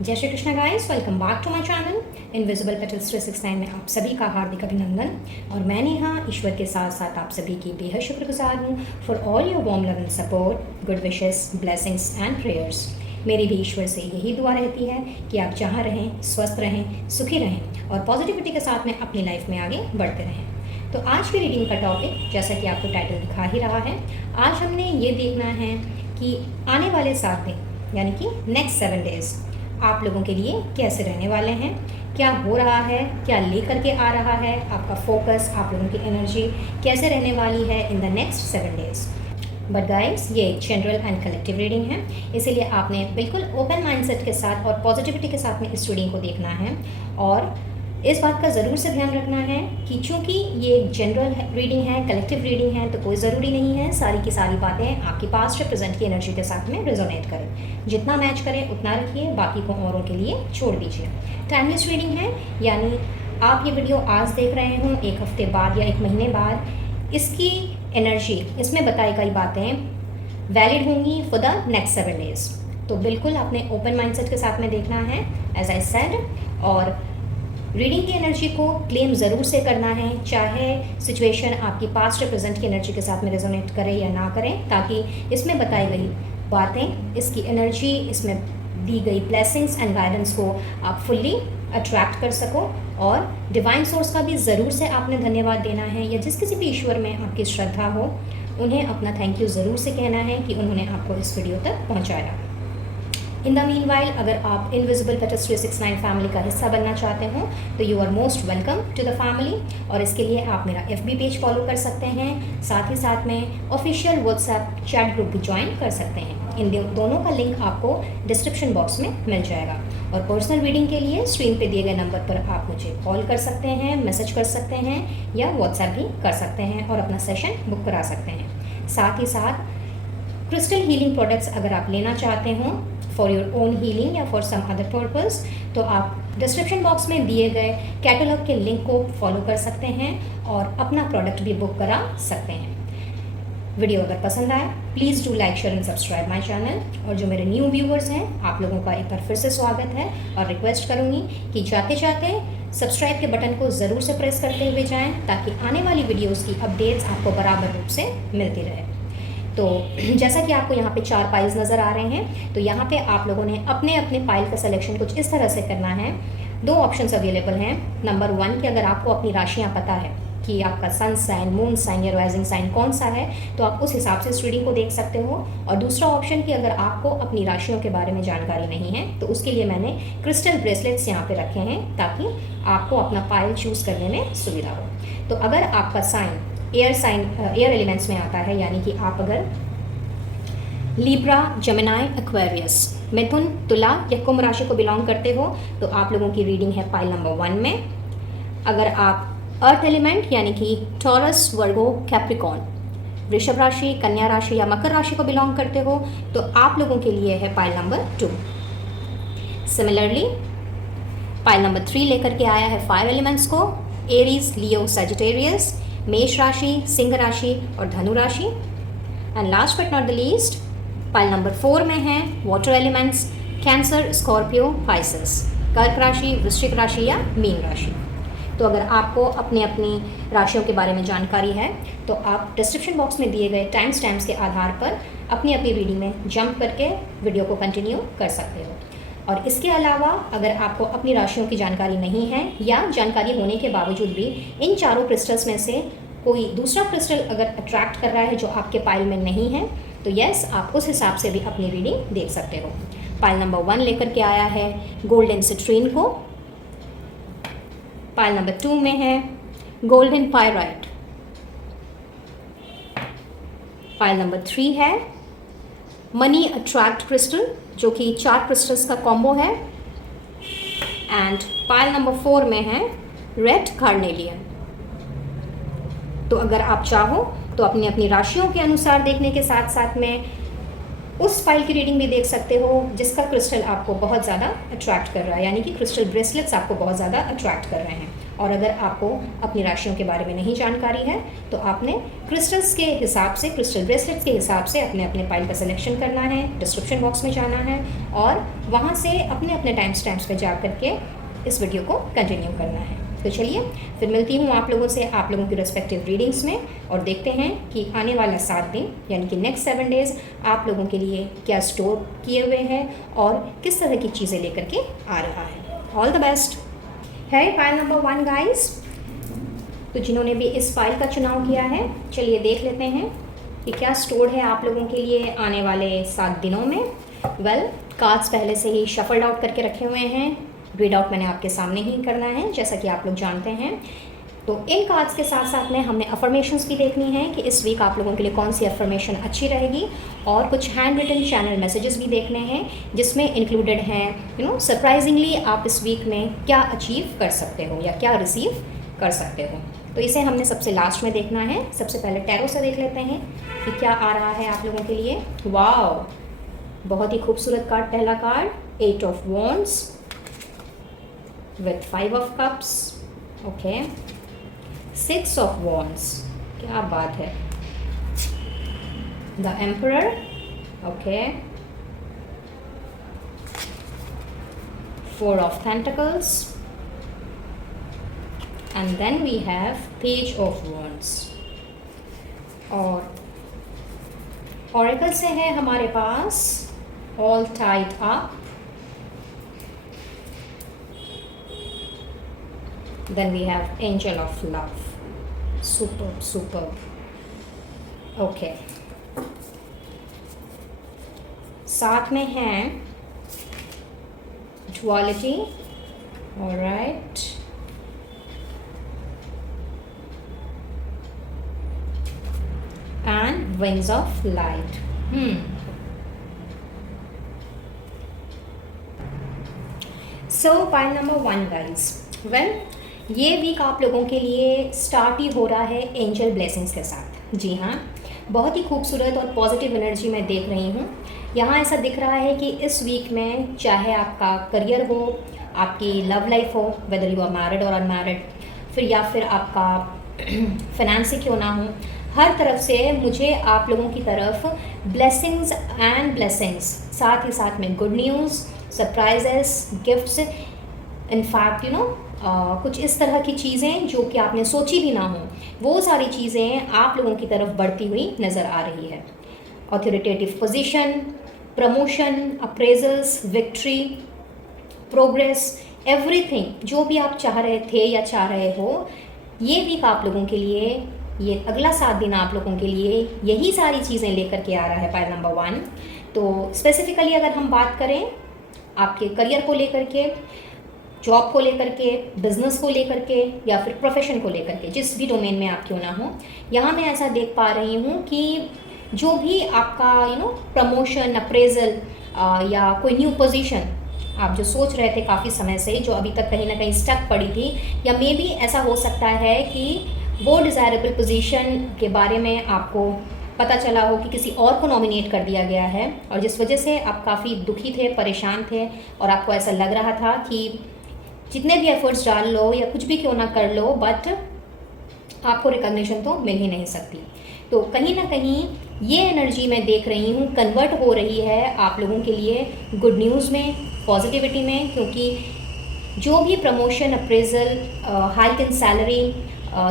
जय Shri Krishna guys, welcome back to my channel invisible petals 369 में आप सभी का हार्दिक अभिनंदन। और मैं नेहा ईश्वर के साथ साथ आप सभी की बेहद शुक्रगुजार हूँ for all your warm love and support, good wishes, blessings and prayers. मेरी भी ईश्वर से यही दुआ रहती है कि आप जहाँ रहें, स्वस्थ रहें, सुखी रहें और पॉजिटिविटी के साथ में अपनी लाइफ में आगे बढ़ते रहें। तो आज की रीडिंग का टॉपिक, जैसा कि आपको टाइटल दिखा ही रहा है, आज हमने ये देखना है कि आने वाले 7 दिन यानी कि नेक्स्ट 7 डेज़ आप लोगों के लिए कैसे रहने वाले हैं, क्या हो रहा है, क्या लेकर के आ रहा है, आपका फोकस, आप लोगों की एनर्जी कैसे रहने वाली है in the next 7 days. But guys, ये एक जनरल एंड कलेक्टिव रीडिंग है, इसीलिए आपने बिल्कुल ओपन माइंडसेट के साथ और पॉजिटिविटी के साथ में इस रीडिंग को देखना है। और इस बात का ज़रूर से ध्यान रखना है कि चूँकि ये एक जनरल रीडिंग है, कलेक्टिव रीडिंग है, तो कोई ज़रूरी नहीं है सारी की सारी बातें आपकी पास्ट या प्रेजेंट की एनर्जी के साथ में रेजोनेट करें। जितना मैच करें उतना रखिए, बाकी को औरों के लिए छोड़ दीजिए। टाइमलेस रीडिंग है, यानी आप ये वीडियो आज देख रहे हों, 1 हफ्ते बाद या 1 महीने बाद इसकी एनर्जी, इसमें बताई गई बातें वैलिड होंगी फॉर द नेक्स्ट 7 डेज़। तो बिल्कुल आपने ओपन माइंडसेट के साथ में देखना है एज आई सेड, और रीडिंग की एनर्जी को क्लेम ज़रूर से करना है, चाहे सिचुएशन आपकी पास्ट या प्रेजेंट की एनर्जी के साथ में रेजोनेट करे या ना करें, ताकि इसमें बताई गई बातें, इसकी एनर्जी, इसमें दी गई ब्लेसिंग्स एंड गाइडेंस को आप फुल्ली अट्रैक्ट कर सको। और डिवाइन सोर्स का भी ज़रूर से आपने धन्यवाद देना है, या जिस किसी भी ईश्वर में आपकी श्रद्धा हो उन्हें अपना थैंक यू ज़रूर से कहना है कि उन्होंने आपको इस वीडियो तक पहुँचाया। इन द मीन वाइल, अगर आप इनविजिबल पेटल्स 369 फैमिली का हिस्सा बनना चाहते हो तो you are most welcome to the family. और इसके लिए आप मेरा FB पेज फॉलो कर सकते हैं, साथ ही साथ में ऑफिशियल व्हाट्सएप चैट ग्रुप भी ज्वाइन कर सकते हैं। इन दोनों का लिंक आपको डिस्क्रिप्शन बॉक्स में मिल जाएगा। और पर्सनल रीडिंग के लिए स्क्रीन पे दिए गए नंबर पर आप मुझे कॉल कर सकते हैं, मैसेज कर सकते हैं या व्हाट्सएप भी कर सकते हैं और अपना सेशन बुक करा सकते हैं। साथ ही साथ क्रिस्टल हीलिंग प्रोडक्ट्स अगर आप लेना चाहते हो फॉर योर ओन हीलिंग या फॉर सम अदर पर्पस, तो आप डिस्क्रिप्शन बॉक्स में दिए गए कैटलॉग के लिंक को फॉलो कर सकते हैं और अपना प्रोडक्ट भी बुक करा सकते हैं। वीडियो अगर पसंद आए please do like, share and subscribe my channel. और जो मेरे न्यू व्यूवर्स हैं, आप लोगों का एक बार फिर से स्वागत है और रिक्वेस्ट करूँगी कि जाते जाते सब्सक्राइब के बटन को ज़रूर से प्रेस करते हुए जाएँ, ताकि आने वाली वीडियोज़ की अपडेट्स आपको बराबर रूप से मिलती रहे। तो जैसा कि आपको यहाँ पे 4 पाइल्स नज़र आ रहे हैं, तो यहाँ पे आप लोगों ने अपने अपने पाइल का सिलेक्शन कुछ इस तरह से करना है। 2 ऑप्शंस अवेलेबल हैं। नंबर 1 कि अगर आपको अपनी राशियाँ पता है कि आपका सन साइन, मून साइन या राइजिंग साइन कौन सा है, तो आप उस हिसाब से इस रीडिंग को देख सकते हो। और दूसरा ऑप्शन कि अगर आपको अपनी राशियों के बारे में जानकारी नहीं है, तो उसके लिए मैंने क्रिस्टल ब्रेसलेट्स यहाँ पे रखे हैं, ताकि आपको अपना पाइल चूज़ करने में सुविधा हो। तो अगर आपका साइन एयर एलिमेंट्स में आता है, यानी कि आप अगर लिब्रा, जेमिनी, एक्वेरियस, मिथुन, तुला या कुंभ राशि को बिलोंग करते हो, तो आप लोगों की रीडिंग है पाइल नंबर 1 में। अगर आप अर्थ एलिमेंट यानी कि टॉरस, वर्गो, कैप्रिकॉर्न, वृषभ राशि, कन्या राशि या मकर राशि को बिलोंग करते हो, तो आप लोगों के लिए है pile number 2। Similarly pile number 3 लेकर के आया है फायर एलिमेंट्स को, एरीज, लियो, सजिटेरियस, मेष राशि, सिंह राशि और धनु राशि। And last but not the least, pile number 4 में है water elements, cancer, Scorpio, Pisces, कर्क राशि, वृश्चिक राशि या मीन राशि। तो अगर आपको अपनी अपनी राशियों के बारे में जानकारी है, तो आप डिस्क्रिप्शन बॉक्स में दिए गए टाइम स्टैम्प्स के आधार पर अपनी अपनी रीडिंग में जंप करके वीडियो को कंटिन्यू कर सकते हो। और इसके अलावा अगर आपको अपनी राशियों की जानकारी नहीं है, या जानकारी होने के बावजूद भी इन 4 क्रिस्टल्स में से कोई दूसरा क्रिस्टल अगर अट्रैक्ट कर रहा है जो आपके पाइल में नहीं है, तो यस, आप उस हिसाब से भी अपनी रीडिंग देख सकते हो। पाइल नंबर 1 लेकर के आया है गोल्डन सिट्रीन को, पाइल नंबर 2 में है गोल्डन पायराइट, पाइल नंबर 3 है मनी अट्रैक्ट क्रिस्टल, जो कि 4 क्रिस्टल्स का कॉम्बो है, एंड पाइल नंबर 4 में है रेड कार्नेलियन। तो अगर आप चाहो तो अपनी अपनी राशियों के अनुसार देखने के साथ साथ में उस फाइल की रीडिंग भी देख सकते हो जिसका क्रिस्टल आपको बहुत ज़्यादा अट्रैक्ट कर रहा है, यानी कि क्रिस्टल ब्रेसलेट्स आपको बहुत ज़्यादा अट्रैक्ट कर रहे हैं। और अगर आपको अपनी राशियों के बारे में नहीं जानकारी है तो आपने क्रिस्टल्स के हिसाब से, क्रिस्टल ब्रेसलेट्स के हिसाब से अपने अपने फाइल का सिलेक्शन करना है, डिस्क्रिप्शन बॉक्स में जाना है और वहाँ से अपने अपने टाइम स्टैम्प्स पे जा करके इस वीडियो को कंटिन्यू करना है। तो चलिए फिर मिलती हूँ आप लोगों से आप लोगों की रेस्पेक्टिव रीडिंग्स में, और देखते हैं कि आने वाला 7 दिन यानी कि नेक्स्ट 7 डेज़ आप लोगों के लिए क्या स्टोर किए हुए हैं और किस तरह की चीज़ें लेकर के आ रहा है। All the best. है फाइल नंबर 1 गाइस, तो जिन्होंने भी इस फाइल का चुनाव किया है चलिए देख लेते हैं कि क्या स्टोर है आप लोगों के लिए आने वाले 7 दिनों में। वेल, कार्ड्स पहले से ही शफल्ड आउट करके रखे हुए हैं, रीड आउट मैंने आपके सामने ही करना है जैसा कि आप लोग जानते हैं। तो इन कार्ड्स के साथ साथ में हमने अफर्मेशंस भी देखनी है कि इस वीक आप लोगों के लिए कौन सी अफर्मेशन अच्छी रहेगी, और कुछ हैंड रिटन चैनल मैसेजेस भी देखने हैं जिसमें इंक्लूडेड हैं सरप्राइजिंगली आप इस वीक में क्या अचीव कर सकते हो या क्या रिसीव कर सकते हो। तो इसे हमने सबसे लास्ट में देखना है। सबसे पहले टैरो से देख लेते हैं कि क्या आ रहा है आप लोगों के लिए। वाओ, बहुत ही खूबसूरत कार्ड, पहला card 8 of wands with 5 of cups, okay, 6 of wands, क्या बात है, the emperor, okay, 4 of pentacles, and then we have page of wands। और oracle से है हमारे पास all tied up, then we have angel of love, superb, okay, साथ में है duality, alright, and wings of light। So pile number 1 guys, well, ये week आप लोगों के लिए स्टार्ट ही हो रहा है एंजल ब्लेसिंग्स के साथ। जी हाँ, बहुत ही खूबसूरत और पॉजिटिव एनर्जी मैं देख रही हूँ। यहाँ ऐसा दिख रहा है कि इस वीक में चाहे आपका करियर हो, आपकी लव लाइफ हो, वेदर यू आर मैरिड और अनमैरिड, फिर या फिर आपका फाइनेंस क्यों ना हो, हर तरफ से मुझे आप लोगों की तरफ ब्लेसिंग्स एंड ब्लेसिंग्स, साथ ही साथ में good news, surprises, gifts, in fact कुछ इस तरह की चीज़ें जो कि आपने सोची भी ना हो, वो सारी चीज़ें आप लोगों की तरफ बढ़ती हुई नज़र आ रही है। Authoritative position, promotion, appraisals, victory, progress, everything जो भी आप चाह रहे थे या चाह रहे हो, ये वीक आप लोगों के लिए, ये अगला 7 दिन आप लोगों के लिए यही सारी चीज़ें लेकर के आ रहा है पाइल नंबर 1। तो स्पेसिफिकली अगर हम बात करें आपके करियर को लेकर के, जॉब को लेकर के, बिजनेस को लेकर के, या फिर प्रोफेशन को लेकर के, जिस भी डोमेन में आप क्यों ना हो, यहाँ मैं ऐसा देख पा रही हूँ कि जो भी आपका प्रमोशन, अप्रेजल या कोई न्यू पोजीशन आप जो सोच रहे थे काफ़ी समय से, जो अभी तक कहीं ना कहीं स्टक पड़ी थी, या मे बी ऐसा हो सकता है कि वो डिज़ायरेबल पोजीशन के बारे में आपको पता चला हो कि किसी और को नॉमिनेट कर दिया गया है, और जिस वजह से आप काफ़ी दुखी थे, परेशान थे, और आपको ऐसा लग रहा था कि जितने भी एफर्ट्स डाल लो या कुछ भी क्यों ना कर लो, बट आपको रिकॉग्निशन तो मिल ही नहीं सकती। तो कहीं ना कहीं ये एनर्जी मैं देख रही हूँ कन्वर्ट हो रही है आप लोगों के लिए गुड न्यूज़ में, पॉजिटिविटी में, क्योंकि जो भी promotion, appraisal, hike in salary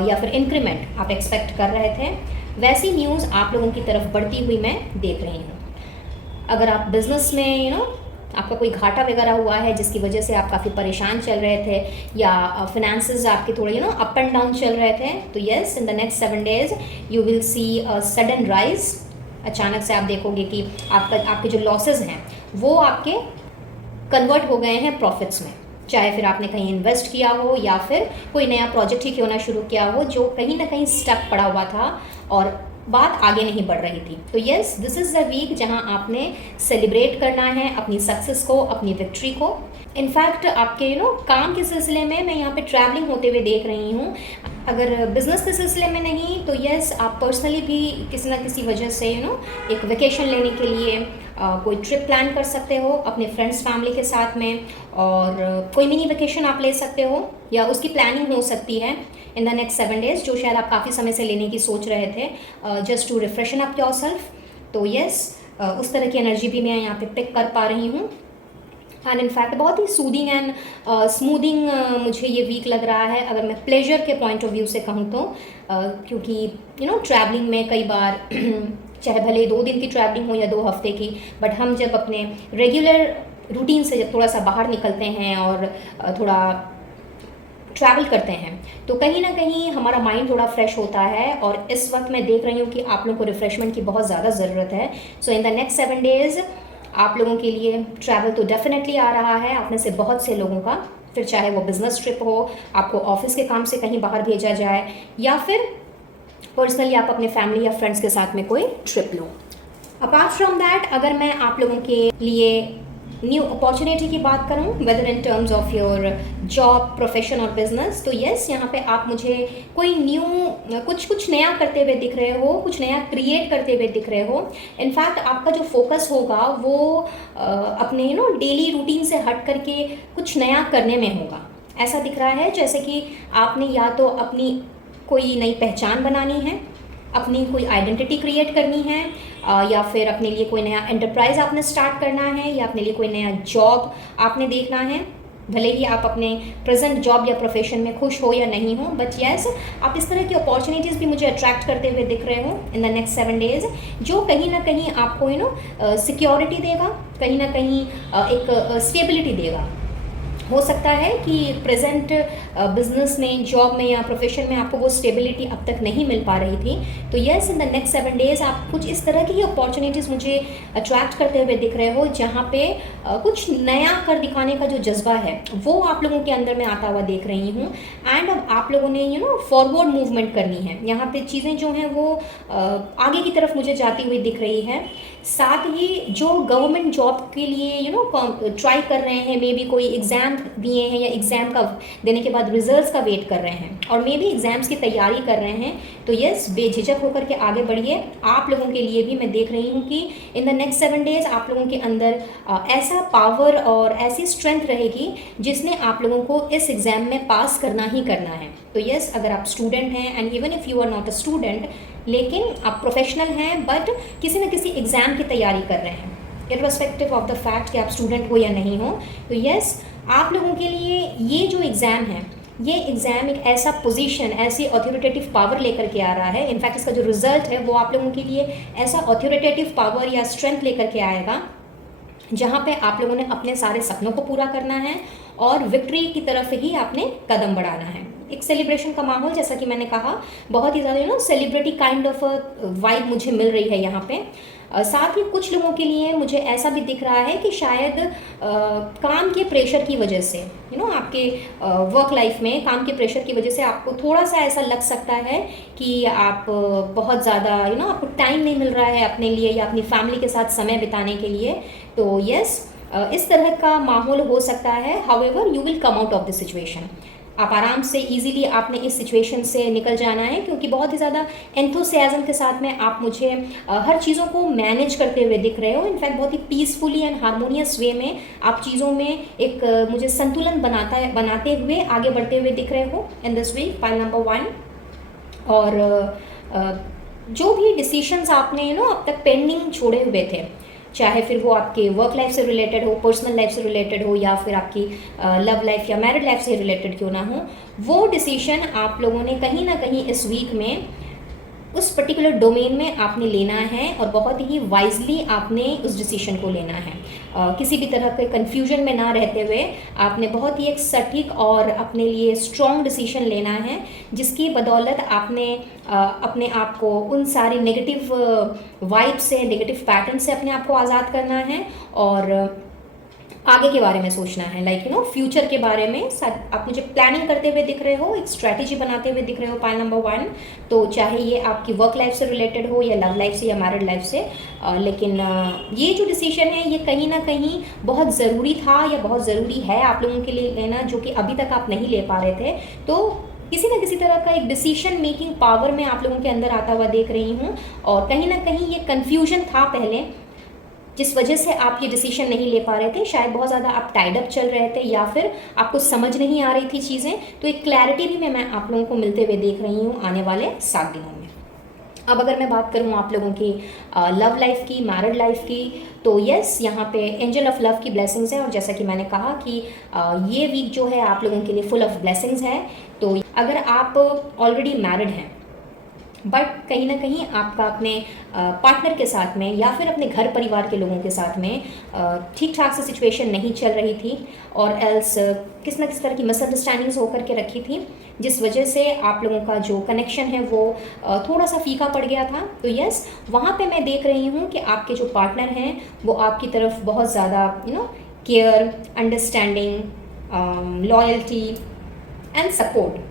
या फिर इंक्रीमेंट आप एक्सपेक्ट कर रहे थे, वैसी न्यूज़ आप लोगों की तरफ बढ़ती हुई मैं देख रही हूँ। अगर आप बिज़नेस में आपका कोई घाटा वगैरह हुआ है जिसकी वजह से आप काफ़ी परेशान चल रहे थे, या फिनेंसेस आपके थोड़े अप एंड डाउन चल रहे थे, तो yes, in the next 7 days you will see a sudden rise. अचानक से आप देखोगे कि आपके जो लॉसेस हैं वो आपके कन्वर्ट हो गए हैं प्रॉफिट्स में, चाहे फिर आपने कहीं इन्वेस्ट किया हो या फिर कोई नया प्रोजेक्ट ही क्यों ना शुरू किया हो जो कहीं ना कहीं स्टक पड़ा हुआ था और बात आगे नहीं बढ़ रही थी। तो yes, this is the week जहां आपने सेलिब्रेट करना है अपनी सक्सेस को, अपनी विक्ट्री को। इनफैक्ट आपके काम के सिलसिले में मैं यहाँ पे ट्रैवलिंग होते हुए देख रही हूँ। अगर बिज़नेस के सिलसिले में नहीं तो येस, आप पर्सनली भी किसी ना किसी वजह से एक वेकेशन लेने के लिए कोई ट्रिप प्लान कर सकते हो अपने फ्रेंड्स फैमिली के साथ में, और कोई मिनी वेकेशन आप ले सकते हो या उसकी प्लानिंग हो सकती है इन द नेक्स्ट 7 डेज़, जो शायद आप काफ़ी समय से लेने की सोच रहे थे, जस्ट टू रिफ्रेशन अप योरसेल्फ। तो यस, उस तरह की एनर्जी भी मैं यहाँ पे पिक कर पा रही हूँ। एंड इनफैक्ट बहुत ही सूदिंग एंड स्मूदिंग मुझे ये वीक लग रहा है, अगर मैं प्लेजर के पॉइंट ऑफ व्यू से कहूँ तो, क्योंकि ट्रैवलिंग में कई बार चाहे भले 2 दिन की ट्रैवलिंग हो या 2 हफ्ते की, बट हम जब अपने रेगुलर रूटीन से जब थोड़ा सा बाहर निकलते हैं और थोड़ा ट्रैवल करते हैं तो कहीं ना कहीं हमारा माइंड थोड़ा फ्रेश होता है, और इस वक्त मैं देख रही हूँ कि आप लोगों को रिफ्रेशमेंट की बहुत ज़्यादा ज़रूरत है। सो इन द नेक्स्ट 7 डेज़ आप लोगों के लिए ट्रैवल तो डेफिनेटली आ रहा है, आप में से बहुत से लोगों का, फिर चाहे वो बिज़नेस ट्रिप हो, आपको ऑफिस के काम से कहीं बाहर भेजा जाए, या फिर पर्सनली आप अपने फैमिली या फ्रेंड्स के साथ में कोई trip low. Apart from that, अगर मैं आप लोगों के लिए न्यू अपॉर्चुनिटी की बात करूं, whether in terms of your job, profession और बिजनेस, तो यस, यहाँ पे आप मुझे कोई न्यू कुछ नया करते हुए दिख रहे हो, कुछ नया क्रिएट करते हुए दिख रहे हो। इनफैक्ट आपका जो फोकस होगा वो अपने डेली रूटीन से हट करके कुछ नया करने में होगा। ऐसा दिख रहा है जैसे कि आपने या तो अपनी कोई नई पहचान बनानी है, अपनी कोई आइडेंटिटी क्रिएट करनी है, या फिर अपने लिए कोई नया एंटरप्राइज आपने स्टार्ट करना है, या अपने लिए कोई नया जॉब आपने देखना है। भले ही आप अपने प्रेजेंट जॉब या प्रोफेशन में खुश हो या नहीं हो, बट यस, आप इस तरह की अपॉर्चुनिटीज़ भी मुझे अट्रैक्ट करते हुए दिख रहे हो इन द नेक्स्ट 7 डेज़, जो कहीं ना कहीं आपको सिक्योरिटी देगा, कहीं ना कहीं एक स्टेबिलिटी देगा। हो सकता है कि प्रेजेंट बिजनेस में, जॉब में या प्रोफेशन में आपको वो स्टेबिलिटी अब तक नहीं मिल पा रही थी, तो yes, in the next 7 days आप कुछ इस तरह की ही अपॉर्चुनिटीज़ मुझे अट्रैक्ट करते हुए दिख रहे हो, जहाँ पे कुछ नया कर दिखाने का जो जज्बा है वो आप लोगों के अंदर में आता हुआ देख रही हूँ। एंड अब आप लोगों ने फॉरवर्ड मूवमेंट करनी है, यहाँ पे चीज़ें जो हैं वो आगे की तरफ मुझे जाती हुई दिख रही है। साथ ही जो गवर्नमेंट जॉब के लिए ट्राई कर रहे हैं, मे बी कोई एग्ज़ाम दिए हैं या एग्ज़ाम का देने के बाद रिजल्ट्स का वेट कर रहे हैं, और मे बी एग्ज़ाम्स की तैयारी कर रहे हैं, तो यस, बेझिझक होकर के आगे बढ़िए। आप लोगों के लिए भी मैं देख रही हूँ कि इन द नेक्स्ट 7 डेज़ आप लोगों के अंदर ऐसा पावर और ऐसी स्ट्रेंथ रहेगी जिसने आप लोगों को इस एग्ज़ाम में पास करना ही करना है। तो यस, अगर आप स्टूडेंट हैं, and even if you are not a student, लेकिन आप प्रोफेशनल हैं बट किसी न किसी एग्ज़ाम की तैयारी कर रहे हैं, इर्रेस्पेक्टिव ऑफ द फैक्ट कि आप स्टूडेंट हो या नहीं हो, तो यस, आप लोगों के लिए ये जो एग्ज़ाम है, ये एग्ज़ाम एक ऐसा पोजीशन, ऐसी ऑथोरिटेटिव पावर लेकर के आ रहा है। इनफैक्ट इसका जो रिजल्ट है वो आप लोगों के लिए ऐसा ऑथोरिटेटिव पावर या स्ट्रेंथ लेकर के आएगा, जहाँ पे आप लोगों ने अपने सारे सपनों को पूरा करना है और विक्ट्री की तरफ ही आपने कदम बढ़ाना है। एक सेलिब्रेशन का माहौल, जैसा कि मैंने कहा, बहुत ही ज़्यादा सेलिब्रिटी काइंड ऑफ वाइब मुझे मिल रही है यहाँ पे। साथ ही कुछ लोगों के लिए मुझे ऐसा भी दिख रहा है कि शायद काम के प्रेशर की वजह से, आपके वर्क लाइफ में काम के प्रेशर की वजह से आपको थोड़ा सा ऐसा लग सकता है कि आप बहुत ज़्यादा आपको टाइम नहीं मिल रहा है अपने लिए या अपनी फैमिली के साथ समय बिताने के लिए। तो यस, इस तरह का माहौल हो सकता है। However, you will come out of the situation. आप आराम से इजीली आपने इस सिचुएशन से निकल जाना है, क्योंकि बहुत ही ज़्यादा एंथुसियाज्म के साथ में आप मुझे हर चीज़ों को मैनेज करते हुए दिख रहे हो। इनफैक्ट बहुत ही पीसफुली एंड हारमोनियस वे में आप चीज़ों में एक मुझे संतुलन बनाते हुए आगे बढ़ते हुए दिख रहे हो in this week, pile number 1। और जो भी डिसीशंस आपने अब तक पेंडिंग छोड़े हुए थे, चाहे फिर वो आपके वर्क लाइफ से रिलेटेड हो, पर्सनल लाइफ से रिलेटेड हो, या फिर आपकी लव लाइफ या मैरिड लाइफ से रिलेटेड क्यों ना हो, वो डिसीजन आप लोगों ने कहीं ना कहीं इस वीक में उस पर्टिकुलर डोमेन में आपने लेना है, और बहुत ही वाइजली आपने उस डिसीजन को लेना है। किसी भी तरह के कन्फ्यूजन में ना रहते हुए आपने बहुत ही एक सटीक और अपने लिए स्ट्रॉन्ग डिसीजन लेना है, जिसकी बदौलत आपने अपने आप को उन सारी नेगेटिव वाइब से, नेगेटिव पैटर्न से अपने आप को आज़ाद करना है, और आगे के बारे में सोचना है, फ्यूचर के बारे में आप मुझे प्लानिंग करते हुए दिख रहे हो, एक स्ट्रैटेजी बनाते हुए दिख रहे हो, पाइल नंबर 1। तो चाहे ये आपकी वर्क लाइफ से रिलेटेड हो या लव लाइफ से या मैरिड लाइफ से, लेकिन ये जो डिसीजन है ये कहीं ना कहीं बहुत ज़रूरी था या बहुत ज़रूरी है आप लोगों के लिए लेना, जो कि अभी तक आप नहीं ले पा रहे थे। तो किसी न किसी तरह का एक डिसीजन मेकिंग पावर मैं आप लोगों के अंदर आता हुआ देख रही हूँ, और कहीं ना कहीं ये कन्फ्यूजन था पहले, जिस वजह से आप ये डिसीजन नहीं ले पा रहे थे, शायद बहुत ज़्यादा आप टाइड अप चल रहे थे या फिर आपको समझ नहीं आ रही थी चीज़ें, तो एक क्लैरिटी भी मैं आप लोगों को मिलते हुए देख रही हूँ आने वाले 7 दिनों में। अब अगर मैं बात करूँ आप लोगों की लव लाइफ की, मैरिड लाइफ की, तो यस, यहाँ पे एंजल ऑफ लव की ब्लेसिंग्स हैं और जैसा कि मैंने कहा कि ये वीक जो है आप लोगों के लिए फुल ऑफ ब्लेसिंग्स है। तो अगर आप ऑलरेडी मैरिड हैं बट कहीं ना कहीं आपका अपने पार्टनर के साथ में या फिर अपने घर परिवार के लोगों के साथ में ठीक ठाक से सिचुएशन नहीं चल रही थी और एल्स किस न किस तरह की मिसअंडरस्टैंडिंग्स होकर के रखी थी, जिस वजह से आप लोगों का जो कनेक्शन है वो थोड़ा सा फीका पड़ गया था, तो यस, वहाँ पे मैं देख रही हूँ कि आपके जो पार्टनर हैं वो आपकी तरफ बहुत ज़्यादा care, understanding, loyalty and support,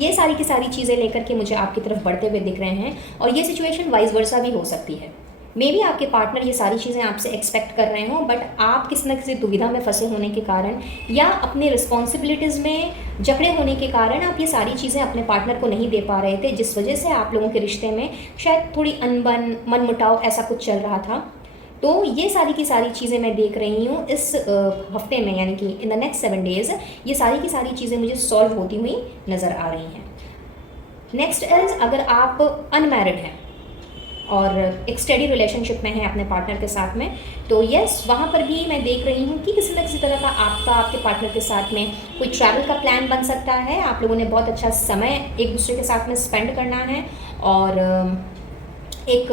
ये सारी की सारी चीज़ें लेकर के मुझे आपकी तरफ बढ़ते हुए दिख रहे हैं। और ये सिचुएशन वाइस वर्सा भी हो सकती है। मे बी आपके पार्टनर ये सारी चीज़ें आपसे एक्सपेक्ट कर रहे हों, बट आप किसी न किसी दुविधा में फंसे होने के कारण या अपने रिस्पॉन्सिबिलिटीज़ में जकड़े होने के कारण आप ये सारी चीज़ें अपने पार्टनर को नहीं दे पा रहे थे, जिस वजह से आप लोगों के रिश्ते में शायद थोड़ी अनबन, मनमुटाव ऐसा कुछ चल रहा था। तो ये सारी की सारी चीज़ें मैं देख रही हूँ इस हफ्ते में, यानी कि इन द नेक्स्ट 7 डेज़ ये सारी की सारी चीज़ें मुझे सॉल्व होती हुई नज़र आ रही हैं। नेक्स्ट इज़, अगर आप अनमैरिड हैं और एक स्टडी रिलेशनशिप में हैं अपने पार्टनर के साथ में, तो यस, वहाँ पर भी मैं देख रही हूँ कि किसी न किसी तरह का आपके पार्टनर के साथ में कोई ट्रैवल का प्लान बन सकता है। आप लोगों ने बहुत अच्छा समय एक दूसरे के साथ में स्पेंड करना है और एक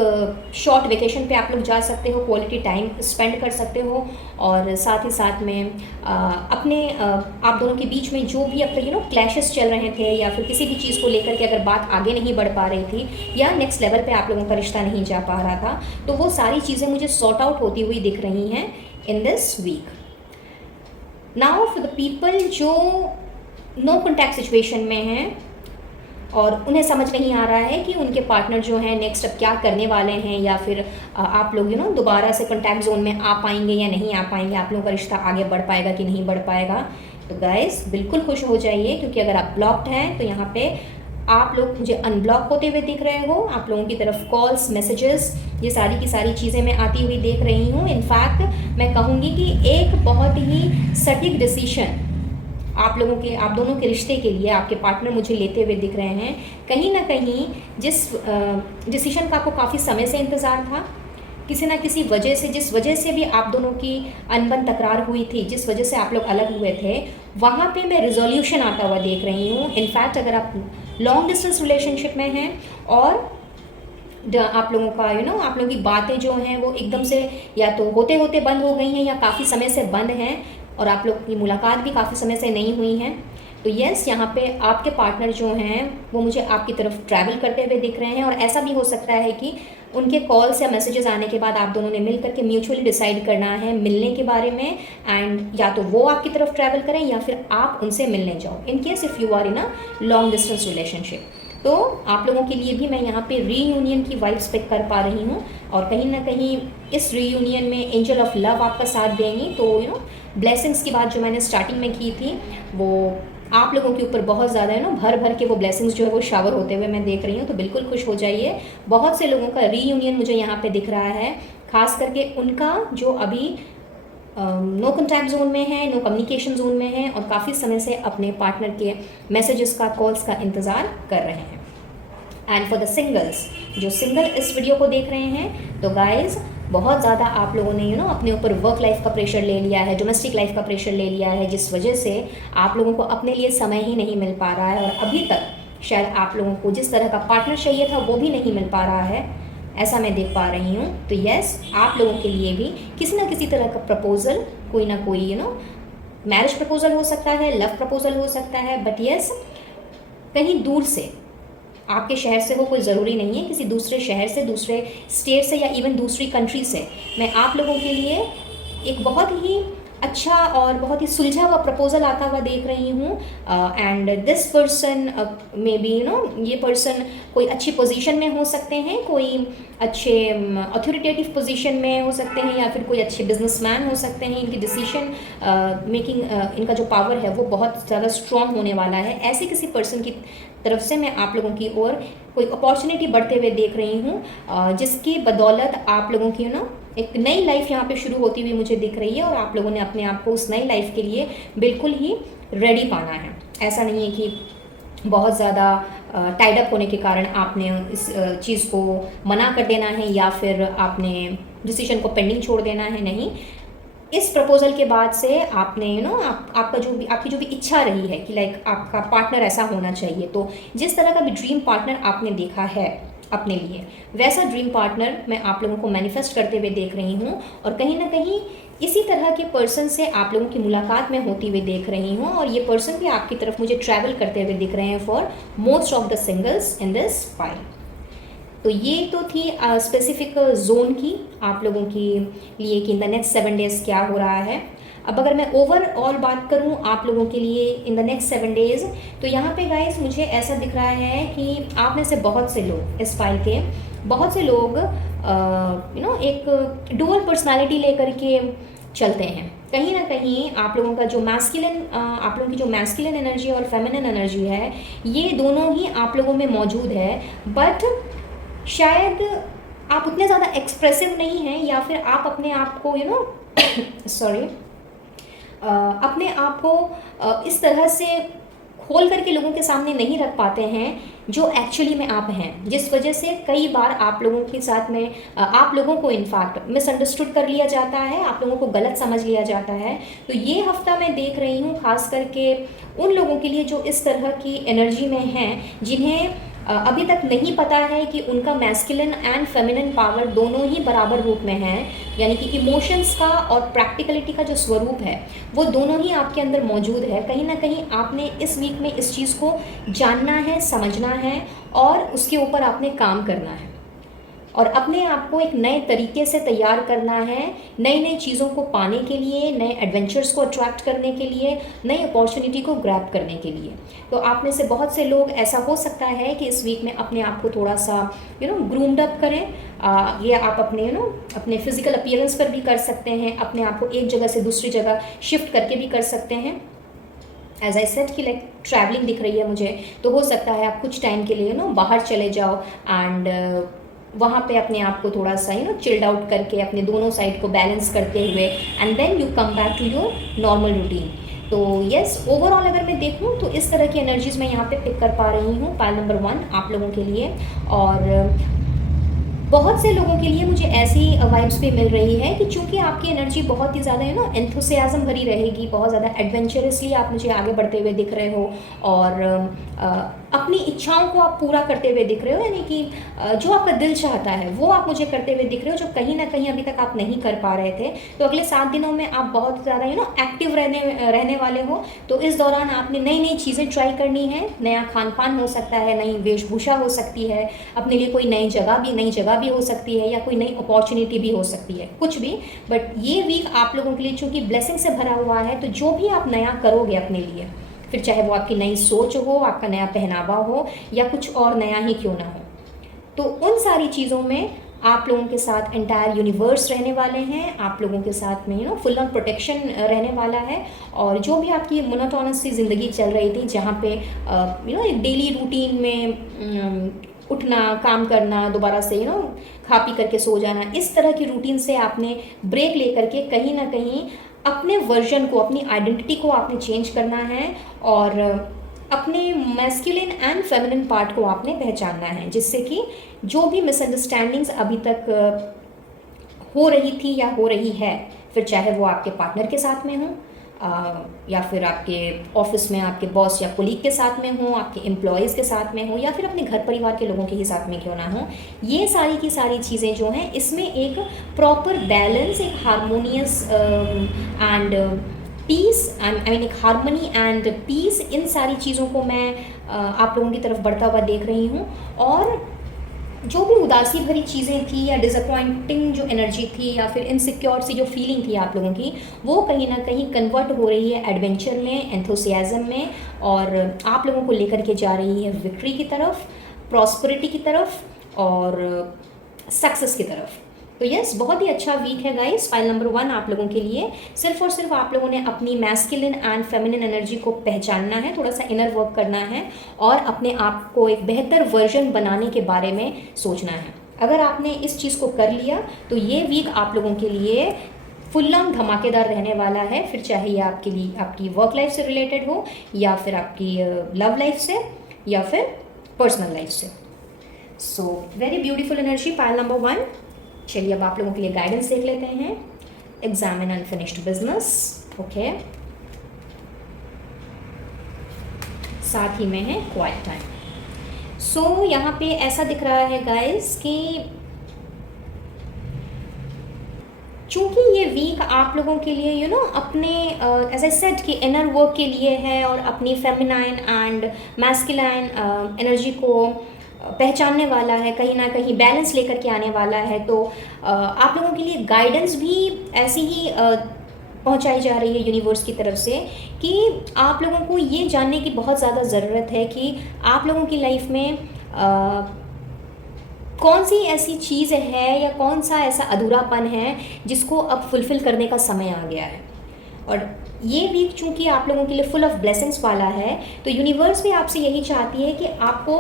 शॉर्ट वेकेशन पे आप लोग जा सकते हो, क्वालिटी टाइम स्पेंड कर सकते हो और साथ ही साथ में अपने आप दोनों के बीच में जो भी अब तक क्लैशेस चल रहे थे या फिर किसी भी चीज़ को लेकर के अगर बात आगे नहीं बढ़ पा रही थी या नेक्स्ट लेवल पे आप लोगों का रिश्ता नहीं जा पा रहा था, तो वो सारी चीज़ें मुझे सॉर्ट आउट होती हुई दिख रही हैं in this week. Now for the people जो नो कॉन्टैक्ट सिचुएशन में हैं और उन्हें समझ नहीं आ रहा है कि उनके पार्टनर जो हैं नेक्स्ट अब क्या करने वाले हैं या फिर आप लोग दोबारा से कॉन्टैक्ट जोन में आ पाएंगे या नहीं आ पाएंगे, आप लोगों का रिश्ता आगे बढ़ पाएगा कि नहीं बढ़ पाएगा, तो गाइस बिल्कुल खुश हो जाइए, क्योंकि अगर आप ब्लॉक्ड हैं तो यहाँ पे आप लोग मुझे अनब्लॉक होते हुए दिख रहे हो। आप लोगों की तरफ कॉल्स, मैसेजेस, ये सारी की सारी चीज़ें मैं आती हुई देख रही हूँ। इनफैक्ट मैं कहूँगी कि एक बहुत ही सटीक डिसीजन आप दोनों के रिश्ते के लिए आपके पार्टनर मुझे लेते हुए दिख रहे हैं। कहीं ना कहीं जिस डिसीजन का आपको काफ़ी समय से इंतज़ार था, किसी ना किसी वजह से, जिस वजह से भी आप दोनों की अनबन तकरार हुई थी, जिस वजह से आप लोग अलग हुए थे, वहाँ पे मैं रिजोल्यूशन आता हुआ देख रही हूँ। इनफैक्ट अगर आप लॉन्ग डिस्टेंस रिलेशनशिप में हैं और आप लोगों का आप लोगों की बातें जो हैं वो एकदम से या तो होते होते बंद हो गई हैं या काफ़ी समय से बंद हैं और आप लोग की मुलाकात भी काफ़ी समय से नहीं हुई हैं, तो यस, यहाँ पे आपके पार्टनर जो हैं वो मुझे आपकी तरफ ट्रैवल करते हुए दिख रहे हैं। और ऐसा भी हो सकता है कि उनके कॉल्स या मैसेजेस आने के बाद आप दोनों ने मिल करके म्यूचुअली डिसाइड करना है मिलने के बारे में, एंड या तो वो आपकी तरफ ट्रैवल करें या फिर आप उनसे मिलने जाओ, in case if you are in a long distance relationship. तो आप लोगों के लिए भी मैं यहाँ पे रीयूनियन की वाइब्स पिक कर पा रही हूँ और कहीं ना कहीं इस रीयूनियन में एंजल ऑफ लव आपका साथ देंगी। तो ब्लेसिंग्स की बात जो मैंने स्टार्टिंग में की थी वो आप लोगों के ऊपर बहुत ज़्यादा भर भर के वो ब्लेसिंग्स जो है वो शावर होते हुए मैं देख रही हूँ, तो बिल्कुल खुश हो जाइए। बहुत से लोगों का रीयूनियन मुझे यहाँ पे दिख रहा है, खास करके उनका जो अभी नो कॉन्टैक्ट जोन में है, नो कम्युनिकेशन जोन में है और काफ़ी समय से अपने पार्टनर के मैसेजेस का, कॉल्स का इंतज़ार कर रहे हैं। एंड फॉर द सिंगल्स, जो सिंगल इस वीडियो को देख रहे हैं, तो गाइज बहुत ज़्यादा आप लोगों ने अपने ऊपर वर्क लाइफ का प्रेशर ले लिया है, डोमेस्टिक लाइफ का प्रेशर ले लिया है, जिस वजह से आप लोगों को अपने लिए समय ही नहीं मिल पा रहा है और अभी तक शायद आप लोगों को जिस तरह का पार्टनर चाहिए था वो भी नहीं मिल पा रहा है, ऐसा मैं देख पा रही हूँ। तो यस, आप लोगों के लिए भी किसी ना किसी तरह का प्रपोजल, कोई ना कोई मैरिज प्रपोजल हो सकता है, लव प्रपोजल हो सकता है, बट यस, कहीं दूर से, आपके शहर से हो, कोई ज़रूरी नहीं है, किसी दूसरे शहर से, दूसरे स्टेट से या इवन दूसरी कंट्री से मैं आप लोगों के लिए एक बहुत ही अच्छा और बहुत ही सुलझा हुआ प्रपोजल आता हुआ देख रही हूँ। And this person may be ये पर्सन कोई अच्छी पोजीशन में हो सकते हैं, कोई अच्छे अथॉरिटेटिव पोजीशन में हो सकते हैं या फिर कोई अच्छे बिजनेसमैन हो सकते हैं। इनकी डिसीजन मेकिंग, इनका जो पावर है वो बहुत ज़्यादा स्ट्रॉन्ग होने वाला है। ऐसे किसी पर्सन की तरफ से मैं आप लोगों की ओर कोई अपॉर्चुनिटी बढ़ते हुए देख रही हूँ, जिसकी बदौलत आप लोगों की एक नई लाइफ यहाँ पे शुरू होती हुई मुझे दिख रही है और आप लोगों ने अपने आप को उस नई लाइफ के लिए बिल्कुल ही रेडी पाना है। ऐसा नहीं है कि बहुत ज़्यादा टाइड अप होने के कारण आपने इस चीज़ को मना कर देना है या फिर आपने डिसीजन को पेंडिंग छोड़ देना है। नहीं, इस प्रपोजल के बाद से आपने आपका जो भी आपकी जो भी इच्छा रही है कि लाइक आपका पार्टनर ऐसा होना चाहिए, तो जिस तरह का भी ड्रीम पार्टनर आपने देखा है अपने लिए, वैसा ड्रीम पार्टनर मैं आप लोगों को मैनिफेस्ट करते हुए देख रही हूँ। और कहीं ना कहीं इसी तरह के पर्सन से आप लोगों की मुलाकात में होती हुई देख रही हूँ और ये पर्सन भी आपकी तरफ मुझे ट्रैवल करते हुए दिख रहे हैं for most of the singles in this file. तो ये तो थी स्पेसिफिक जोन की आप लोगों की लिए कि इन द नेक्स्ट 7 डेज़ क्या हो रहा है। अब अगर मैं ओवरऑल बात करूं आप लोगों के लिए इन द नेक्स्ट 7 डेज़, तो यहाँ पे गाइस मुझे ऐसा दिख रहा है कि आप में से बहुत से लोग, इस फाइल के बहुत से लोग एक डुअल पर्सनालिटी लेकर के चलते हैं। कहीं ना कहीं आप लोगों का जो आप लोगों की जो मैस्कुलिन एनर्जी और फेमिनिन एनर्जी है, ये दोनों ही आप लोगों में मौजूद है, बट शायद आप उतने ज़्यादा एक्सप्रेसिव नहीं हैं या फिर आप अपने आप को अपने आप को इस तरह से खोल करके लोगों के सामने नहीं रख पाते हैं जो एक्चुअली में आप हैं, जिस वजह से कई बार आप लोगों के साथ में आप लोगों को इनफैक्ट मिसअंडरस्टूड कर लिया जाता है, आप लोगों को गलत समझ लिया जाता है। तो ये हफ्ता मैं देख रही हूँ खास करके उन लोगों के लिए जो इस तरह की एनर्जी में हैं, जिन्हें अभी तक नहीं पता है कि उनका मैस्कुलिन एंड फेमिनिन पावर दोनों ही बराबर रूप में है, यानी कि इमोशंस का और प्रैक्टिकलिटी का जो स्वरूप है वो दोनों ही आपके अंदर मौजूद है। कहीं ना कहीं आपने इस वीक में इस चीज़ को जानना है, समझना है और उसके ऊपर आपने काम करना है और अपने आप को एक नए तरीके से तैयार करना है, नई नई चीज़ों को पाने के लिए, नए एडवेंचर्स को अट्रैक्ट करने के लिए, नई अपॉर्चुनिटी को ग्रैब करने के लिए। तो आप में से बहुत से लोग ऐसा हो सकता है कि इस वीक में अपने आप को थोड़ा सा ग्रूम्ड अप करें। ये आप अपने अपने फिजिकल अपीयरेंस पर भी कर सकते हैं, अपने आप को एक जगह से दूसरी जगह शिफ्ट करके भी कर सकते हैं। एज आई सेड कि लाइक ट्रैवलिंग दिख रही है मुझे, तो हो सकता है आप कुछ टाइम के लिए बाहर चले जाओ एंड वहाँ पे अपने आप को थोड़ा सा चिल्ड आउट करके अपने दोनों साइड को बैलेंस करते हुए and then you come back to your normal routine. तो यस, ओवरऑल अगर मैं देखूँ तो इस तरह की एनर्जीज़ मैं यहाँ पे पिक कर पा रही हूँ पाइल नंबर 1 आप लोगों के लिए। और बहुत से लोगों के लिए मुझे ऐसी वाइब्स भी मिल रही है कि चूंकि आपकी एनर्जी बहुत ही ज़्यादा एंथुसियाज्म भरी रहेगी, बहुत ज़्यादा एडवेंचरसली आप मुझे आगे बढ़ते हुए दिख रहे हो और अपनी इच्छाओं को आप पूरा करते हुए दिख रहे हो, यानी कि जो आपका दिल चाहता है वो आप मुझे करते हुए दिख रहे हो, जो कहीं ना कहीं अभी तक आप नहीं कर पा रहे थे। तो अगले 7 दिनों में आप बहुत ज़्यादा एक्टिव रहने वाले हो। तो इस दौरान आपने नई नई चीज़ें ट्राई करनी है, नया खान पान हो सकता है, नई वेशभूषा हो सकती है, अपने लिए कोई नई जगह भी हो सकती है या कोई नई अपॉर्चुनिटी भी हो सकती है, कुछ भी। बट ये वीक आप लोगों के लिए चूँकि ब्लेसिंग से भरा हुआ है, तो जो भी आप नया करोगे अपने लिए, फिर चाहे वो आपकी नई सोच हो, आपका नया पहनावा हो या कुछ और नया ही क्यों ना हो, तो उन सारी चीज़ों में आप लोगों के साथ एंटायर यूनिवर्स रहने वाले हैं, आप लोगों के साथ में फुल ऑन प्रोटेक्शन रहने वाला है। और जो भी आपकी मोनोटोनस सी ज़िंदगी चल रही थी, जहाँ पे एक डेली रूटीन में उठना, काम करना, दोबारा से खा पी करके सो जाना, इस तरह की रूटीन से आपने ब्रेक लेकर के कहीं ना कहीं अपने वर्जन को, अपनी आइडेंटिटी को आपने चेंज करना है और अपने मैस्कुलिन एंड फेमिनिन पार्ट को आपने पहचानना है, जिससे कि जो भी मिसअंडरस्टैंडिंग्स अभी तक हो रही थी या हो रही है, फिर चाहे वो आपके पार्टनर के साथ में हो या फिर आपके ऑफिस में आपके बॉस या कोलीग के साथ में हो, आपके एम्प्लॉयज़ के साथ में हो या फिर अपने घर परिवार के लोगों के ही साथ में क्यों ना हो, ये सारी की सारी चीज़ें जो हैं, इसमें एक प्रॉपर बैलेंस, एक harmonious and peace, I mean एक हारमनी एंड पीस, इन सारी चीज़ों को मैं आप लोगों की तरफ बढ़ता हुआ देख रही हूँ। और जो भी उदासी भरी चीज़ें थी या डिसअपॉइंटिंग जो एनर्जी थी या फिर इनसिक्योर सी जो फीलिंग थी आप लोगों की, वो कहीं ना कहीं कन्वर्ट हो रही है एडवेंचर में, एंथुसियाज्म में, और आप लोगों को लेकर के जा रही है विक्ट्री की तरफ, प्रॉस्पेरिटी की तरफ और सक्सेस की तरफ। तो यस, बहुत ही अच्छा वीक है गाइस फाइल नंबर 1 आप लोगों के लिए। सिर्फ और सिर्फ आप लोगों ने अपनी मैस्कुलिन एंड फेमिनिन एनर्जी को पहचानना है, थोड़ा सा इनर वर्क करना है और अपने आप को एक बेहतर वर्जन बनाने के बारे में सोचना है। अगर आपने इस चीज़ को कर लिया तो ये वीक आप लोगों के लिए फुल ऑन धमाकेदार रहने वाला है। फिर चाहे ये आपके लिए आपकी वर्क लाइफ से रिलेटेड हो, या फिर आपकी लव लाइफ से, या फिर पर्सनल लाइफ से। So very beautiful energy, pile number 1। चलिए अब आप लोगों के लिए गाइडेंस देख लेते हैं। Examine unfinished business, okay. साथ ही में है क्वाइट टाइम। सो यहाँ पे ऐसा दिख रहा है गाइस कि चूँकि ये वीक आप लोगों के लिए अपने एज आई सेड कि इनर वर्क के लिए है और अपनी फेमिनाइन एंड मैस्कुलाइन एनर्जी को पहचानने वाला है, कहीं ना कहीं बैलेंस लेकर के आने वाला है। तो आप लोगों के लिए गाइडेंस भी ऐसी ही पहुंचाई जा रही है यूनिवर्स की तरफ से कि आप लोगों को ये जानने की बहुत ज़्यादा ज़रूरत है कि आप लोगों की लाइफ में कौन सी ऐसी चीज़ है या कौन सा ऐसा अधूरापन है जिसको अब फुलफ़िल करने का समय आ गया है। और ये वीक चूँकि आप लोगों के लिए फुल ऑफ ब्लेसिंग्स वाला है, तो यूनिवर्स भी आपसे यही चाहती है कि आपको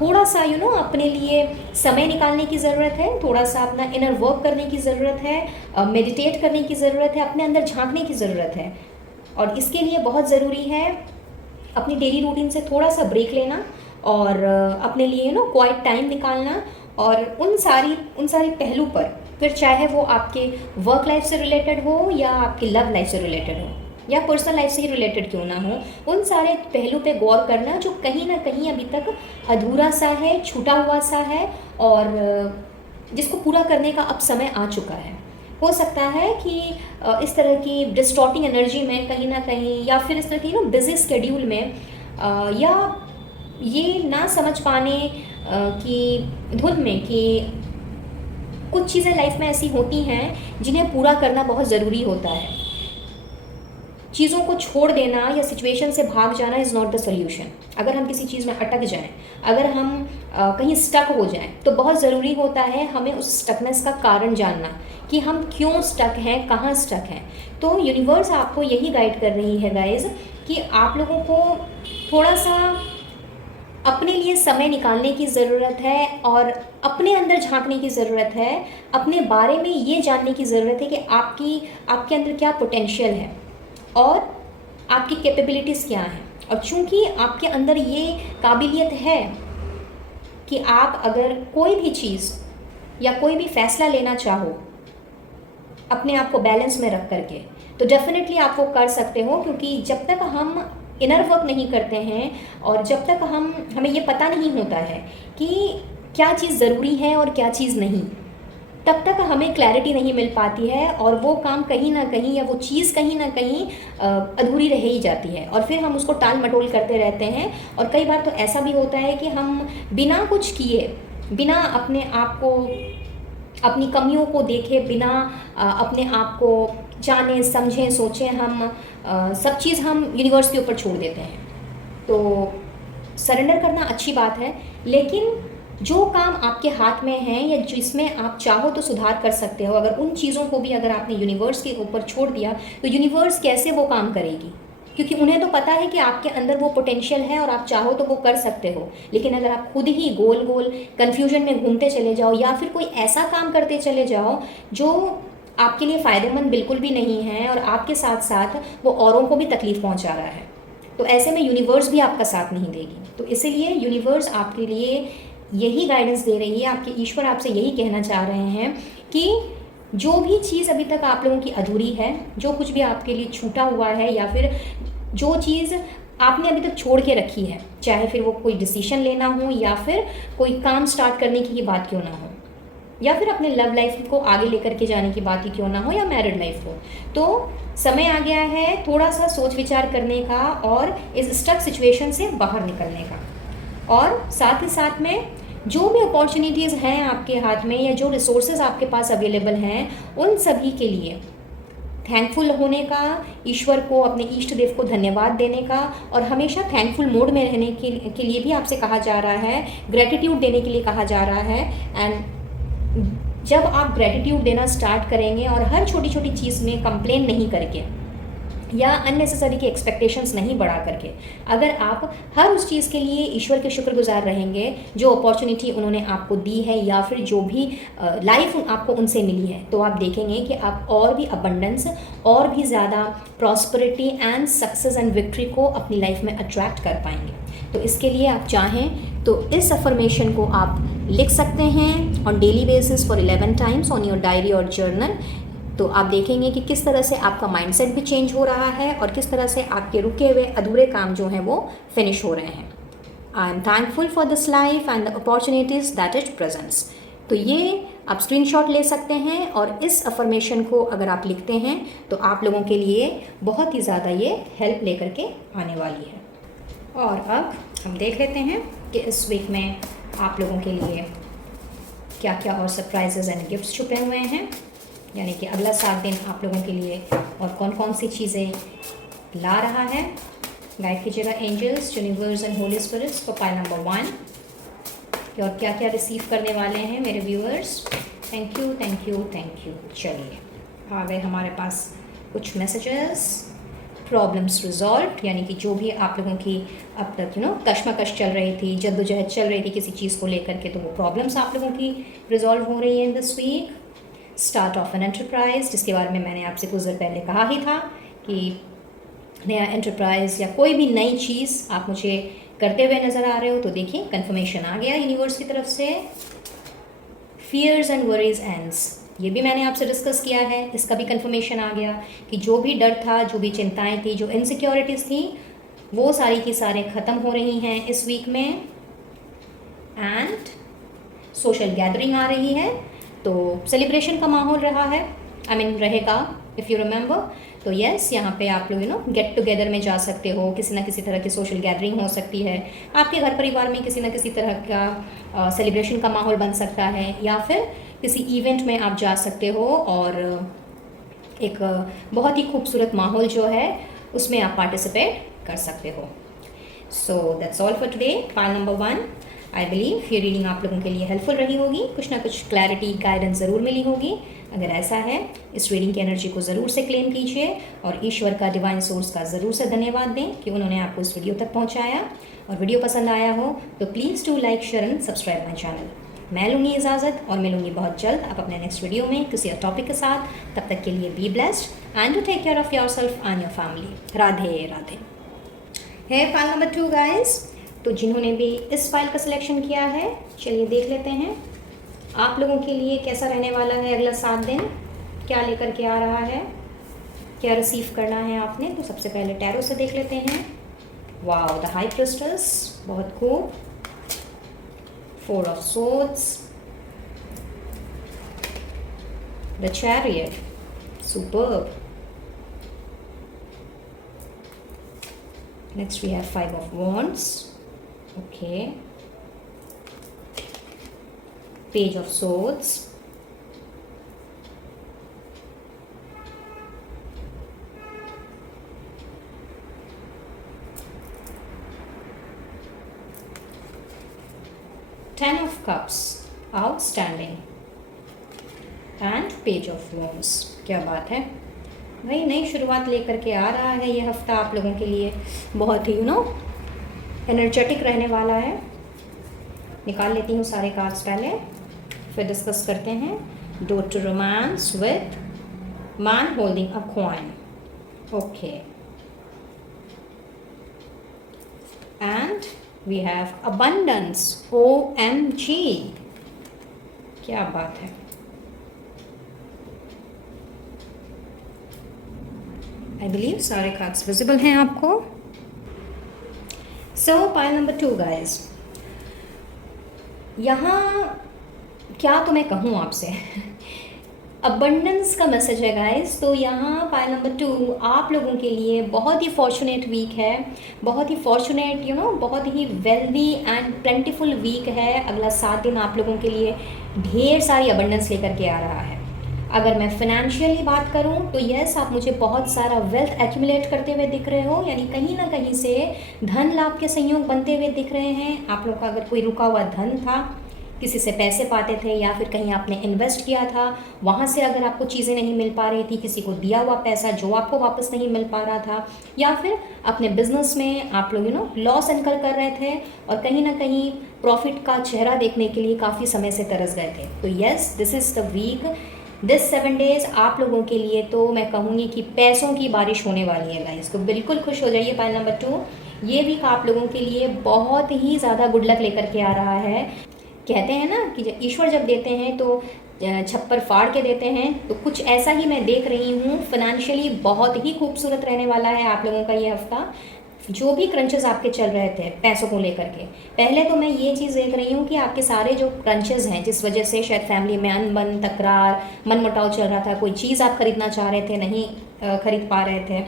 थोड़ा सा अपने लिए समय निकालने की ज़रूरत है, थोड़ा सा अपना इनर वर्क करने की ज़रूरत है, मेडिटेट करने की ज़रूरत है, अपने अंदर झांकने की ज़रूरत है। और इसके लिए बहुत ज़रूरी है अपनी डेली रूटीन से थोड़ा सा ब्रेक लेना और अपने लिए क्वाइट टाइम निकालना। और उन सारी पहलू पर, फिर चाहे वो आपके वर्क लाइफ से रिलेटेड हो या आपकी लव लाइफ से रिलेटेड हो या पर्सनल लाइफ से ही रिलेटेड क्यों ना हो, उन सारे पहलू पे गौर करना जो कहीं ना कहीं अभी तक अधूरा सा है, छूटा हुआ सा है और जिसको पूरा करने का अब समय आ चुका है। हो सकता है कि इस तरह की डिस्टॉर्टिंग एनर्जी में कहीं ना कहीं, या फिर इस तरह की बिजी स्केड्यूल में, या ये ना समझ पाने की धुन में कि कुछ चीज़ें लाइफ में ऐसी होती हैं जिन्हें पूरा करना बहुत ज़रूरी होता है। चीज़ों को छोड़ देना या सिचुएशन से भाग जाना इज़ नॉट द सोल्यूशन। अगर हम किसी चीज़ में अटक जाएं, अगर हम कहीं स्टक हो जाएं, तो बहुत ज़रूरी होता है हमें उस स्टकनेस का कारण जानना कि हम क्यों स्टक हैं, कहाँ स्टक हैं। तो यूनिवर्स आपको यही गाइड कर रही है गाइज कि आप लोगों को थोड़ा सा अपने लिए समय निकालने की ज़रूरत है और अपने अंदर झांकने की ज़रूरत है। अपने बारे में ये जानने की ज़रूरत है कि आपके अंदर क्या पोटेंशियल है और आपकी कैपेबिलिटीज़ क्या हैं। और चूँकि आपके अंदर ये काबिलियत है कि आप अगर कोई भी चीज़ या कोई भी फ़ैसला लेना चाहो अपने आप को बैलेंस में रख करके, तो डेफिनेटली आप वो कर सकते हो। क्योंकि जब तक हम इनर वर्क नहीं करते हैं और जब तक हमें ये पता नहीं होता है कि क्या चीज़ ज़रूरी है और क्या चीज़ नहीं, तब तक हमें क्लैरिटी नहीं मिल पाती है और वो काम कहीं ना कहीं या वो चीज़ कहीं ना कहीं अधूरी रह ही जाती है और फिर हम उसको टाल मटोल करते रहते हैं। और कई बार तो ऐसा भी होता है कि हम बिना कुछ किए, बिना अपने आप को, अपनी कमियों को देखे, बिना अपने आप को जाने समझें सोचें, हम सब चीज़ हम यूनिवर्स के ऊपर छोड़ देते हैं। तो सरेंडर करना अच्छी बात है, लेकिन जो काम आपके हाथ में है या जिसमें आप चाहो तो सुधार कर सकते हो, अगर उन चीज़ों को भी अगर आपने यूनिवर्स के ऊपर छोड़ दिया तो यूनिवर्स कैसे वो काम करेगी? क्योंकि उन्हें तो पता है कि आपके अंदर वो पोटेंशियल है और आप चाहो तो वो कर सकते हो। लेकिन अगर आप खुद ही गोल गोल कन्फ्यूजन में घूमते चले जाओ या फिर कोई ऐसा काम करते चले जाओ जो आपके लिए फ़ायदेमंद बिल्कुल भी नहीं है और आपके साथ साथ वो औरों को भी तकलीफ़ पहुंचा रहा है, तो ऐसे में यूनिवर्स भी आपका साथ नहीं देगी। तो इसीलिए यूनिवर्स आपके लिए यही गाइडेंस दे रही है, आपके ईश्वर आपसे यही कहना चाह रहे हैं कि जो भी चीज़ अभी तक आप लोगों की अधूरी है, जो कुछ भी आपके लिए छूटा हुआ है या फिर जो चीज़ आपने अभी तक छोड़ के रखी है, चाहे फिर वो कोई डिसीजन लेना हो या फिर कोई काम स्टार्ट करने की बात क्यों ना हो, या फिर अपने लव लाइफ को आगे लेकर के जाने की बात ही क्यों ना हो, या मैरिड लाइफ हो, तो समय आ गया है थोड़ा सा सोच विचार करने का और इस स्टक सिचुएशन से बाहर निकलने का। और साथ ही साथ में जो भी अपॉर्चुनिटीज़ हैं आपके हाथ में या जो रिसोर्सेज आपके पास अवेलेबल हैं, उन सभी के लिए थैंकफुल होने का, ईश्वर को, अपने इष्ट देव को धन्यवाद देने का और हमेशा थैंकफुल मोड में रहने के लिए भी आपसे कहा जा रहा है, ग्रेटिट्यूड देने के लिए कहा जा रहा है। एंड जब आप ग्रेटिट्यूड देना स्टार्ट करेंगे और हर छोटी छोटी चीज़ में कंप्लेन नहीं करके या अननेसेसरी की एक्सपेक्टेशंस नहीं बढ़ा करके, अगर आप हर उस चीज़ के लिए ईश्वर के शुक्रगुजार रहेंगे जो अपॉर्चुनिटी उन्होंने आपको दी है या फिर जो भी लाइफ आपको उनसे मिली है, तो आप देखेंगे कि आप और भी अबंडेंस, और भी ज़्यादा prosperity and success and victory को अपनी लाइफ में अट्रैक्ट कर पाएंगे। तो इसके लिए आप चाहें तो इस अफर्मेशन को आप लिख सकते हैं on daily basis for 11 times on your diary और जर्नल। तो आप देखेंगे कि किस तरह से आपका माइंडसेट भी चेंज हो रहा है और किस तरह से आपके रुके हुए अधूरे काम जो हैं वो फिनिश हो रहे हैं। I am thankful for this life and the opportunities that it presents. तो ये आप स्क्रीनशॉट ले सकते हैं और इस अफर्मेशन को अगर आप लिखते हैं तो आप लोगों के लिए बहुत ही ज़्यादा ये हेल्प लेकर के आने वाली है। और अब हम देख लेते हैं कि इस वीक में आप लोगों के लिए क्या क्या और सरप्राइजेज़ एंड गिफ्ट्स छुपे हुए हैं, यानी कि अगला 7 दिन आप लोगों के लिए और कौन कौन सी चीज़ें ला रहा है। गाइड कीजिएगा angels, universe and holy spirits for pile number 1 कि और क्या क्या रिसीव करने वाले हैं मेरे viewers. Thank you thank you thank you. चलिए आ गए हमारे पास कुछ मैसेजेस। प्रॉब्लम्स रिजॉल्व, यानी कि जो भी आप लोगों की अब तक कश्मकश चल रही थी, जद्दोजहद चल रही थी किसी चीज़ को लेकर के, तो वो प्रॉब्लम्स आप लोगों की रिजॉल्व हो रही है in this week. Start off an enterprise, जिसके बारे में मैंने आपसे कुछ देर पहले कहा ही था कि नया एंटरप्राइज या कोई भी नई चीज़ आप मुझे करते हुए नज़र आ रहे हो, तो देखिए कन्फर्मेशन आ गया यूनिवर्स की तरफ से। फियर्स एंड वरीज एंड्स, ये भी मैंने आपसे डिस्कस किया है, इसका भी कन्फर्मेशन आ गया कि जो भी डर था, जो भी चिंताएं थी, जो इनसिक्योरिटीज़ थी, वो सारी की सारे ख़त्म हो रही हैं इस वीक में। एंड सोशल गैदरिंग आ रही है, तो सेलिब्रेशन का माहौल रहा है, रहेगा इफ़ यू रिमेंबर। तो यस, यहाँ पे आप लोग गेट टुगेदर में जा सकते हो, किसी ना किसी तरह की सोशल गैदरिंग हो सकती है, आपके घर परिवार में किसी ना किसी तरह का सेलिब्रेशन का माहौल बन सकता है, या फिर किसी इवेंट में आप जा सकते हो और एक बहुत ही खूबसूरत माहौल जो है उसमें आप पार्टिसिपेट कर सकते हो। So that's all for today. Pile number 1, I believe ये रीडिंग आप लोगों के लिए हेल्पफुल रही होगी, कुछ ना कुछ क्लैरिटी गाइडेंस ज़रूर मिली होगी। अगर ऐसा है, इस रीडिंग की एनर्जी को ज़रूर से क्लेम कीजिए और ईश्वर का, डिवाइन सोर्स का ज़रूर से धन्यवाद दें कि उन्होंने आपको इस वीडियो तक पहुंचाया। और वीडियो पसंद आया हो तो please do like, share and subscribe my channel. मैं लूँगी इजाज़त और मिलूँगी बहुत जल्द आप अपने नेक्स्ट वीडियो में किसी और टॉपिक के साथ। तब तक के लिए be blessed and to take care of yourself and your family. Radhe Radhe. है फाइल नंबर 2 गाइस, तो जिन्होंने भी इस फाइल का सिलेक्शन किया है, चलिए देख लेते हैं आप लोगों के लिए कैसा रहने वाला है अगला 7 दिन, क्या लेकर के आ रहा है, क्या रिसीव करना है आपने। तो सबसे पहले टैरो से देख लेते हैं। वाओ, द हाई प्रिस्टेस, बहुत खूब। 4 of swords, the chariot, superb. Next we have 5 of wands, okay. Page of swords, Ten of Cups, outstanding, and Page of Wands। क्या बात है भाई, नई शुरुआत लेकर के आ रहा है ये हफ्ता आप लोगों के लिए, बहुत ही एनर्जेटिक रहने वाला है। निकाल लेती हूँ सारे कार्ड्स पहले, फिर डिस्कस करते हैं। Door to romance with man holding a coin, okay. And we have abundance, OMG, क्या बात है। I believe सारे कार्ड्स विजिबल हैं आपको। So पाइल नंबर 2 गाइस, यहाँ क्या तो मैं कहूँ आपसे अबंडेंस का मैसेज है गाइस। तो यहाँ पाइल नंबर 2 आप लोगों के लिए बहुत ही फॉर्चुनेट वीक है, बहुत ही फॉर्चुनेट बहुत ही वेल्दी एंड प्लेंटीफुल वीक है। अगला 7 दिन आप लोगों के लिए ढेर सारी अबंडेंस लेकर के आ रहा है। अगर मैं फाइनेंशियली बात करूँ तो यस, आप मुझे बहुत सारा वेल्थ एक्यूमुलेट करते हुए दिख रहे हो, यानी कहीं ना कहीं से धन लाभ के संयोग बनते हुए दिख रहे हैं। आप लोग का अगर कोई रुका हुआ धन था, किसी से पैसे पाते थे या फिर कहीं आपने इन्वेस्ट किया था, वहाँ से अगर आपको चीज़ें नहीं मिल पा रही थी, किसी को दिया हुआ पैसा जो आपको वापस नहीं मिल पा रहा था, या फिर अपने बिजनेस में आप लोग लॉस इनकर कर रहे थे और कहीं ना कहीं प्रॉफिट का चेहरा देखने के लिए काफ़ी समय से तरस गए थे। तो yes, this is the week, this 7 days आप लोगों के लिए तो मैं कहूँगी कि पैसों की बारिश होने वाली है गाइस, तो बिल्कुल खुश हो जाइए। पाइल नंबर 2, ये वीक आप लोगों के लिए बहुत ही ज़्यादा गुड लक लेकर के आ रहा है। कहते हैं ना कि ईश्वर जब देते हैं तो छप्पर फाड़ के देते हैं, तो कुछ ऐसा ही मैं देख रही हूँ। फाइनेंशियली बहुत ही खूबसूरत रहने वाला है आप लोगों का ये हफ्ता। जो भी क्रंचेस आपके चल रहे थे पैसों को लेकर के, पहले तो मैं ये चीज़ देख रही हूँ कि आपके सारे जो क्रंचेस हैं जिस वजह से शायद फैमिली में अनबन, तकरार, मनमुटाव चल रहा था, कोई चीज़ आप खरीदना चाह रहे थे नहीं खरीद पा रहे थे,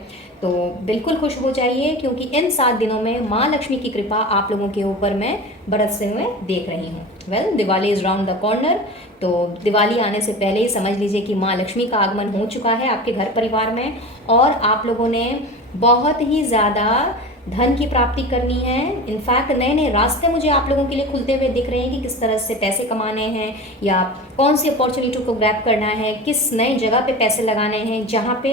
तो बिल्कुल खुश हो जाइए क्योंकि इन 7 दिनों में माँ लक्ष्मी की कृपा आप लोगों के ऊपर मैं बरसते हुए देख रही हूँ। Well, Diwali is round the corner, तो दिवाली आने से पहले ही समझ लीजिए कि माँ लक्ष्मी का आगमन हो चुका है आपके घर परिवार में और आप लोगों ने बहुत ही ज़्यादा धन की प्राप्ति करनी है। इनफैक्ट नए नए रास्ते मुझे आप लोगों के लिए खुलते हुए दिख रहे हैं कि किस तरह से पैसे कमाने हैं या कौन सी अपॉर्चुनिटी को ग्रैब करना है, किस नई जगह पे पैसे लगाने हैं जहाँ पे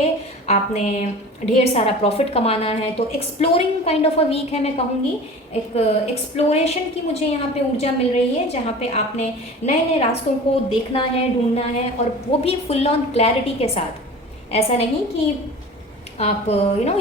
आपने ढेर सारा प्रॉफिट कमाना है। तो exploring kind of a week है, मैं कहूँगी एक एक्सप्लोरेशन की मुझे यहाँ पे ऊर्जा मिल रही है जहाँ पे आपने नए नए रास्तों को देखना है, ढूंढना है और वो भी फुल ऑन क्लैरिटी के साथ। ऐसा नहीं कि आप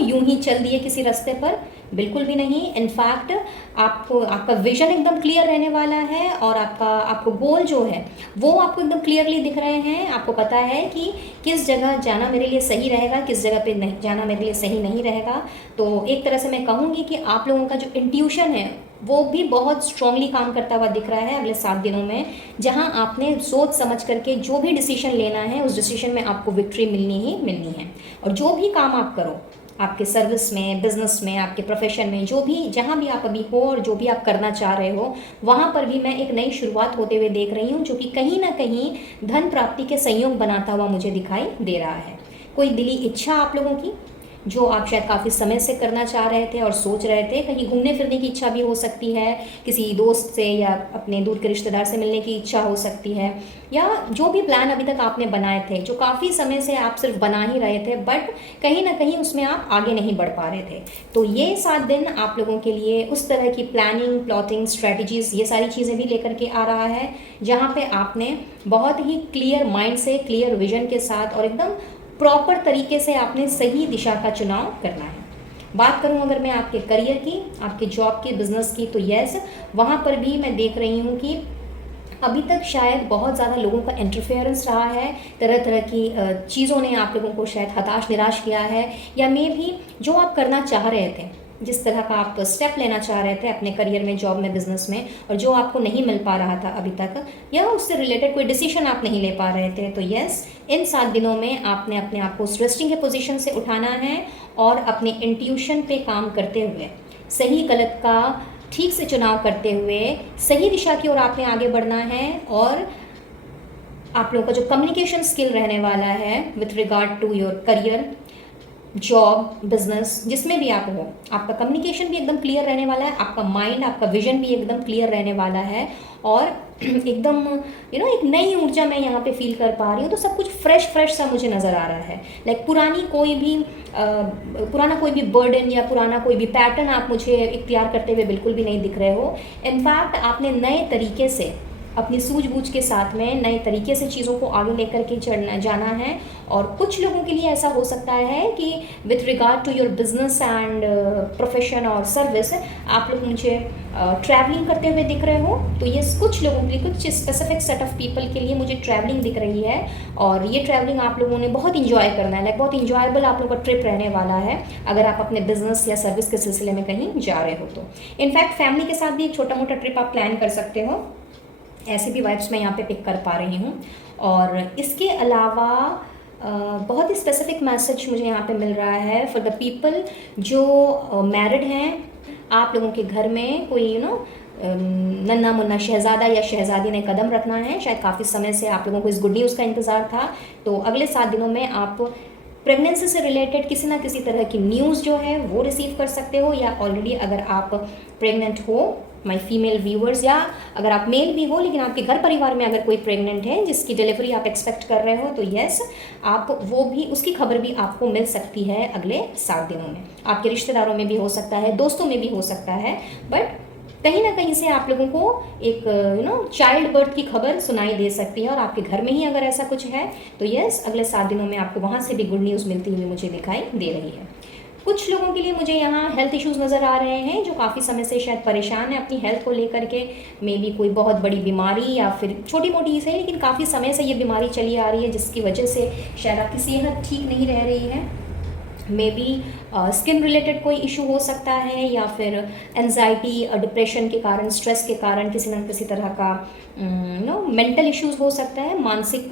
यूं ही चल दिए किसी रास्ते पर, बिल्कुल भी नहीं। इनफैक्ट आपका विजन एकदम क्लियर रहने वाला है और आपको गोल जो है वो आपको एकदम क्लियरली दिख रहे हैं। आपको पता है कि किस जगह जाना मेरे लिए सही रहेगा, किस जगह पे नहीं जाना मेरे लिए सही नहीं रहेगा। तो एक तरह से मैं कहूँगी कि आप लोगों का जो इंट्यूशन है वो भी बहुत स्ट्रांगली काम करता हुआ दिख रहा है अगले 7 दिनों में, जहां आपने सोच समझ करके जो भी डिसीजन लेना है उस डिसीजन में आपको विक्ट्री मिलनी ही मिलनी है। और जो भी काम आप करो आपके सर्विस में, बिजनेस में, आपके प्रोफेशन में, जो भी जहाँ भी आप अभी हो और जो भी आप करना चाह रहे हो, वहाँ पर भी मैं एक नई शुरुआत होते हुए देख रही हूँ जो कि कहीं ना कहीं धन प्राप्ति के संयोग बनाता हुआ मुझे दिखाई दे रहा है। कोई दिली इच्छा आप लोगों की जो आप शायद काफ़ी समय से करना चाह रहे थे और सोच रहे थे, कहीं घूमने फिरने की इच्छा भी हो सकती है, किसी दोस्त से या अपने दूर के रिश्तेदार से मिलने की इच्छा हो सकती है, या जो भी प्लान अभी तक आपने बनाए थे जो काफ़ी समय से आप सिर्फ बना ही रहे थे बट कहीं ना कहीं उसमें आप आगे नहीं बढ़ पा रहे थे। तो ये 7 दिन आप लोगों के लिए उस तरह की प्लानिंग, प्लॉटिंग, स्ट्रेटजीज, ये सारी चीज़ें भी लेकर के आ रहा है जहाँ पे आपने बहुत ही क्लियर माइंड से, क्लियर विजन के साथ और एकदम प्रॉपर तरीके से आपने सही दिशा का चुनाव करना है। बात करूं अगर मैं आपके करियर की, आपके जॉब की, बिजनेस की, तो यस, वहाँ पर भी मैं देख रही हूँ कि अभी तक शायद बहुत ज़्यादा लोगों का इंटरफेरेंस रहा है, तरह तरह की चीज़ों ने आप लोगों को शायद हताश निराश किया है, या मे भी जो आप करना चाह रहे थे, जिस तरह का आप स्टेप लेना चाह रहे थे अपने करियर में, जॉब में, बिजनेस में, और जो आपको नहीं मिल पा रहा था अभी तक, या उससे रिलेटेड कोई डिसीजन आप नहीं ले पा रहे थे, तो यस, इन 7 दिनों में आपने अपने आप को उस रेस्टिंग के पोजीशन से उठाना है और अपने इंट्यूशन पे काम करते हुए, सही गलत का ठीक से चुनाव करते हुए सही दिशा की ओर आपने आगे बढ़ना है। और आप लोगों का जो कम्युनिकेशन स्किल रहने वाला है with regard to your career, job, business, जिसमें भी आप हो, आपका कम्युनिकेशन भी एकदम क्लियर रहने वाला है, आपका माइंड, आपका विजन भी एकदम क्लियर रहने वाला है और एकदम एक नई ऊर्जा मैं यहाँ पे फील कर पा रही हूँ। तो सब कुछ फ्रेश सा मुझे नज़र आ रहा है। लाइक पुराना कोई भी बर्डन या पुराना कोई भी पैटर्न आप मुझे इख्तियार करते हुए बिल्कुल भी नहीं दिख रहे हो। इनफैक्ट आपने नए तरीके से, अपनी सूझबूझ के साथ में नए तरीके से चीज़ों को आगे लेकर के जाना है। और कुछ लोगों के लिए ऐसा हो सकता है कि with regard to your business and profession और सर्विस आप लोग मुझे ट्रैवलिंग करते हुए दिख रहे हो। तो ये कुछ लोगों के लिए, कुछ स्पेसिफिक सेट ऑफ पीपल के लिए मुझे ट्रैवलिंग दिख रही है और ये ट्रैवलिंग आप लोगों ने बहुत इंजॉय करना है। लाइक बहुत इंजॉयबल आप लोगों का ट्रिप रहने वाला है अगर आप अपने बिजनेस या सर्विस के सिलसिले में कहीं जा रहे हो तो। इनफैक्ट फैमिली के साथ भी एक छोटा मोटा ट्रिप आप प्लान कर सकते हो। ऐसी भी वाइब्स मैं यहाँ पे पिक कर पा रही हूँ। और इसके अलावा बहुत ही स्पेसिफिक मैसेज मुझे यहाँ पे मिल रहा है फॉर द पीपल जो मैरिड हैं। आप लोगों के घर में कोई नन्ना मुन्ना शहज़ादा या शहज़ादी ने कदम रखना है। शायद काफ़ी समय से आप लोगों को इस गुड न्यूज़ का इंतज़ार था। तो अगले 7 दिनों में आप प्रेगनेंसी से रिलेटेड किसी ना किसी तरह की न्यूज़ जो है वो रिसीव कर सकते हो, या ऑलरेडी अगर आप प्रेग्नेंट हो माय फीमेल व्यूअर्स, या अगर आप मेल भी हो लेकिन आपके घर परिवार में अगर कोई प्रेग्नेंट है जिसकी डिलीवरी आप एक्सपेक्ट कर रहे हो, तो यस, आप वो भी, उसकी खबर भी आपको मिल सकती है अगले 7 दिनों में। आपके रिश्तेदारों में भी हो सकता है, दोस्तों में भी हो सकता है, बट कहीं ना कहीं से आप लोगों को एक चाइल्ड बर्थ की खबर सुनाई दे सकती है, और आपके घर में ही अगर ऐसा कुछ है तो यस, अगले 7 दिनों में आपको वहाँ से भी गुड न्यूज़ मिलती हुई मुझे दिखाई दे रही है। कुछ लोगों के लिए मुझे यहाँ हेल्थ इश्यूज़ नज़र आ रहे हैं जो काफ़ी समय से शायद परेशान है अपनी हेल्थ को लेकर के, मे बी कोई बहुत बड़ी बीमारी या फिर छोटी मोटी से, लेकिन काफ़ी समय से ये बीमारी चली आ रही है जिसकी वजह से शायद आपकी सेहत ठीक नहीं रह रही है। मे बी स्किन रिलेटेड कोई इशू हो सकता है, या फिर एनजाइटी और डिप्रेशन के कारण, स्ट्रेस के कारण किसी न किसी तरह का मेंटल इश्यूज हो सकता है, मानसिक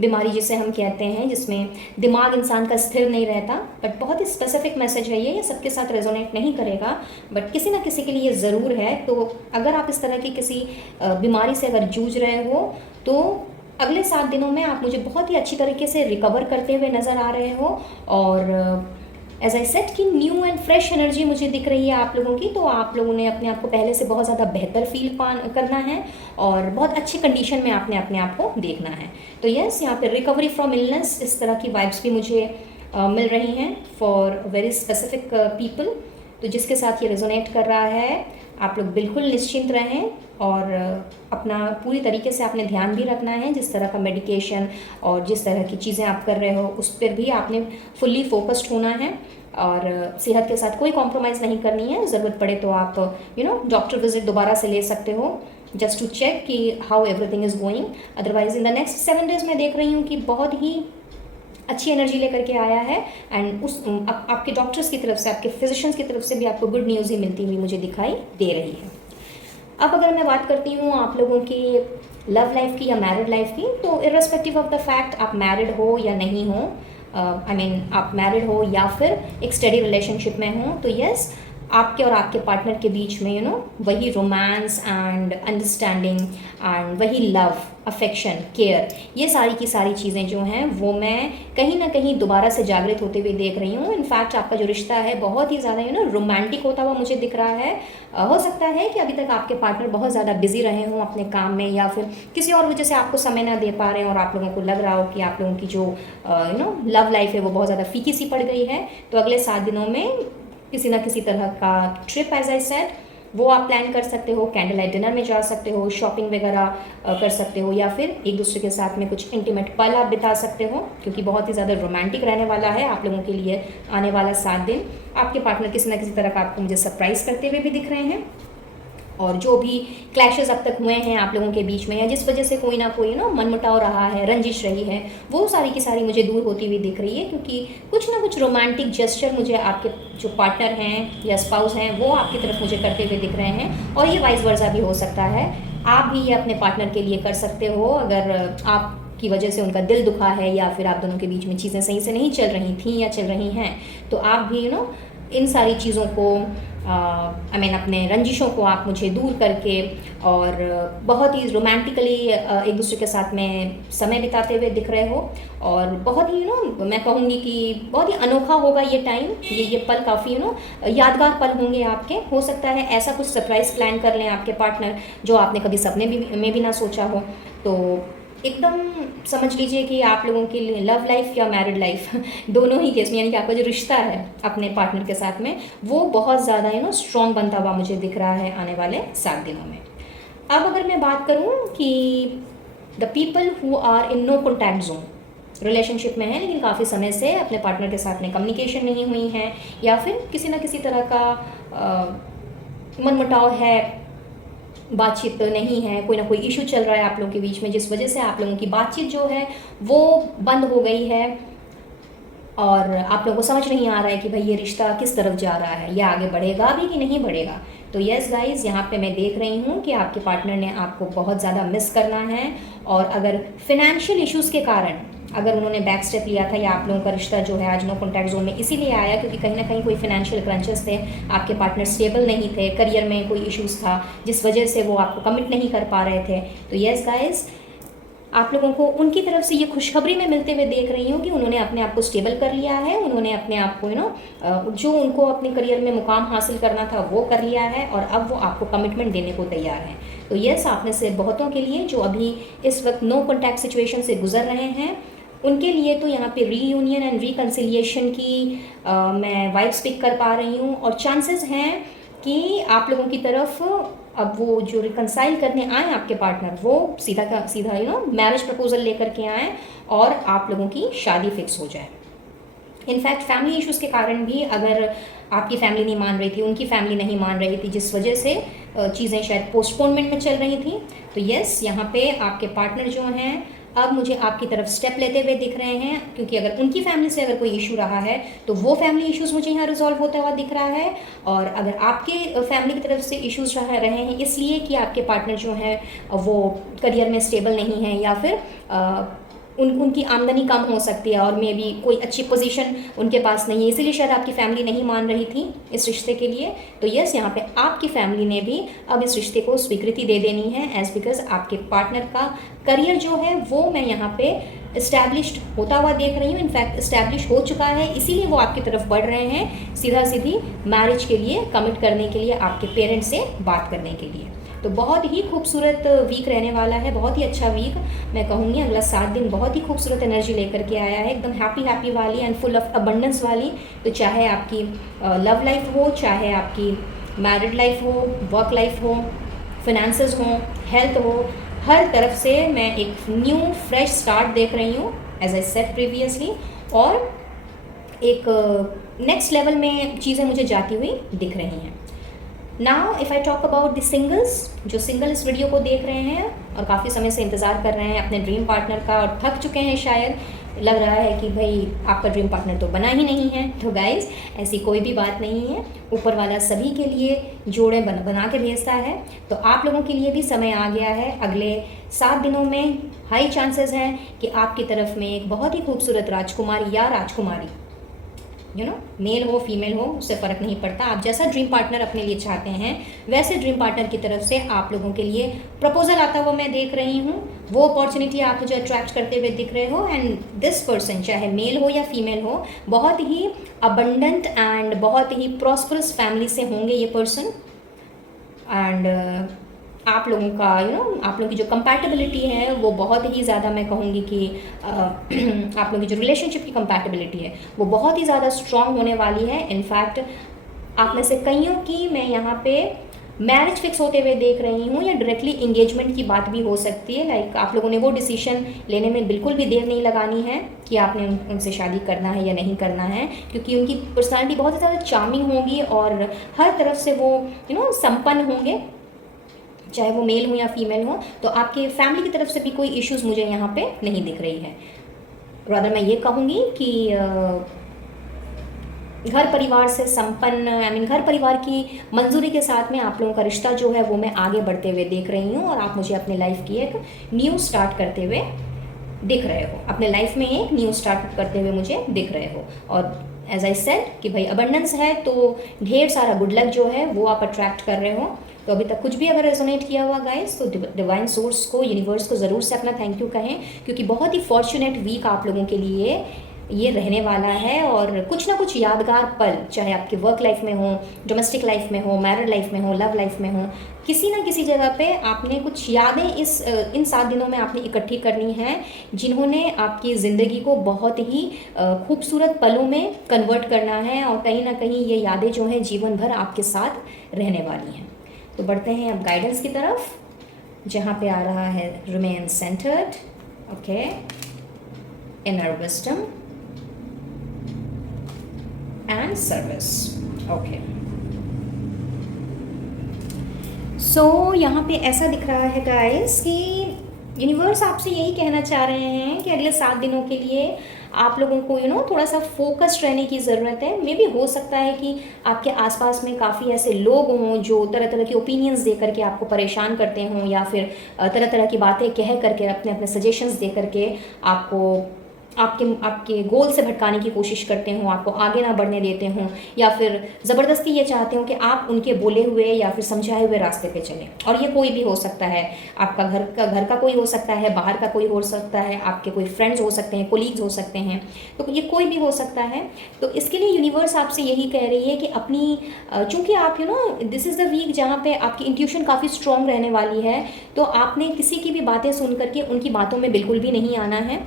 बीमारी जिसे हम कहते हैं, जिसमें दिमाग इंसान का स्थिर नहीं रहता। बट बहुत ही स्पेसिफिक मैसेज है ये सबके साथ रेजोनेट नहीं करेगा, बट किसी ना किसी के लिए ज़रूर है। तो अगर आप इस तरह की किसी बीमारी से अगर जूझ रहे हो तो अगले 7 दिनों में आप मुझे बहुत ही अच्छी तरीके से रिकवर करते हुए नज़र आ रहे हो, और एज आई सेट कि न्यू एंड फ्रेश एनर्जी मुझे दिख रही है आप लोगों की। तो आप लोगों ने अपने आप को पहले से बहुत ज़्यादा बेहतर फील करना है, और बहुत अच्छी कंडीशन में आपने अपने आप को देखना है। तो यस, यहाँ पे रिकवरी फ्रॉम इलनेस, इस तरह की वाइब्स भी मुझे मिल रही हैं फॉर वेरी स्पेसिफिक पीपल। तो जिसके साथ ये रेजोनेट कर रहा है, आप लोग बिल्कुल निश्चिंत रहें, और अपना पूरी तरीके से आपने ध्यान भी रखना है। जिस तरह का मेडिकेशन और जिस तरह की चीज़ें आप कर रहे हो उस पर भी आपने फुल्ली फोकस्ड होना है, और सेहत के साथ कोई कॉम्प्रोमाइज़ नहीं करनी है। ज़रूरत पड़े तो आप डॉक्टर विजिट दोबारा से ले सकते हो, जस्ट टू चेक कि how everything is going. Otherwise in the next 7 days मैं देख रही हूँ कि बहुत ही अच्छी एनर्जी लेकर के आया है, एंड उस आपके डॉक्टर्स की तरफ से, आपके फिजिशियंस की तरफ से भी आपको गुड न्यूज़ ही मिलती हुई मुझे दिखाई दे रही है। अब अगर मैं बात करती हूँ आप लोगों की लव लाइफ की या मैरिड लाइफ की, तो इर्रेस्पेक्टिव ऑफ द फैक्ट आप मैरिड हो या नहीं हो, आप मैरिड हो या फिर एक स्टडी रिलेशनशिप में हो, तो यस, आपके और आपके पार्टनर के बीच में वही रोमांस एंड अंडरस्टैंडिंग एंड वही लव, अफेक्शन, केयर, ये सारी की सारी चीज़ें जो हैं वो मैं कहीं ना कहीं दोबारा से जागृत होते हुए देख रही हूँ। इनफैक्ट आपका जो रिश्ता है बहुत ही ज़्यादा रोमांटिक होता हुआ मुझे दिख रहा है। हो सकता है कि अभी तक आपके पार्टनर बहुत ज़्यादा बिजी रहे हों अपने काम में, या फिर किसी और वजह से आपको समय ना दे पा रहे हैं, और आप लोगों को लग रहा हो कि आप लोगों की जो लव लाइफ है वो बहुत ज़्यादा फीकी सी पड़ गई है। तो अगले 7 दिनों में किसी ना किसी तरह का ट्रिप, एज आई सेड, वो आप प्लान कर सकते हो। कैंडल लाइट डिनर में जा सकते हो, शॉपिंग वगैरह कर सकते हो, या फिर एक दूसरे के साथ में कुछ इंटीमेट पल आप बिता सकते हो, क्योंकि बहुत ही ज़्यादा रोमांटिक रहने वाला है आप लोगों के लिए आने वाला 7 दिन। आपके पार्टनर किसी ना किसी तरह का आपको मुझे सरप्राइज़ करते हुए भी दिख रहे हैं, और जो भी क्लैशेस अब तक हुए हैं आप लोगों के बीच में, या जिस वजह से कोई ना कोई मनमुटाव रहा है, रंजिश रही है, वो सारी की सारी मुझे दूर होती हुई दिख रही है, क्योंकि कुछ ना कुछ रोमांटिक जेस्चर मुझे आपके जो पार्टनर हैं या स्पाउस हैं वो आपकी तरफ मुझे करते हुए दिख रहे हैं। और ये वाइस वर्सा भी हो सकता है, आप भी ये अपने पार्टनर के लिए कर सकते हो। अगर आप की वजह से उनका दिल दुखा है, या फिर आप दोनों के बीच में चीज़ें सही से नहीं चल रही थी या चल रही हैं, तो आप भी इन सारी चीज़ों को अपने रंजिशों को आप मुझे दूर करके और बहुत ही रोमांटिकली एक दूसरे के साथ में समय बिताते हुए दिख रहे हो। और बहुत ही मैं कहूँगी कि बहुत ही अनोखा होगा ये टाइम, ये पल काफ़ी यादगार पल होंगे आपके। हो सकता है ऐसा कुछ सरप्राइज़ प्लान कर लें आपके पार्टनर जो आपने कभी सपने में भी ना सोचा हो। तो एकदम समझ लीजिए कि आप लोगों के लिए लव लाइफ या मैरिड लाइफ दोनों ही केस में, यानी कि आपका जो रिश्ता है अपने पार्टनर के साथ में, वो बहुत ज़्यादा स्ट्रॉन्ग बनता हुआ मुझे दिख रहा है आने वाले 7 दिनों में। अब अगर मैं बात करूं कि the people who are in no contact zone, relationship में है लेकिन काफ़ी समय से अपने पार्टनर के साथ में कम्युनिकेशन नहीं हुई है, या फिर किसी न किसी तरह का मनमुटाव है, बातचीत नहीं है, कोई ना कोई इशू चल रहा है आप लोगों के बीच में, जिस वजह से आप लोगों की बातचीत जो है वो बंद हो गई है, और आप लोगों को समझ नहीं आ रहा है कि भाई ये रिश्ता किस तरफ जा रहा है, या आगे बढ़ेगा भी कि नहीं बढ़ेगा। तो यस गाइज, यहाँ पे मैं देख रही हूँ कि आपके पार्टनर ने आपको बहुत ज़्यादा मिस करना है, और अगर फिनेंशियल इश्यूज़ के कारण अगर उन्होंने बैक स्टेप लिया था, या आप लोगों का रिश्ता जो है आज नो कॉन्टैक्ट जोन में इसीलिए आया क्योंकि कहीं ना कहीं कोई फिनेंशियल क्रंचेस थे, आपके पार्टनर स्टेबल नहीं थे, करियर में कोई इश्यूज़ था जिस वजह से वो आपको कमिट नहीं कर पा रहे थे। तो यस गाइज, आप लोगों को उनकी तरफ से ये खुशखबरी मैं मिलते हुए देख रही हूँ कि उन्होंने अपने आप को स्टेबल कर लिया है, उन्होंने अपने आप को जो उनको अपने करियर में मुकाम हासिल करना था वो कर लिया है और अब वो आपको कमिटमेंट देने को तैयार हैं। तो यस, आप में से बहुतों के लिए जो अभी इस वक्त नो कॉन्टैक्ट सिचुएशन से गुजर रहे हैं उनके लिए तो यहाँ पे रीयूनियन एंड रिकन्सिलिएशन की मैं वाइब्स पिक कर पा रही हूँ और चांसेस हैं कि आप लोगों की तरफ अब वो जो रिकन्साइल करने आए आपके पार्टनर वो सीधा का सीधा मैरिज प्रपोजल लेकर के आए और आप लोगों की शादी फिक्स हो जाए। इनफैक्ट फैमिली इश्यूज़ के कारण भी अगर आपकी फैमिली नहीं मान रही थी, उनकी फैमिली नहीं मान रही थी, जिस वजह से चीज़ें शायद पोस्टपोनमेंट में चल रही थी, तो यस यहाँ पे आपके पार्टनर जो हैं अब मुझे आपकी तरफ स्टेप लेते हुए दिख रहे हैं, क्योंकि अगर उनकी फैमिली से अगर कोई इशू रहा है तो वो फैमिली इश्यूज़ मुझे यहाँ रिजॉल्व होता हुआ दिख रहा है। और अगर आपके फैमिली की तरफ से इश्यूज़ रहे हैं इसलिए कि आपके पार्टनर जो हैं वो करियर में स्टेबल नहीं है या फिर उनकी आमदनी कम हो सकती है और मे बी कोई अच्छी पोजीशन उनके पास नहीं है, इसीलिए शायद आपकी फैमिली नहीं मान रही थी इस रिश्ते के लिए। तो यस, यहाँ पे आपकी फैमिली ने भी अब इस रिश्ते को स्वीकृति दे देनी है एज बिकॉज आपके पार्टनर का करियर जो है वो मैं यहाँ पे इस्टेब्लिश्ड होता हुआ देख रही हूँ। इनफैक्ट इस्टेब्लिश हो चुका है, इसीलिए वो आपकी तरफ बढ़ रहे हैं सीधा सीधी मैरिज के लिए, कमिट करने के लिए, आपके पेरेंट्स से बात करने के लिए। तो बहुत ही खूबसूरत वीक रहने वाला है, बहुत ही अच्छा वीक मैं कहूँगी। अगला 7 दिन बहुत ही खूबसूरत एनर्जी लेकर के आया है, एकदम हैप्पी वाली एंड फुल ऑफ अबंडेंस वाली। तो चाहे आपकी लव लाइफ हो, चाहे आपकी मैरिड लाइफ हो, वर्क लाइफ हो, फिनेंसेस हो, हेल्थ हो, हर तरफ से मैं एक न्यू फ्रेश स्टार्ट देख रही हूँ एज आई सेड प्रीवियसली। और एक नेक्स्ट लेवल में चीज़ें मुझे जाती हुई दिख रही हैं। Now if I talk about the singles, जो सिंगल इस वीडियो को देख रहे हैं और काफ़ी समय से इंतज़ार कर रहे हैं अपने ड्रीम पार्टनर का और थक चुके हैं, शायद लग रहा है कि भाई आपका ड्रीम पार्टनर तो बना ही नहीं है, तो गाइज़ ऐसी कोई भी बात नहीं है। ऊपर वाला सभी के लिए जोड़े बना के भेजता है। तो आप लोगों के लिए भी समय आ गया है। अगले 7 दिनों में हाई चांसेस हैं कि आपकी तरफ में एक बहुत ही खूबसूरत राजकुमारी या राजकुमारी, मेल हो फीमेल हो उससे फ़र्क नहीं पड़ता, आप जैसा ड्रीम पार्टनर अपने लिए चाहते हैं वैसे ड्रीम पार्टनर की तरफ से आप लोगों के लिए प्रपोजल आता हुआ मैं देख रही हूँ। वो अपॉर्चुनिटी आप मुझे अट्रैक्ट करते हुए दिख रहे हो एंड दिस पर्सन चाहे मेल हो या फीमेल हो बहुत ही अबंडेंट एंड बहुत ही प्रॉस्परस फैमिली से होंगे ये पर्सन। एंड आप लोगों का आप लोगों की जो कंपैटिबिलिटी है वो बहुत ही ज़्यादा, मैं कहूँगी कि आप लोगों की जो रिलेशनशिप की कंपैटिबिलिटी है वो बहुत ही ज़्यादा स्ट्रॉन्ग होने वाली है। इनफैक्ट आप में से कईयों की मैं यहाँ पे मैरिज फिक्स होते हुए देख रही हूँ या डायरेक्टली इंगेजमेंट की बात भी हो सकती है। लाइक आप लोगों ने वो डिसीजन लेने में बिल्कुल भी देर नहीं लगानी है कि आपने उनसे शादी करना है या नहीं करना है, क्योंकि उनकी पर्सनैलिटी बहुत ही ज़्यादा चार्मिंग होगी और हर तरफ से वो संपन्न होंगे, चाहे वो मेल हो या फीमेल हो। तो आपके फैमिली की तरफ से भी कोई इश्यूज़ मुझे यहाँ पे नहीं दिख रही है। रादर मैं ये कहूँगी कि घर परिवार से संपन्न घर परिवार की मंजूरी के साथ में आप लोगों का रिश्ता जो है वो मैं आगे बढ़ते हुए देख रही हूँ और आप मुझे अपने लाइफ की एक न्यू स्टार्ट करते हुए दिख रहे हो, अपने लाइफ में एक न्यू स्टार्ट करते हुए मुझे दिख रहे हो। और एज आई सेड कि भाई अबंडेंस है तो ढेर सारा गुड लक जो है वो आप अट्रैक्ट कर रहे हो। तो अभी तक कुछ भी अगर रेजोनेट किया हुआ गाइस तो डिवाइन सोर्स को, यूनिवर्स को ज़रूर से अपना थैंक यू कहें, क्योंकि बहुत ही फॉर्चुनेट वीक आप लोगों के लिए ये रहने वाला है। और कुछ ना कुछ यादगार पल, चाहे आपकी वर्क लाइफ में हो, डोमेस्टिक लाइफ में हो, मैरिड लाइफ में हो, लव लाइफ में हो, किसी ना किसी जगह पे आपने कुछ यादें इन 7 दिनों में आपने इकट्ठी करनी है जिन्होंने आपकी ज़िंदगी को बहुत ही खूबसूरत पलों में कन्वर्ट करना है और कहीं ना कहीं ये यादें जो हैं जीवन भर आपके साथ रहने वाली हैं। तो बढ़ते हैं अब गाइडेंस की तरफ, जहाँ पे आ रहा है remain centred, okay, inner wisdom and service, okay. So यहाँ पे ऐसा दिख रहा है गाइस कि यूनिवर्स आपसे यही कहना चाह रहे हैं कि अगले 7 दिनों के लिए आप लोगों को थोड़ा सा फोकस्ड रहने की ज़रूरत है। मे भी हो सकता है कि आपके आसपास में काफ़ी ऐसे लोग हों जो तरह तरह के ओपिनियंस दे करके आपको परेशान करते हों या फिर तरह तरह की बातें कह करके अपने अपने सजेशंस दे करके आपको आपके आपके गोल से भटकाने की कोशिश करते हों, आपको आगे ना बढ़ने देते हों, या फिर ज़बरदस्ती ये चाहते हो कि आप उनके बोले हुए या फिर समझाए हुए रास्ते पे चलें। और ये कोई भी हो सकता है, आपका घर का कोई हो सकता है, बाहर का कोई हो सकता है, आपके कोई फ्रेंड्स हो सकते हैं, कोलीग्स हो सकते हैं, तो ये कोई भी हो सकता है। तो इसके लिए यूनिवर्स आपसे यही कह रही है कि अपनी चूँकि आप दिस इज़ द वीक जहाँ पे आपकी इंट्यूशन काफ़ी स्ट्रॉन्ग रहने वाली है, तो आपने किसी की भी बातें सुन करके उनकी बातों में बिल्कुल भी नहीं आना है।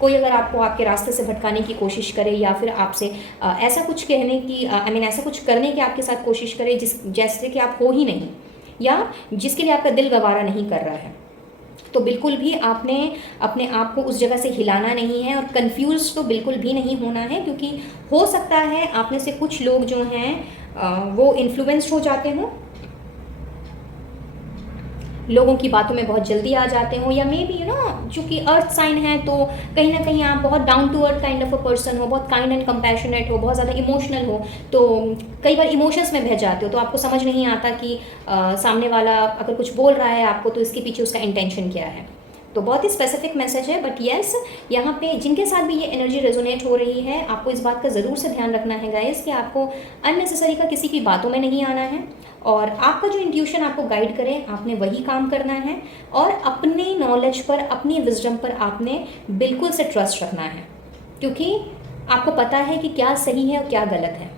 कोई अगर आपको आपके रास्ते से भटकाने की कोशिश करे या फिर आपसे ऐसा कुछ कहने की ऐसा कुछ करने की आपके साथ कोशिश करे जैसे कि आप हो ही नहीं, या जिसके लिए आपका दिल गवारा नहीं कर रहा है, तो बिल्कुल भी आपने अपने आप को उस जगह से हिलाना नहीं है और कंफ्यूज तो बिल्कुल भी नहीं होना है। क्योंकि हो सकता है आप में से कुछ लोग जो हैं वो इन्फ्लुएंस्ड हो जाते हों, लोगों की बातों में बहुत जल्दी आ जाते हो, या मे बी चूँकि अर्थ साइन है तो कहीं ना कहीं आप बहुत down to earth kind of a person हो, बहुत काइंड एंड कंपैशनेट हो, बहुत ज़्यादा इमोशनल हो, तो कई बार इमोशंस में बह जाते हो, तो आपको समझ नहीं आता कि सामने वाला अगर कुछ बोल रहा है आपको तो इसके पीछे उसका इंटेंशन क्या है। तो बहुत ही स्पेसिफिक मैसेज है, बट येस यहाँ पे जिनके साथ भी ये एनर्जी रेजोनेट हो रही है, आपको इस बात का ज़रूर से ध्यान रखना है गाइस कि आपको अननेसेसरी का किसी की बातों में नहीं आना है, और आपका जो इंट्यूशन आपको गाइड करे आपने वही काम करना है, और अपने नॉलेज पर, अपनी विजडम पर आपने बिल्कुल से ट्रस्ट रखना है, क्योंकि आपको पता है कि क्या सही है और क्या गलत है।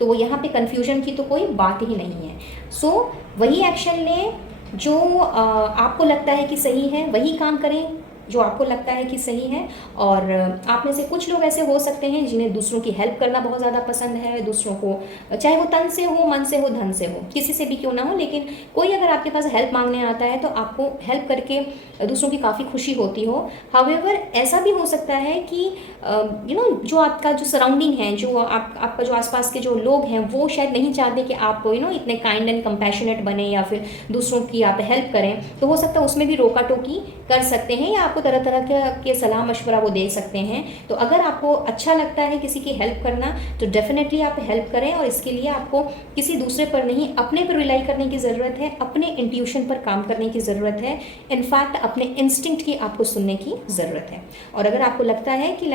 तो यहाँ पे कन्फ्यूजन की तो कोई बात ही नहीं है। सो वही एक्शन लें जो आपको लगता है कि सही है, वही काम करें जो आपको लगता है कि सही है। और आप में से कुछ लोग ऐसे हो सकते हैं जिन्हें दूसरों की हेल्प करना बहुत ज़्यादा पसंद है, दूसरों को, चाहे वो तन से हो, मन से हो, धन से हो, किसी से भी क्यों ना हो, लेकिन कोई अगर आपके पास हेल्प मांगने आता है तो आपको हेल्प करके दूसरों की काफ़ी खुशी होती हो। हाउएवर ऐसा भी हो सकता है कि जो आपका जो सराउंडिंग है, जो आपका जो आसपास के जो लोग हैं, वो शायद नहीं चाहते कि आप इतने काइंड एंड कंपैशनेट बने या फिर दूसरों की आप हेल्प करें, तो हो सकता है उसमें भी रोका टोकी कर सकते हैं, या आपको तरह तरह के सलाह मशवरा वो दे सकते हैं। तो अगर आपको अच्छा लगता है किसी की हेल्प करना तो डेफिनेटली आप हेल्प करें, और इसके लिए आपको किसी दूसरे पर नहीं, अपने पर रिलाई करने की ज़रूरत है, अपने इंट्यूशन पर काम करने की ज़रूरत है, इनफैक्ट अपने इंस्टिंक्ट की आपको सुनने की ज़रूरत है। और अगर आपको लगता है कि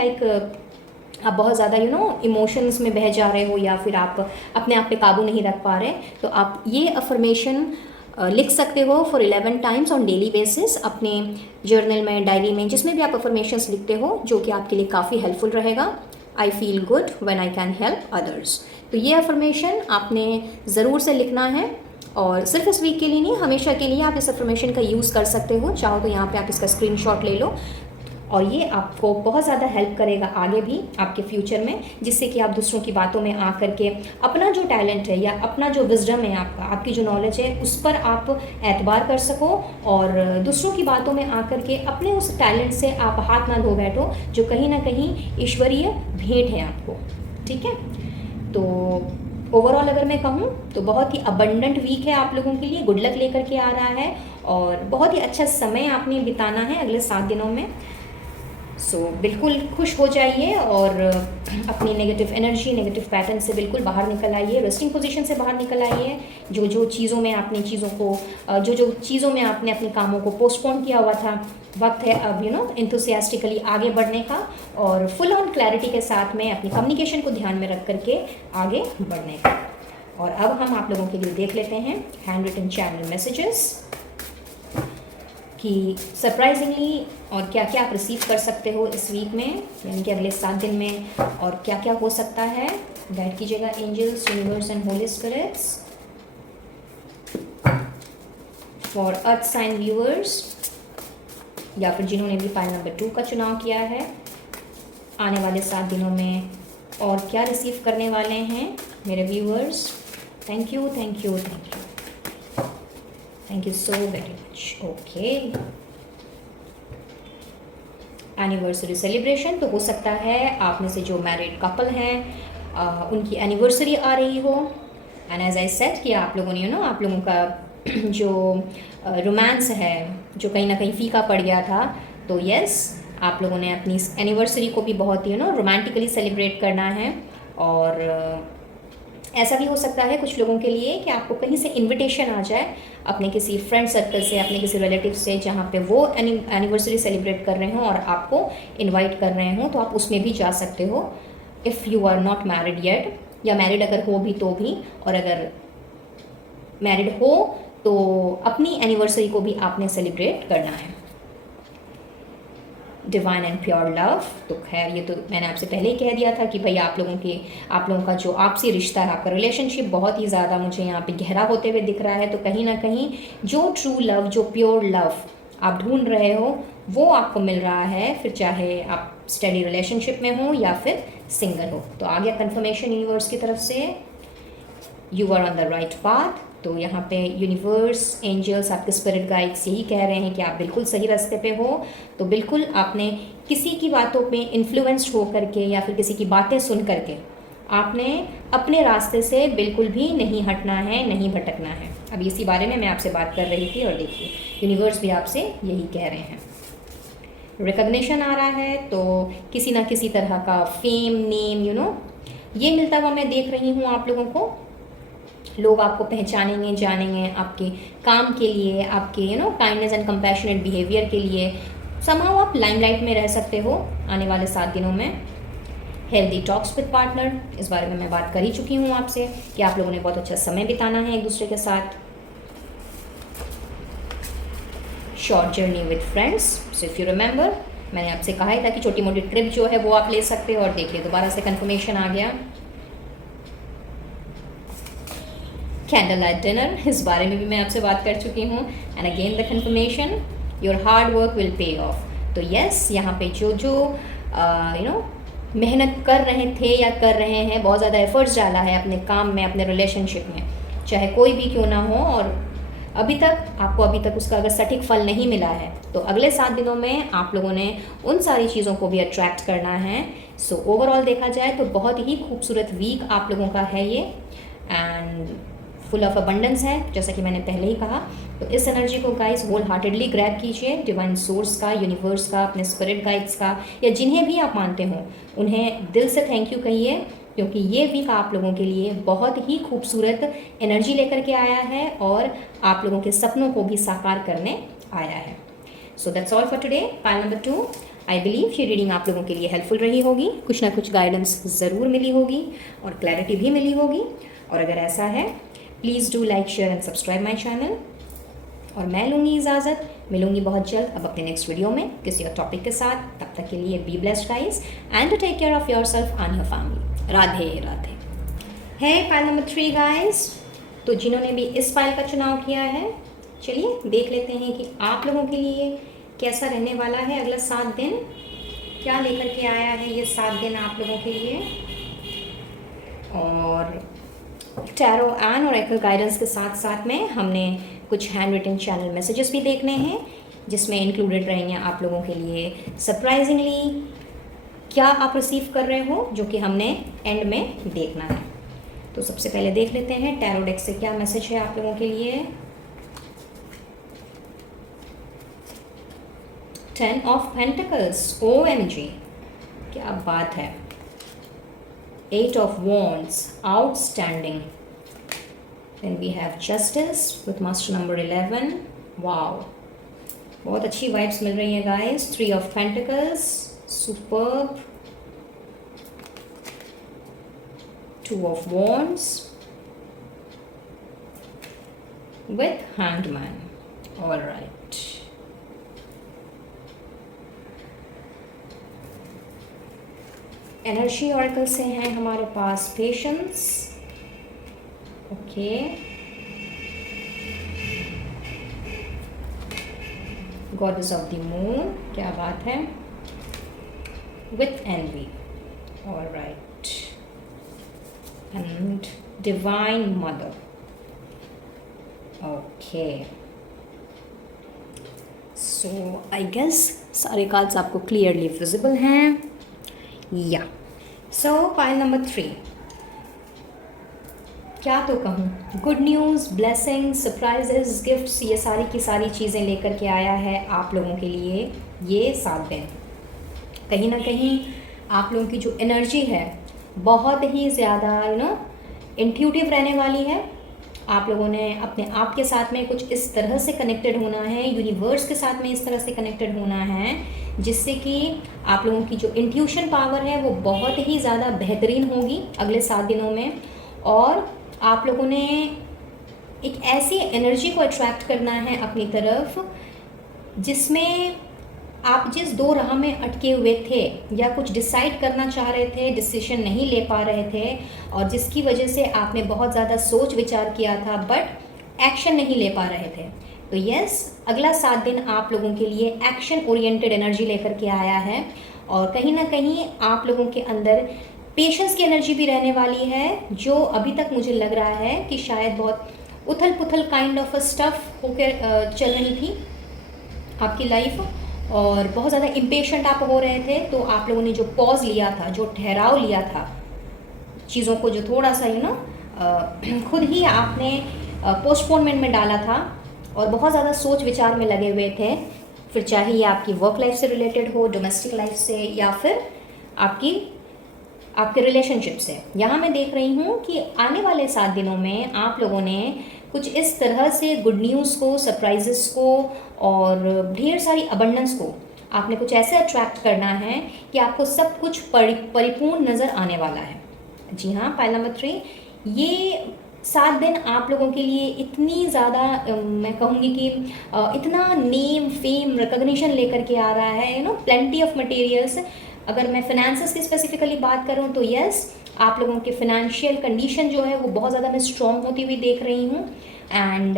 आप बहुत ज़्यादा इमोशंस में बह जा रहे हो, या फिर आप अपने आप पे काबू नहीं रख पा रहे, तो आप ये अफर्मेशन लिख सकते हो for 11 times on daily basis अपने जर्नल में, डायरी में, जिसमें भी आप अफर्मेशंस लिखते हो, जो कि आपके लिए काफ़ी हेल्पफुल रहेगा। I feel good when I can help others. तो ये अफर्मेशन आपने ज़रूर से लिखना है, और सिर्फ इस वीक के लिए नहीं, हमेशा के लिए आप इस अफर्मेशन का यूज़ कर सकते हो। चाहो तो यहाँ पे आप इसका स्क्रीनशॉट ले लो, और ये आपको बहुत ज़्यादा हेल्प करेगा आगे भी आपके फ्यूचर में, जिससे कि आप दूसरों की बातों में आ करके अपना जो टैलेंट है या अपना जो विजडम है, आपकी जो नॉलेज है, उस पर आप एतबार कर सको, और दूसरों की बातों में आ करके अपने उस टैलेंट से आप हाथ ना धो बैठो, जो कहीं ना कहीं ईश्वरीय भेंट है आपको। ठीक है, तो ओवरऑल अगर मैं कहूँ तो बहुत ही अबंडेंट वीक है आप लोगों के लिए, गुड लक लेकर के आ रहा है, और बहुत ही अच्छा समय आपने बिताना है अगले 7 दिनों में। सो बिल्कुल खुश हो जाइए, और अपनी नेगेटिव एनर्जी, नेगेटिव पैटर्न से बिल्कुल बाहर निकल आइए, रेस्टिंग पोजीशन से बाहर निकल आइए। जो चीज़ों में आपने चीज़ों में आपने अपने कामों को पोस्टपोन किया हुआ था, वक्त है अब इंथुसियास्टिकली आगे बढ़ने का, और फुल ऑन क्लैरिटी के साथ में अपनी कम्युनिकेशन को ध्यान में रख करके आगे बढ़ने का। और अब हम आप लोगों के लिए देख लेते हैं हैंड रिटन चैनल मैसेजेस कि सरप्राइजिंगली और क्या क्या आप रिसीव कर सकते हो इस वीक में, यानी कि अगले 7 दिन में, और क्या क्या हो सकता है। गाइड कीजिएगा angels, universe and holy spirits for earth sign viewers, या फिर जिन्होंने भी फाइल नंबर 2 का चुनाव किया है, आने वाले 7 दिनों में और क्या रिसीव करने वाले हैं मेरे viewers. Thank you, thank you, thank you, thank you so very much. Okay, anniversary celebration, तो हो सकता है आप में से जो मैरिड कपल हैं उनकी एनिवर्सरी आ रही हो, एंड एज आई सेड कि आप लोगों ने आप लोगों का जो रोमांस है जो कहीं ना कहीं फीका पड़ गया था, तो यस आप लोगों ने अपनी एनिवर्सरी को भी बहुत ही रोमांटिकली सेलिब्रेट करना है, और ऐसा भी हो सकता है कुछ लोगों के लिए कि आपको कहीं से इनविटेशन आ जाए अपने किसी फ्रेंड सर्कल से, अपने किसी रिलेटिव से, जहाँ पे वो एनिवर्सरी सेलिब्रेट कर रहे हों और आपको इनवाइट कर रहे हों, तो आप उसमें भी जा सकते हो if you are not married yet, या मैरिड अगर हो भी तो भी, और अगर मैरिड हो तो अपनी एनिवर्सरी को भी आपने सेलिब्रेट करना है। डिवाइन एंड प्योर लव, तो खैर ये तो मैंने आपसे पहले ही कह दिया था कि भाई आप लोगों का जो आपसी रिश्ता है, आपका रिलेशनशिप बहुत ही ज़्यादा मुझे यहाँ पे गहरा होते हुए दिख रहा है। तो कहीं ना कहीं जो ट्रू लव, जो प्योर लव आप ढूंढ रहे हो वो आपको मिल रहा है, फिर चाहे आप स्टडी रिलेशनशिप में हो या फिर सिंगल हो। तो आ गया कन्फर्मेशन यूनिवर्स की तरफ से, you are on the right path. तो यहाँ पे यूनिवर्स, एंजल्स, आपके स्पिरिट गाइड्स यही कह रहे हैं कि आप बिल्कुल सही रास्ते पे हो। तो बिल्कुल आपने किसी की बातों पे इन्फ्लुएंस्ड हो करके या फिर किसी की बातें सुन करके आपने अपने रास्ते से बिल्कुल भी नहीं हटना है, नहीं भटकना है। अब इसी बारे में मैं आपसे बात कर रही थी और देखिए यूनिवर्स भी आपसे यही कह रहे हैं। रिकग्निशन आ रहा है, तो किसी ना किसी तरह का फेम, नेम, ये मिलता हुआ मैं देख रही हूँ आप लोगों को। लोग आपको पहचानेंगे, जानेंगे आपके काम के लिए, आपके काइंडनेस एंड कंपैशनेट बिहेवियर के लिए। समहाउ आप लाइमलाइट में रह सकते हो आने वाले 7 दिनों में। हेल्दी टॉक्स विद पार्टनर, इस बारे में मैं बात कर ही चुकी हूँ आपसे कि आप लोगों ने बहुत अच्छा समय बिताना है एक दूसरे के साथ। Short journey with friends, so if you remember मैंने आपसे कहा ही था कि छोटी मोटी ट्रिप जो है वो आप ले सकते हो, और देखिए दोबारा से कंफर्मेशन आ गया। कैंडल लाइट डिनर, इस बारे में भी मैं आपसे बात कर चुकी हूँ। And again the confirmation, your hard work will pay of. तो यस, यहाँ पे जो मेहनत कर रहे थे या कर रहे हैं, बहुत ज़्यादा एफर्ट्स डाला है अपने काम में, अपने रिलेशनशिप में, चाहे कोई भी क्यों ना हो, और अभी तक उसका अगर सटीक फल नहीं मिला है, तो अगले 7 दिनों में आप लोगों ने उन सारी चीज़ों को भी अट्रैक्ट करना है। सो ओवरऑल देखा जाए तो बहुत ही खूबसूरत वीक आप लोगों का है ये, एंड फुल ऑफ अबंडेंस है, जैसा कि मैंने पहले ही कहा। तो इस एनर्जी को गाइस होल हार्टेडली ग्रैब कीजिए, डिवाइन सोर्स का, यूनिवर्स का, अपने स्पिरिट गाइड्स का, या जिन्हें भी आप मानते हो उन्हें दिल से थैंक यू कहिए, क्योंकि ये वीक आप लोगों के लिए बहुत ही खूबसूरत एनर्जी लेकर के आया है और आप लोगों के सपनों को भी साकार करने आया है। So that's all for today, pile number 2। I believe ये रीडिंग आप लोगों के लिए हेल्पफुल रही होगी, कुछ ना कुछ गाइडेंस ज़रूर मिली होगी और क्लैरिटी भी मिली होगी। और अगर ऐसा है, please do like, share and subscribe my channel. और मैं लूँगी इजाज़त, मिलूँगी बहुत जल्द अब अपने नेक्स्ट वीडियो में किसी और टॉपिक के साथ। तब तक के लिए be blessed guys and to take care of yourself and your family. Radhe Radhe. है फाइल नंबर 3 गाइस, तो जिन्होंने भी इस फाइल का चुनाव किया है, चलिए देख लेते हैं कि आप लोगों के लिए कैसा रहने वाला है अगला 7 दिन, क्या लेकर के आया है ये 7 दिन आप लोगों के लिए। और टैरो एंड ओरेकल गाइडेंस के साथ साथ में हमने कुछ हैंड रिटन चैनल मैसेजेस भी देखने हैं, जिसमें इंक्लूडेड रहेंगे आप लोगों के लिए सरप्राइजिंगली क्या आप रिसीव कर रहे हो, जो कि हमने एंड में देखना है। तो सबसे पहले देख लेते हैं टैरो डेक से क्या मैसेज है आप लोगों के लिए। 10 ऑफ पेंटिकल्स, OMG, क्या बात है। 8 of Wands, outstanding. Then we have Justice with Master number 11. Wow, बहुत अच्छी वाइब्स मिल रही है guys. 3 of Pentacles, superb. 2 of Wands with Hanged Man. All right. Energy oracle से हैं हमारे पास patience, okay, goddess of the moon, क्या बात है, with envy, alright, and divine mother, okay. So I guess सारे कार्ड्स आपको क्लियरली विजिबल हैं, या सो फाइल नंबर 3, क्या तो कहूँ, good news, blessing, surprises, gifts, ये सारी की सारी चीज़ें लेकर के आया है आप लोगों के लिए ये 7 दिन। कहीं ना कहीं आप लोगों की जो एनर्जी है बहुत ही ज़्यादा इंट्यूटिव रहने वाली है। आप लोगों ने अपने आप के साथ में कुछ इस तरह से कनेक्टेड होना है, यूनिवर्स के साथ में इस तरह से कनेक्टेड होना है, जिससे कि आप लोगों की जो इंट्यूशन पावर है वो बहुत ही ज़्यादा बेहतरीन होगी अगले 7 दिनों में। और आप लोगों ने एक ऐसी एनर्जी को अट्रैक्ट करना है अपनी तरफ जिसमें आप जिस दो राह में अटके हुए थे या कुछ डिसाइड करना चाह रहे थे, डिसीजन नहीं ले पा रहे थे, और जिसकी वजह से आपने बहुत ज़्यादा सोच विचार किया था बट एक्शन नहीं ले पा रहे थे, तो यस, अगला 7 दिन आप लोगों के लिए एक्शन ओरिएंटेड एनर्जी लेकर के आया है। और कहीं ना कहीं आप लोगों के अंदर पेशेंस की एनर्जी भी रहने वाली है, जो अभी तक मुझे लग रहा है कि शायद बहुत उथल पुथल काइंड ऑफ स्टफ होकर चल रही थी आपकी लाइफ, और बहुत ज़्यादा इम्पेशेंट आप हो रहे थे। तो आप लोगों ने जो पॉज लिया था, जो ठहराव लिया था चीज़ों को, जो थोड़ा सा खुद ही आपने पोस्टपोनमेंट में डाला था और बहुत ज़्यादा सोच विचार में लगे हुए थे, फिर चाहे ये आपकी वर्क लाइफ से रिलेटेड हो, डोमेस्टिक लाइफ से, या फिर आपके रिलेशनशिप से। यहाँ मैं देख रही हूँ कि आने वाले 7 दिनों में आप लोगों ने कुछ इस तरह से गुड न्यूज़ को, सरप्राइजेस को और ढेर सारी अबंडेंस को आपने कुछ ऐसे अट्रैक्ट करना है कि आपको सब कुछ परिपूर्ण नज़र आने वाला है। जी हाँ, पाइल नंबर 3, ये 7 दिन आप लोगों के लिए इतनी ज़्यादा मैं कहूँगी कि इतना नेम, फेम, रिकॉग्निशन लेकर के आ रहा है, प्लेंटी ऑफ मटेरियल्स। अगर मैं फाइनेंसेस की स्पेसिफिकली बात करूँ तो यस, आप लोगों के फिनेंशियल कंडीशन जो है वो बहुत ज़्यादा मैं स्ट्रॉन्ग होती हुई देख रही हूँ। एंड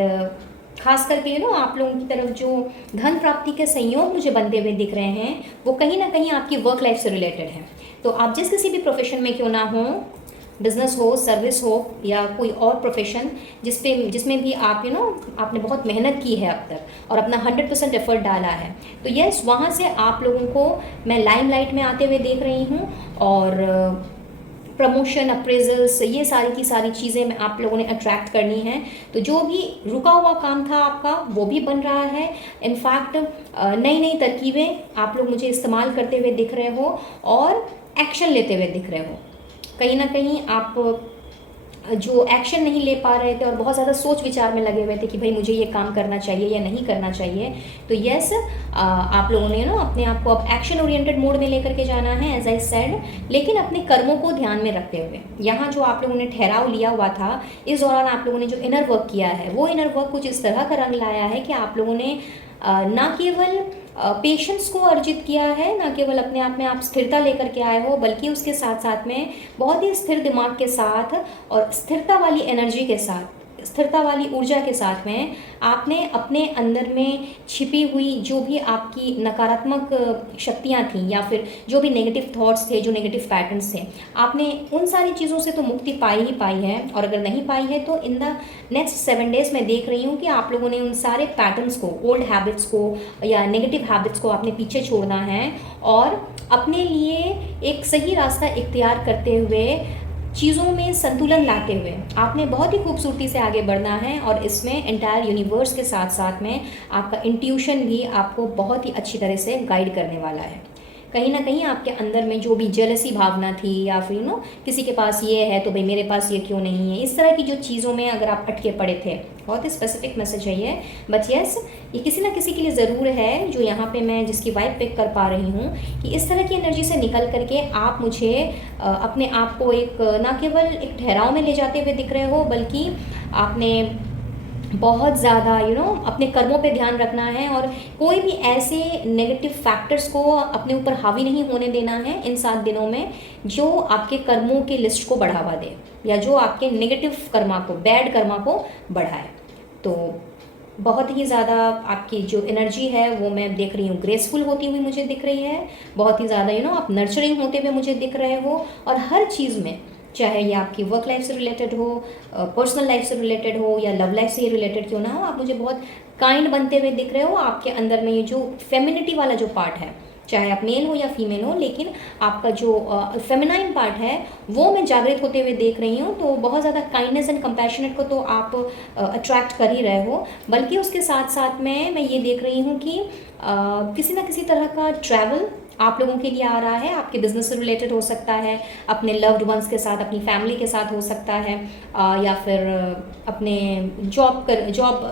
खास करके आप लोगों की तरफ जो धन प्राप्ति के संयोग मुझे बनते हुए दिख रहे हैं वो कहीं ना कहीं आपकी वर्क लाइफ से रिलेटेड है। तो आप जिस किसी भी प्रोफेशन में क्यों ना हो, बिजनेस हो, सर्विस हो, या कोई और प्रोफेशन जिसमें भी आप आपने बहुत मेहनत की है अब तक और अपना 100% एफर्ट डाला है, तो यस, वहाँ से आप लोगों को मैं लाइमलाइट में आते हुए देख रही हूँ। और प्रमोशन, अप्रेजल्स, ये सारी की सारी चीज़ें में आप लोगों ने अट्रैक्ट करनी है। तो जो भी रुका हुआ काम था आपका वो भी बन रहा है। इनफैक्ट नई नई तरकीबें आप लोग मुझे इस्तेमाल करते हुए दिख रहे हो और एक्शन लेते हुए दिख रहे हो। कहीं ना कहीं आप जो एक्शन नहीं ले पा रहे थे और बहुत ज़्यादा सोच विचार में लगे हुए थे कि भाई मुझे ये काम करना चाहिए या नहीं करना चाहिए, तो यस, आप लोगों ने अपने आप को अब एक्शन ओरिएंटेड मोड में लेकर के जाना है, एज आई सेड, लेकिन अपने कर्मों को ध्यान में रखते हुए। यहाँ जो आप लोगों ने ठहराव लिया हुआ था, इस दौरान आप लोगों ने जो इनर वर्क किया है, वो इनर वर्क कुछ इस तरह का रंग लाया है कि आप लोगों ने ना केवल पेशेंस को अर्जित किया है, ना केवल अपने आप में आप स्थिरता लेकर के आए हो, बल्कि उसके साथ साथ में बहुत ही स्थिर दिमाग के साथ और स्थिरता वाली एनर्जी के साथ, स्थिरता वाली ऊर्जा के साथ में आपने अपने अंदर में छिपी हुई जो भी आपकी नकारात्मक शक्तियाँ थीं या फिर जो भी नेगेटिव थॉट्स थे, जो नेगेटिव पैटर्न्स थे, आपने उन सारी चीज़ों से तो मुक्ति पाई ही पाई है। और अगर नहीं पाई है तो इन द नेक्स्ट 7 डेज़ मैं देख रही हूँ कि आप लोगों ने उन सारे पैटर्न्स को, ओल्ड हैबिट्स को या नेगेटिव हैबिट्स को आपने पीछे छोड़ना है और अपने लिए एक सही रास्ता इख्तियार करते हुए, चीज़ों में संतुलन लाते हुए आपने बहुत ही खूबसूरती से आगे बढ़ना है। और इसमें एंटायर यूनिवर्स के साथ साथ में आपका इंट्यूशन भी आपको बहुत ही अच्छी तरह से गाइड करने वाला है। कहीं ना कहीं आपके अंदर में जो भी जेलसी भावना थी या फिर किसी के पास ये है तो भाई मेरे पास ये क्यों नहीं है, इस तरह की जो चीज़ों में अगर आप अटके पड़े थे, बहुत ही स्पेसिफिक मैसेज है ये, बट यस, ये किसी ना किसी के लिए ज़रूर है जो यहाँ पे मैं जिसकी वाइब पिक कर पा रही हूँ कि इस तरह की एनर्जी से निकल करके आप मुझे अपने आप को एक ना केवल एक ठहराव में ले जाते हुए दिख रहे हो, बल्कि आपने बहुत ज़्यादा अपने कर्मों पे ध्यान रखना है और कोई भी ऐसे नेगेटिव फैक्टर्स को अपने ऊपर हावी नहीं होने देना है इन 7 दिनों में जो आपके कर्मों की लिस्ट को बढ़ावा दे या जो आपके नेगेटिव कर्मा को, बैड कर्मा को बढ़ाए। तो बहुत ही ज़्यादा आपकी जो एनर्जी है वो मैं देख रही हूँ ग्रेसफुल होती हुई मुझे दिख रही है, बहुत ही ज़्यादा आप नर्चरिंग होते हुए मुझे दिख रहे हो, और हर चीज़ में, चाहे ये आपकी वर्क लाइफ से रिलेटेड हो, पर्सनल लाइफ से रिलेटेड हो या लव लाइफ से ही रिलेटेड क्यों ना हो, आप मुझे बहुत काइंड बनते हुए दिख रहे हो। आपके अंदर में ये जो फेमिनिटी वाला जो पार्ट है, चाहे आप मेल हो या फीमेल हो, लेकिन आपका जो फेमिनाइन पार्ट है वो मैं जागृत होते हुए देख रही हूँ। तो बहुत ज़्यादा काइंडनेस एंड कंपैशनेट को तो आप अट्रैक्ट कर ही रहे हो, बल्कि उसके साथ साथ में मैं ये देख रही हूँ कि किसी ना किसी तरह का ट्रैवल आप लोगों के लिए आ रहा है, आपके बिजनेस से रिलेटेड हो सकता है, अपने लव्ड वंस के साथ, अपनी फैमिली के साथ हो सकता है, या फिर अपने जॉब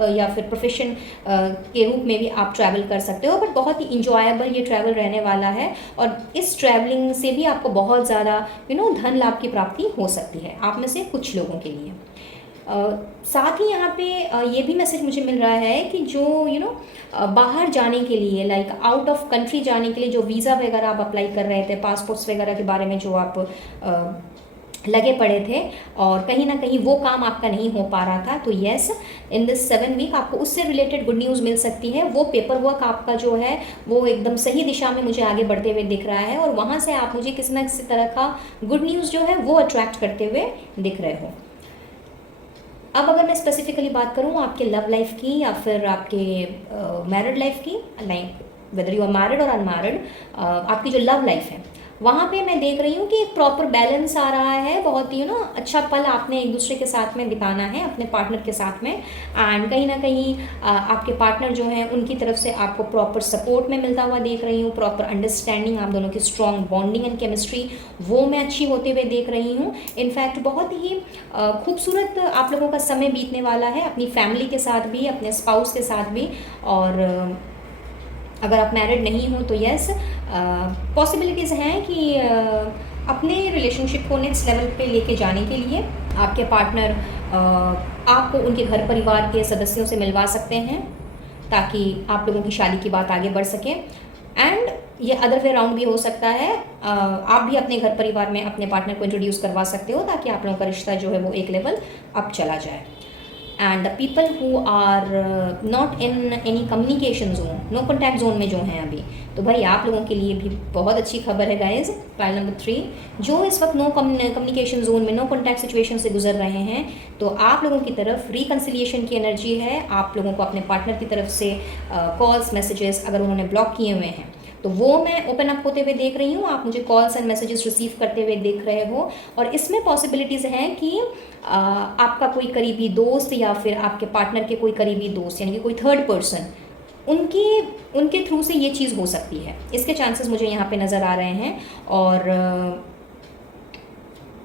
या फिर प्रोफेशन के रूप में भी आप ट्रैवल कर सकते हो। बट बहुत ही इंजॉयबल ये ट्रैवल रहने वाला है, और इस ट्रैवलिंग से भी आपको बहुत ज़्यादा धन लाभ की प्राप्ति हो सकती है आप में से कुछ लोगों के लिए। साथ ही यहाँ पे ये भी मैसेज मुझे मिल रहा है कि जो बाहर जाने के लिए, लाइक आउट ऑफ कंट्री जाने के लिए जो वीज़ा वगैरह आप अप्लाई कर रहे थे, पासपोर्ट्स वगैरह के बारे में जो आप लगे पड़े थे और कहीं ना कहीं वो काम आपका नहीं हो पा रहा था, तो यस, इन दिस 7 वीक आपको उससे रिलेटेड गुड न्यूज़ मिल सकती है। वो पेपर वर्क आपका जो है वो एकदम सही दिशा में मुझे आगे बढ़ते हुए दिख रहा है, और वहाँ से आप मुझे किसी न किसी तरह का गुड न्यूज़ जो है वो अट्रैक्ट करते हुए दिख रहे हो। अब अगर मैं स्पेसिफिकली बात करूँ आपके लव लाइफ की या फिर आपके मैरिड लाइफ की, like whether you are married और अनमैरिड, आपकी जो लव लाइफ है वहाँ पे मैं देख रही हूँ कि एक प्रॉपर बैलेंस आ रहा है। बहुत ही अच्छा पल आपने एक दूसरे के साथ में बिताना है, अपने पार्टनर के साथ में, एंड कहीं ना कहीं आपके पार्टनर जो हैं उनकी तरफ से आपको प्रॉपर सपोर्ट में मिलता हुआ देख रही हूँ। प्रॉपर अंडरस्टैंडिंग, आप दोनों की स्ट्रॉन्ग बॉन्डिंग एंड केमिस्ट्री वो मैं अच्छी होते हुए देख रही हूँ। इनफैक्ट बहुत ही खूबसूरत आप लोगों का समय बीतने वाला है, अपनी फैमिली के साथ भी, अपने स्पाउस के साथ भी। और अगर आप मैरिड नहीं हो तो यस, पॉसिबिलिटीज़ हैं कि अपने रिलेशनशिप को नेक्स्ट लेवल पे लेके जाने के लिए आपके पार्टनर आपको उनके घर परिवार के सदस्यों से मिलवा सकते हैं, ताकि आप लोगों की शादी की बात आगे बढ़ सके। एंड ये अदर वे राउंड भी हो सकता है, आप भी अपने घर परिवार में अपने पार्टनर को इंट्रोड्यूस करवा सकते हो, ताकि आप लोगों का रिश्ता जो है वो एक लेवल अप चला जाए। And the people who are not in any communication zone, no contact zone में जो हैं अभी, तो भाई आप लोगों के लिए भी बहुत अच्छी खबर है गाइज। फाइल नंबर 3, जो इस वक्त नो कम्युनिकेशन जोन में, नो कॉन्टैक्ट सिचुएशन से गुजर रहे हैं, तो आप लोगों की तरफ रिकन्सिलिएशन की एनर्जी है। आप लोगों को अपने पार्टनर की तरफ से कॉल्स, मैसेजेस अगर उन्होंने ब्लॉक किए हुए हैं तो वो मैं ओपन अप होते हुए देख रही हूँ। आप मुझे कॉल्स एंड मैसेजेस रिसीव करते हुए देख रहे हो, और इसमें पॉसिबिलिटीज़ हैं कि आपका कोई करीबी दोस्त या फिर आपके पार्टनर के कोई करीबी दोस्त, यानी कि कोई थर्ड पर्सन, उनके थ्रू से ये चीज़ हो सकती है। इसके चांसेस मुझे यहाँ पे नज़र आ रहे हैं। और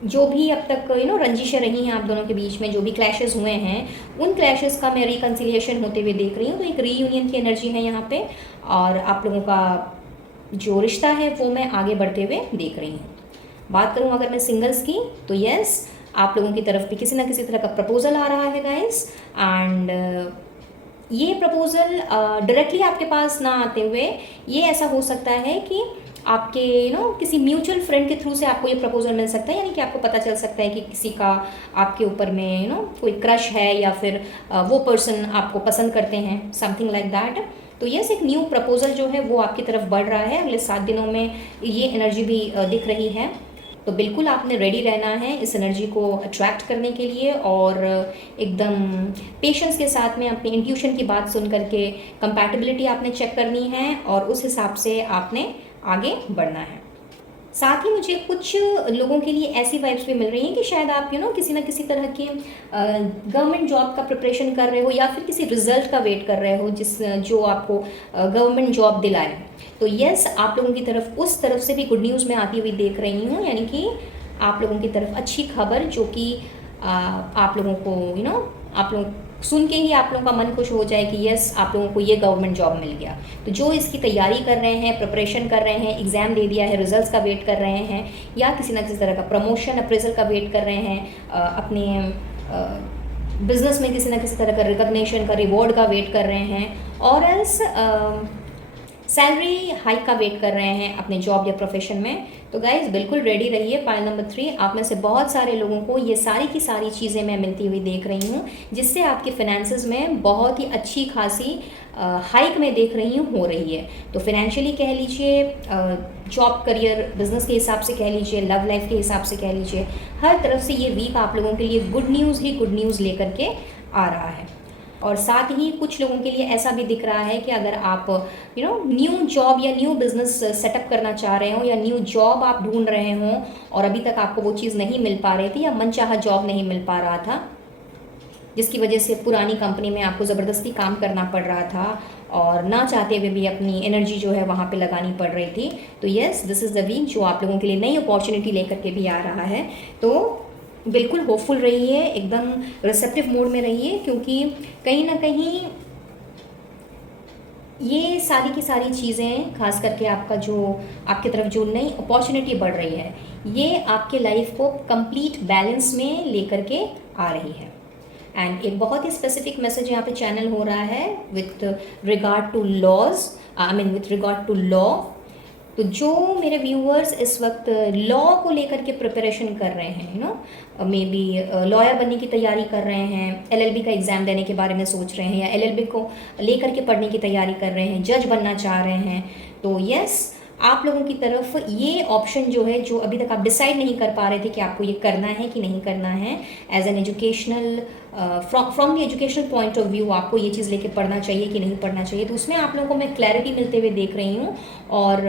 जो भी अब तक रंजिशें रही हैं आप दोनों के बीच में, जो भी क्लैशेस हुए हैं, उन क्लैशेस का मैं रिकन्सिलिएशन होते हुए देख रही हूँ। तो एक रीयूनियन की एनर्जी है यहाँ पे, और आप लोगों का जो रिश्ता है वो मैं आगे बढ़ते हुए देख रही हूँ। बात करूँ अगर मैं सिंगल्स की, तो यस, आप लोगों की तरफ भी किसी ना किसी तरह का प्रपोजल आ रहा है गाइस। एंड ये प्रपोजल डायरेक्टली आपके पास ना आते हुए ये ऐसा हो सकता है कि आपके किसी म्यूचुअल फ्रेंड के थ्रू से आपको ये प्रपोजल मिल सकता है, यानी कि आपको पता चल सकता है कि किसी का आपके ऊपर में कोई क्रश है, या फिर वो पर्सन आपको पसंद करते हैं, समथिंग लाइक दैट। तो यस, एक न्यू प्रपोजल जो है वो आपकी तरफ बढ़ रहा है। अगले 7 दिनों में ये एनर्जी भी दिख रही है। तो बिल्कुल आपने रेडी रहना है इस एनर्जी को अट्रैक्ट करने के लिए, और एकदम पेशेंस के साथ में अपनी इंट्यूशन की बात सुन करके कंपैटिबिलिटी आपने चेक करनी है, और उस हिसाब से आपने आगे बढ़ना है। साथ ही मुझे कुछ लोगों के लिए ऐसी वाइब्स भी मिल रही हैं कि शायद आप किसी ना किसी तरह के गवर्नमेंट जॉब का प्रिपरेशन कर रहे हो, या फिर किसी रिजल्ट का वेट कर रहे हो जो आपको गवर्नमेंट जॉब दिलाए। तो यस, आप लोगों की तरफ उस तरफ से भी गुड न्यूज़ मैं आती हुई देख रही हूँ, यानी कि आप लोगों की तरफ अच्छी खबर, जो कि आप लोगों को आप लोग सुन के ही आप लोगों का मन खुश हो जाए कि यस, आप लोगों को ये गवर्नमेंट जॉब मिल गया। तो जो इसकी तैयारी कर रहे हैं, प्रिपरेशन कर रहे हैं, एग्ज़ाम दे दिया है, रिजल्ट्स का वेट कर रहे हैं, या किसी ना किसी तरह का प्रमोशन, अप्रेजल का वेट कर रहे हैं, अपने बिजनेस में किसी ना किसी तरह का रिकग्निशन का, रिवॉर्ड का वेट कर रहे हैं, और एल्स सैलरी हाइक का वेट कर रहे हैं अपने जॉब या प्रोफेशन में, तो गाइज बिल्कुल रेडी रहिए। पाइल नंबर 3, आप में से बहुत सारे लोगों को ये सारी की सारी चीज़ें मैं मिलती हुई देख रही हूँ, जिससे आपके फाइनेंसेस में बहुत ही अच्छी खासी हाइक में देख रही हूँ हो रही है। तो फाइनेंशियली कह लीजिए, जॉब, करियर, बिजनेस के हिसाब से कह लीजिए, लव लाइफ के हिसाब से कह लीजिए, हर तरफ से ये वीक आप लोगों के लिए गुड न्यूज़ ही गुड न्यूज़ लेकर के आ रहा है। और साथ ही कुछ लोगों के लिए ऐसा भी दिख रहा है कि अगर आप न्यू जॉब या न्यू बिजनेस सेटअप करना चाह रहे हो, या न्यू जॉब आप ढूंढ रहे हो और अभी तक आपको वो चीज़ नहीं मिल पा रही थी, या मनचाहा जॉब नहीं मिल पा रहा था, जिसकी वजह से पुरानी कंपनी में आपको ज़बरदस्ती काम करना पड़ रहा था और ना चाहते हुए भी अपनी एनर्जी जो है वहाँ पे लगानी पड़ रही थी। तो yes, this is the week जो आप लोगों के लिए नई अपॉर्चुनिटी लेकर के भी आ रहा है। तो बिल्कुल होपफुल रहिए, एकदम रिसेप्टिव मोड में रहिए, क्योंकि कहीं ना कहीं ये सारी की सारी चीज़ें, खास करके आपका जो आपकी तरफ जो नई अपॉर्चुनिटी बढ़ रही है, ये आपके लाइफ को कंप्लीट बैलेंस में लेकर के आ रही है। एंड एक बहुत ही स्पेसिफिक मैसेज यहाँ पे चैनल हो रहा है with regard to laws, I mean with regard to law. तो जो मेरे व्यूअर्स इस वक्त लॉ को लेकर के प्रिपरेशन कर रहे हैं, you know, may be lawyer बनने की तैयारी कर रहे हैं, एलएलबी का एग्ज़ाम देने के बारे में सोच रहे हैं, या एलएलबी को लेकर के पढ़ने की तैयारी कर रहे हैं, जज बनना चाह रहे हैं, तो यस, आप लोगों की तरफ ये ऑप्शन जो है, जो अभी तक आप डिसाइड नहीं कर पा रहे थे कि आपको ये करना है कि नहीं करना है, as an educational from the educational point of view आपको ये चीज़ लेके पढ़ना चाहिए कि नहीं पढ़ना चाहिए, तो उसमें आप लोगों को मैं क्लैरिटी मिलते हुए देख रही हूँ। और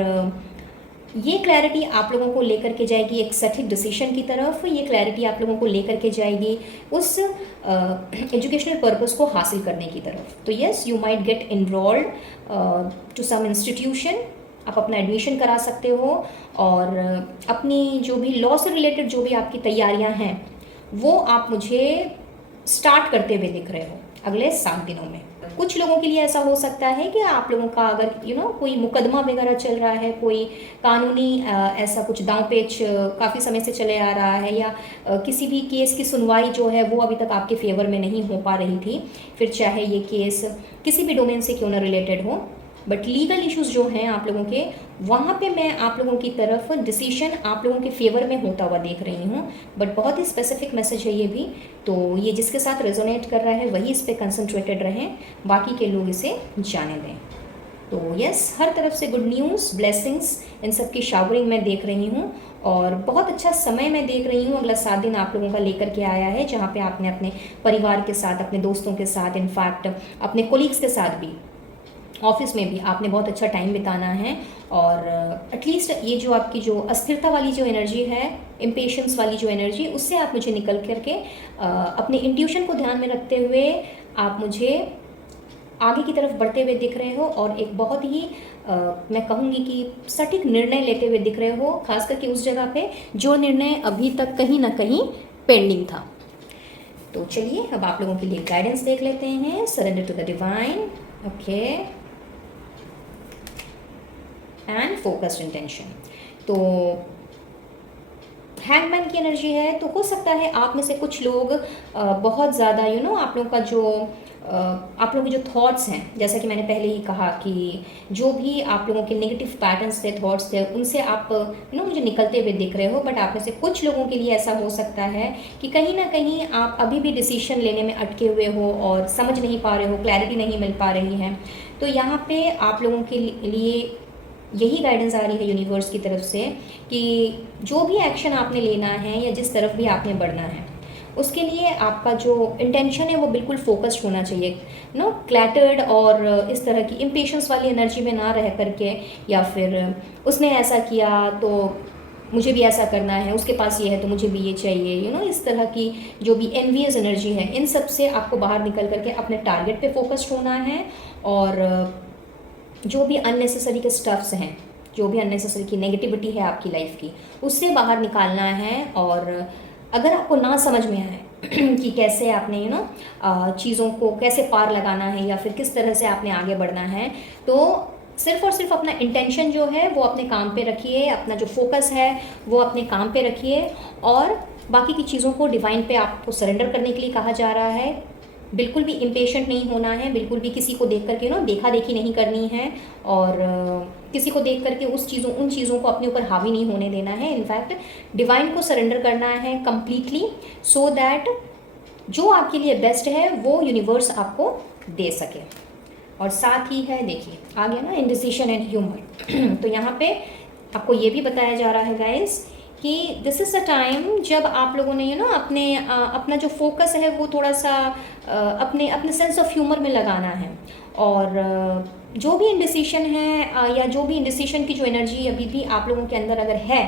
ये क्लैरिटी आप लोगों को लेकर के जाएगी एक सटीक डिसीजन की तरफ। ये क्लैरिटी आप लोगों को लेकर के जाएगी उस एजुकेशनल पर्पस को हासिल करने की तरफ। तो yes, you might get enrolled to some institution, आप अपना एडमिशन करा सकते हो, और अपनी जो भी लॉ से रिलेटेड जो भी आपकी तैयारियां हैं वो आप मुझे स्टार्ट करते हुए दिख रहे हो अगले 7 दिनों में। कुछ लोगों के लिए ऐसा हो सकता है कि आप लोगों का अगर कोई मुकदमा वगैरह चल रहा है, कोई कानूनी ऐसा कुछ दांव पेच काफ़ी समय से चले आ रहा है, या किसी भी केस की सुनवाई जो है वो अभी तक आपके फेवर में नहीं हो पा रही थी, फिर चाहे ये केस किसी भी डोमेन से क्यों ना रिलेटेड हो, बट लीगल इश्यूज़ जो हैं आप लोगों के, वहाँ पे मैं आप लोगों की तरफ डिसीजन आप लोगों के फेवर में होता हुआ देख रही हूँ। बट बहुत ही स्पेसिफिक मैसेज है ये भी, तो ये जिसके साथ रेजोनेट कर रहा है वही इस पर कंसंट्रेटेड रहें, बाकी के लोग इसे जाने दें। तो यस, हर तरफ से गुड न्यूज़, ब्लेसिंग्स, इन सब की शावरिंग मैं देख रही हूँ, और बहुत अच्छा समय मैं देख रही हूँ। अगला 7 दिन आप लोगों का लेकर के आया है, जहाँ पे आपने अपने परिवार के साथ, अपने दोस्तों के साथ, इनफैक्ट अपने कोलीग्स के साथ भी, ऑफिस में भी आपने बहुत अच्छा टाइम बिताना है। और एटलीस्ट ये जो आपकी जो अस्थिरता वाली जो एनर्जी है, इम्पेशंस वाली जो एनर्जी, उससे आप मुझे निकल करके अपने इंट्यूशन को ध्यान में रखते हुए आप मुझे आगे की तरफ बढ़ते हुए दिख रहे हो, और एक बहुत ही मैं कहूँगी कि सटीक निर्णय लेते हुए दिख रहे हो, खास करके उस जगह पे जो निर्णय अभी तक कहीं ना कहीं पेंडिंग था। तो चलिए अब आप लोगों के लिए गाइडेंस देख लेते हैं। Surrender to the divine, okay, and focused intention. तो हैंगमैन की एनर्जी है, तो हो सकता है आप में से कुछ लोग बहुत ज़्यादा आप लोगों का जो आप लोगों के जो थॉट्स हैं, जैसा कि मैंने पहले ही कहा कि जो भी आप लोगों के नेगेटिव पैटर्न्स थे, थॉट्स थे, उनसे आप मुझे निकलते हुए दिख रहे हो। बट आप में से कुछ लोगों के लिए ऐसा हो सकता है कि कहीं ना कहीं आप अभी भी डिसीजन लेने में अटके हुए हो और समझ नहीं पा रहे हो, क्लैरिटी नहीं मिल पा रही है। तो यहाँ पे आप लोगों के लिए यही गाइडेंस आ रही है यूनिवर्स की तरफ से कि जो भी एक्शन आपने लेना है या जिस तरफ भी आपने बढ़ना है, उसके लिए आपका जो इंटेंशन है वो बिल्कुल फोकस्ड होना चाहिए, क्लैटर्ड और इस तरह की इम्पेशंस वाली एनर्जी में ना रह करके, या फिर उसने ऐसा किया तो मुझे भी ऐसा करना है, उसके पास ये है तो मुझे भी ये चाहिए, इस तरह की जो भी एनवियस एनर्जी है, इन सब से आपको बाहर निकल करके अपने टारगेट पे फोकस्ड होना है। और जो भी अननेसेसरी के स्टफ्स हैं, जो भी अननेसेसरी की नेगेटिविटी है आपकी लाइफ की, उससे बाहर निकालना है। और अगर आपको ना समझ में आए कि कैसे आपने चीज़ों को कैसे पार लगाना है या फिर किस तरह से आपने आगे बढ़ना है, तो सिर्फ और सिर्फ अपना इंटेंशन जो है वो अपने काम पे रखिए, अपना जो फोकस है वो अपने काम पे रखिए, और बाकी की चीज़ों को डिवाइन पे आपको सरेंडर करने के लिए कहा जा रहा है। बिल्कुल भी इम्पेशेंट नहीं होना है, बिल्कुल भी किसी को देख करके देखा देखी नहीं करनी है, और किसी को देख करके उन चीज़ों को अपने ऊपर हावी नहीं होने देना है। इनफैक्ट डिवाइन को सरेंडर करना है कम्प्लीटली, सो दैट जो आपके लिए बेस्ट है वो यूनिवर्स आपको दे सके। और साथ ही है, देखिए आ गया ना, इंडिसिशन एंड ह्यूमर। तो यहाँ पे आपको ये भी बताया जा रहा है गाइस कि दिस इज़ अ टाइम जब आप लोगों ने अपना जो फोकस है वो थोड़ा सा अपने सेंस ऑफ ह्यूमर में लगाना है। और जो भी इंडिसिशन है या जो भी इंडिसिशन की जो एनर्जी अभी भी आप लोगों के अंदर अगर है,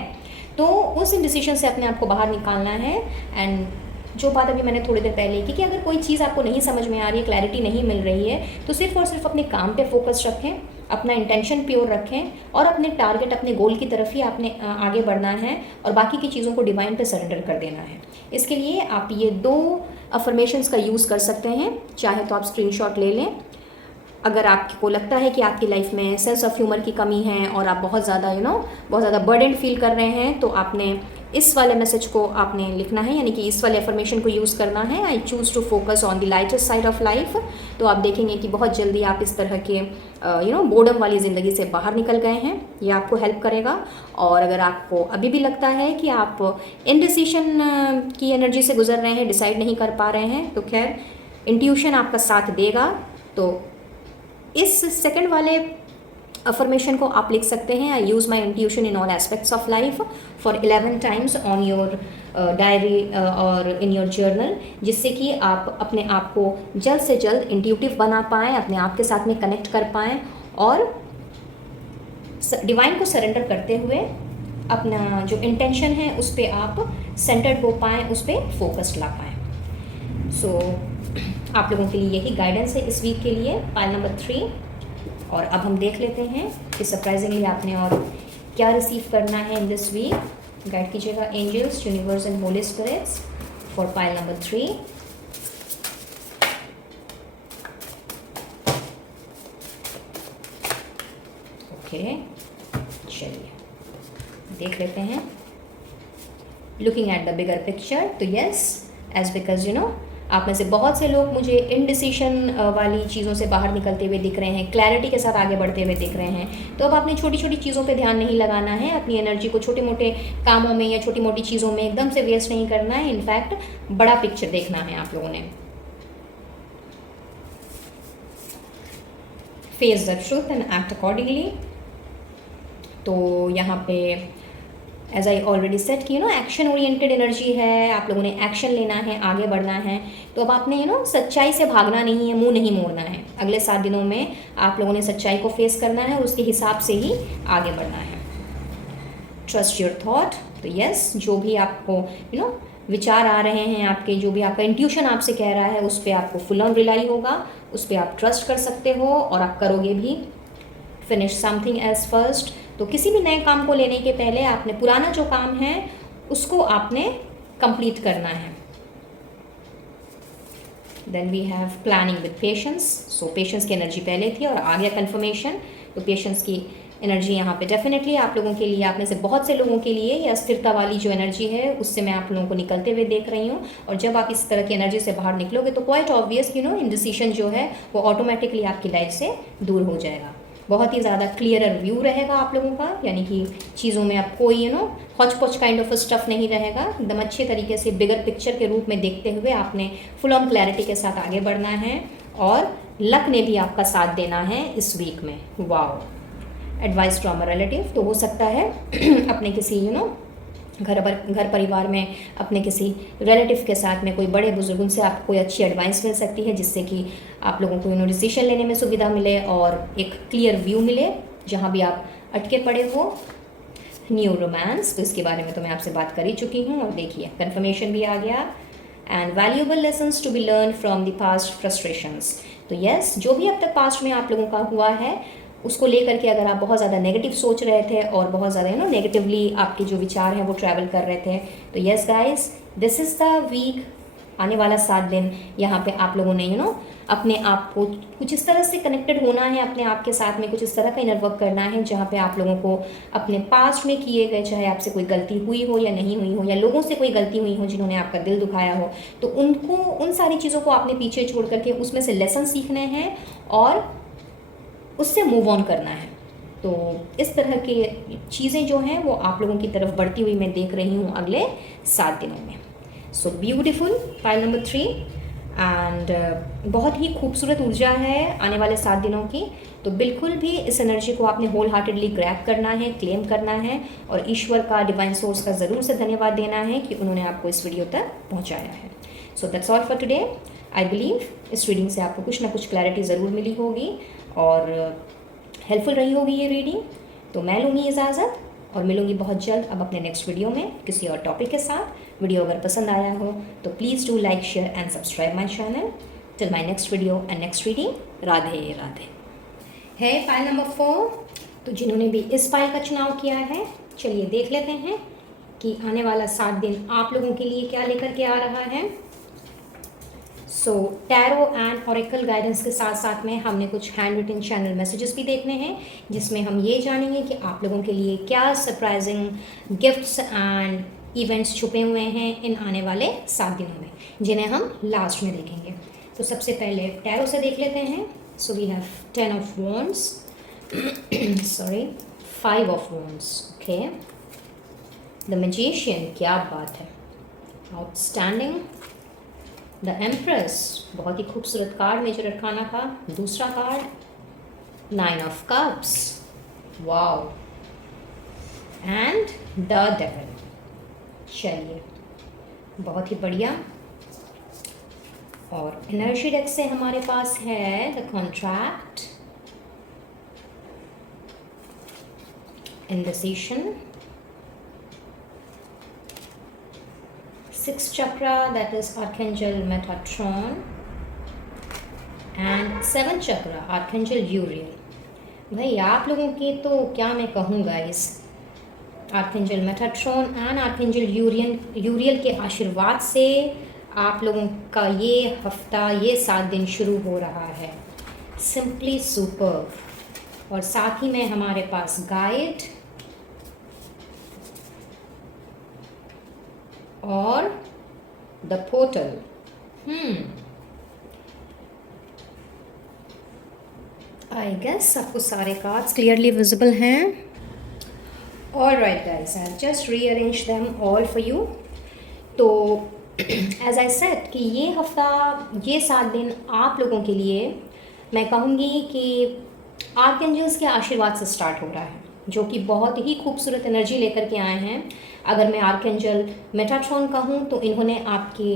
तो उस इंडिसिशन से अपने आप को बाहर निकालना है। एंड जो बात अभी मैंने थोड़ी देर पहले की कि अगर कोई चीज़ आपको नहीं समझ में आ रही है, क्लैरिटी नहीं मिल रही है, तो सिर्फ और सिर्फ अपने काम पे फोकस रखें, अपना इंटेंशन प्योर रखें और अपने टारगेट, अपने गोल की तरफ ही आपने आगे बढ़ना है और बाकी की चीज़ों को डिवाइन पे सरेंडर कर देना है। इसके लिए आप ये 2 अफर्मेशंस का यूज़ कर सकते हैं। चाहे तो आप स्क्रीनशॉट ले लें। अगर आपको लगता है कि आपकी लाइफ में सेंस ऑफ ह्यूमर की कमी है और आप बहुत ज़्यादा बहुत ज़्यादा बर्डन फील कर रहे हैं, तो आपने इस वाले मैसेज को आपने लिखना है, यानी कि इस वाले अफर्मेशन को यूज़ करना है, I choose to focus on the lightest side of life. तो आप देखेंगे कि बहुत जल्दी आप इस तरह के बोर्डम वाली ज़िंदगी से बाहर निकल गए हैं। ये आपको हेल्प करेगा। और अगर आपको अभी भी लगता है कि आप इनडिसीशन की एनर्जी से गुजर रहे हैं, डिसाइड नहीं कर पा रहे हैं, तो खैर इंट्यूशन आपका साथ देगा। तो इस सेकंड वाले अफर्मेशन को आप लिख सकते हैं, I use my intuition in all aspects of life for 11 times on your diary और इन योर जर्नल, जिससे कि आप अपने आप को जल्द से जल्द इंट्यूटिव बना पाएँ, अपने आप के साथ में कनेक्ट कर पाएँ और डिवाइन को सरेंडर करते हुए अपना जो इंटेंशन है उस पर आप सेंटर्ड हो पाएँ, उस पर फोकस्ड ला पाएँ। सो आप लोगों के लिए यही गाइडेंस है इस वीक के लिए, पाइल नंबर 3। और अब हम देख लेते हैं कि सरप्राइजिंगली आपने और क्या रिसीव करना है इन दिस वीक। गाइड कीजिएगा angels, universe and holy spirits for pile number 3। Okay, चलिए देख लेते हैं। Looking at the bigger picture, तो यस, एज बिकॉज आप में से बहुत से लोग मुझे इनडिसीशन वाली चीज़ों से बाहर निकलते हुए दिख रहे हैं, क्लैरिटी के साथ आगे बढ़ते हुए दिख रहे हैं। तो अब आपने छोटी छोटी चीज़ों पे ध्यान नहीं लगाना है, अपनी एनर्जी को छोटे मोटे कामों में या छोटी मोटी चीज़ों में एकदम से वेस्ट नहीं करना है। इनफैक्ट बड़ा पिक्चर देखना है आप लोगों ने। Face the truth and act accordingly. तो यहाँ पे एज आई ऑलरेडी सेट कि एक्शन ओरिएंटेड एनर्जी है, आप लोगों ने एक्शन लेना है, आगे बढ़ना है। तो अब आपने सच्चाई से भागना नहीं है, मुंह नहीं मोड़ना है। अगले 7 दिनों में आप लोगों ने सच्चाई को फेस करना है और उसके हिसाब से ही आगे बढ़ना है। ट्रस्ट योर थॉट, तो यस, जो भी आपको विचार आ रहे हैं आपके, जो भी आपका इंट्यूशन आपसे कह रहा है, उस पर आपको फुल ऑन रिलाई होगा, उस पर आप ट्रस्ट कर सकते हो और आप करोगे भी। फिनिश समथिंग एज फर्स्ट, तो किसी भी नए काम को लेने के पहले आपने पुराना जो काम है उसको आपने कंप्लीट करना है। Then we have planning with patience, so patience की एनर्जी पहले थी और आ गया कन्फर्मेशन। तो पेशेंस की एनर्जी यहाँ पे डेफिनेटली आप लोगों के लिए, आप में से बहुत से लोगों के लिए, ये अस्थिरता वाली जो एनर्जी है उससे मैं आप लोगों को निकलते हुए देख रही हूँ। और जब आप इस तरह की एनर्जी से बाहर निकलोगे तो क्वाइट ऑब्वियस इनडिसीशन जो है वो ऑटोमेटिकली आपकी लाइफ से दूर हो जाएगा। बहुत ही ज़्यादा क्लियरर व्यू रहेगा आप लोगों का, यानी कि चीज़ों में अब कोई हौच पौच काइंड ऑफ स्टफ नहीं रहेगा। एकदम अच्छे तरीके से बिगर पिक्चर के रूप में देखते हुए आपने फुल ऑन क्लैरिटी के साथ आगे बढ़ना है और लक ने भी आपका साथ देना है इस वीक में। Wow, advice from a relative, तो हो सकता है अपने किसी घर परिवार में अपने किसी रिलेटिव के साथ में कोई बड़े बुजुर्ग, उनसे आपको कोई अच्छी एडवाइस मिल सकती है जिससे कि आप लोगों को डिसीजन लेने में सुविधा मिले और एक क्लियर व्यू मिले जहाँ भी आप अटके पड़े हो। न्यू रोमांस, तो इसके बारे में तो मैं आपसे बात कर ही चुकी हूँ और देखिए कंफर्मेशन भी आ गया। And valuable lessons to be learn from the past frustrations, तो यस, जो भी अब तक पास्ट में आप लोगों का हुआ है उसको लेकर के अगर आप बहुत ज़्यादा नेगेटिव सोच रहे थे और बहुत ज़्यादा नेगेटिवली आपके जो विचार हैं वो ट्रैवल कर रहे थे, तो yes guys, this is the week. आने वाला 7 दिन यहाँ पे आप लोगों ने अपने आप को कुछ इस तरह से कनेक्टेड होना है, अपने आप के साथ में कुछ इस तरह का इनर वर्क करना है जहाँ पे आप लोगों को अपने पास्ट में किए गए, चाहे आपसे कोई गलती हुई हो या नहीं हुई हो, या लोगों से कोई गलती हुई हो जिन्होंने आपका दिल दुखाया हो, तो उनको, उन सारी चीज़ों को आपने पीछे छोड़ करके उसमें से लेसन सीखने हैं और उससे मूव ऑन करना है। तो इस तरह की चीज़ें जो हैं वो आप लोगों की तरफ बढ़ती हुई मैं देख रही हूँ अगले 7 दिनों में। So beautiful, pile number 3, and बहुत ही खूबसूरत ऊर्जा है आने वाले 7 दिनों की। तो बिल्कुल भी इस एनर्जी को आपने होल हार्टेडली ग्रैब करना है, क्लेम करना है और ईश्वर का, डिवाइन सोर्स का ज़रूर से धन्यवाद देना है कि उन्होंने आपको इस वीडियो तक पहुँचाया है। So that's all for today. I believe इस रीडिंग से आपको कुछ ना कुछ क्लैरिटी ज़रूर मिली होगी और हेल्पफुल रही होगी ये रीडिंग। तो मैं लूँगी इजाज़त। और मिलूंगी बहुत जल्द अब अपने नेक्स्ट वीडियो में किसी और टॉपिक के साथ। वीडियो अगर पसंद आया हो तो please do like, share and subscribe my channel. Till my next video and next reading, Radhe Radhe. है फाइल नंबर 4, तो जिन्होंने भी इस फाइल का चुनाव किया है, चलिए देख लेते हैं कि आने वाला 7 दिन आप लोगों के लिए क्या लेकर के आ रहा है। सो टैरो एंड ऑरेकल गाइडेंस के साथ साथ में हमने कुछ हैंड रिटन चैनल मैसेजेस भी देखने हैं, जिसमें हम ये जानेंगे कि आप लोगों के लिए क्या सरप्राइजिंग गिफ्ट्स एंड इवेंट्स छुपे हुए हैं इन आने वाले 7 दिनों में, जिन्हें हम लास्ट में देखेंगे। तो सबसे पहले टैरो से देख लेते हैं। So we have 10 of wands, sorry 5 of wands, okay. The magician, क्या बात है, आउटस्टैंडिंग। द एम्प्रेस, बहुत ही खूबसूरत कार्ड मेजर अरकाना का दूसरा card. 9 of cups, wow, and the devil. चलिए, बहुत ही बढ़िया। और एनर्जी डेक से हमारे पास है the contract, indecision, 6th chakra, that is Archangel Metatron, and 7th chakra, Archangel Uriel। भाई आप लोगों के तो क्या मैं कहूँ guys, archangel Metatron and archangel Uriel के आशीर्वाद से आप लोगों का ये हफ्ता, ये 7 दिन शुरू हो रहा है। Simply superb. और साथ ही में हमारे पास गाइड और द पोर्टल। आई गेस आपको सारे कार्ड्स क्लियरली विजिबल हैं। Alright guys, I just rearrange them all for you. तो एज आई सेड कि ये हफ्ता, ये 7 दिन आप लोगों के लिए मैं कहूँगी कि आर्कएंजल्स के आशीर्वाद से स्टार्ट हो रहा है, जो कि बहुत ही खूबसूरत एनर्जी लेकर के आए हैं। अगर मैं आर्कएंजल मेटाट्रॉन कहूँ तो इन्होंने आपके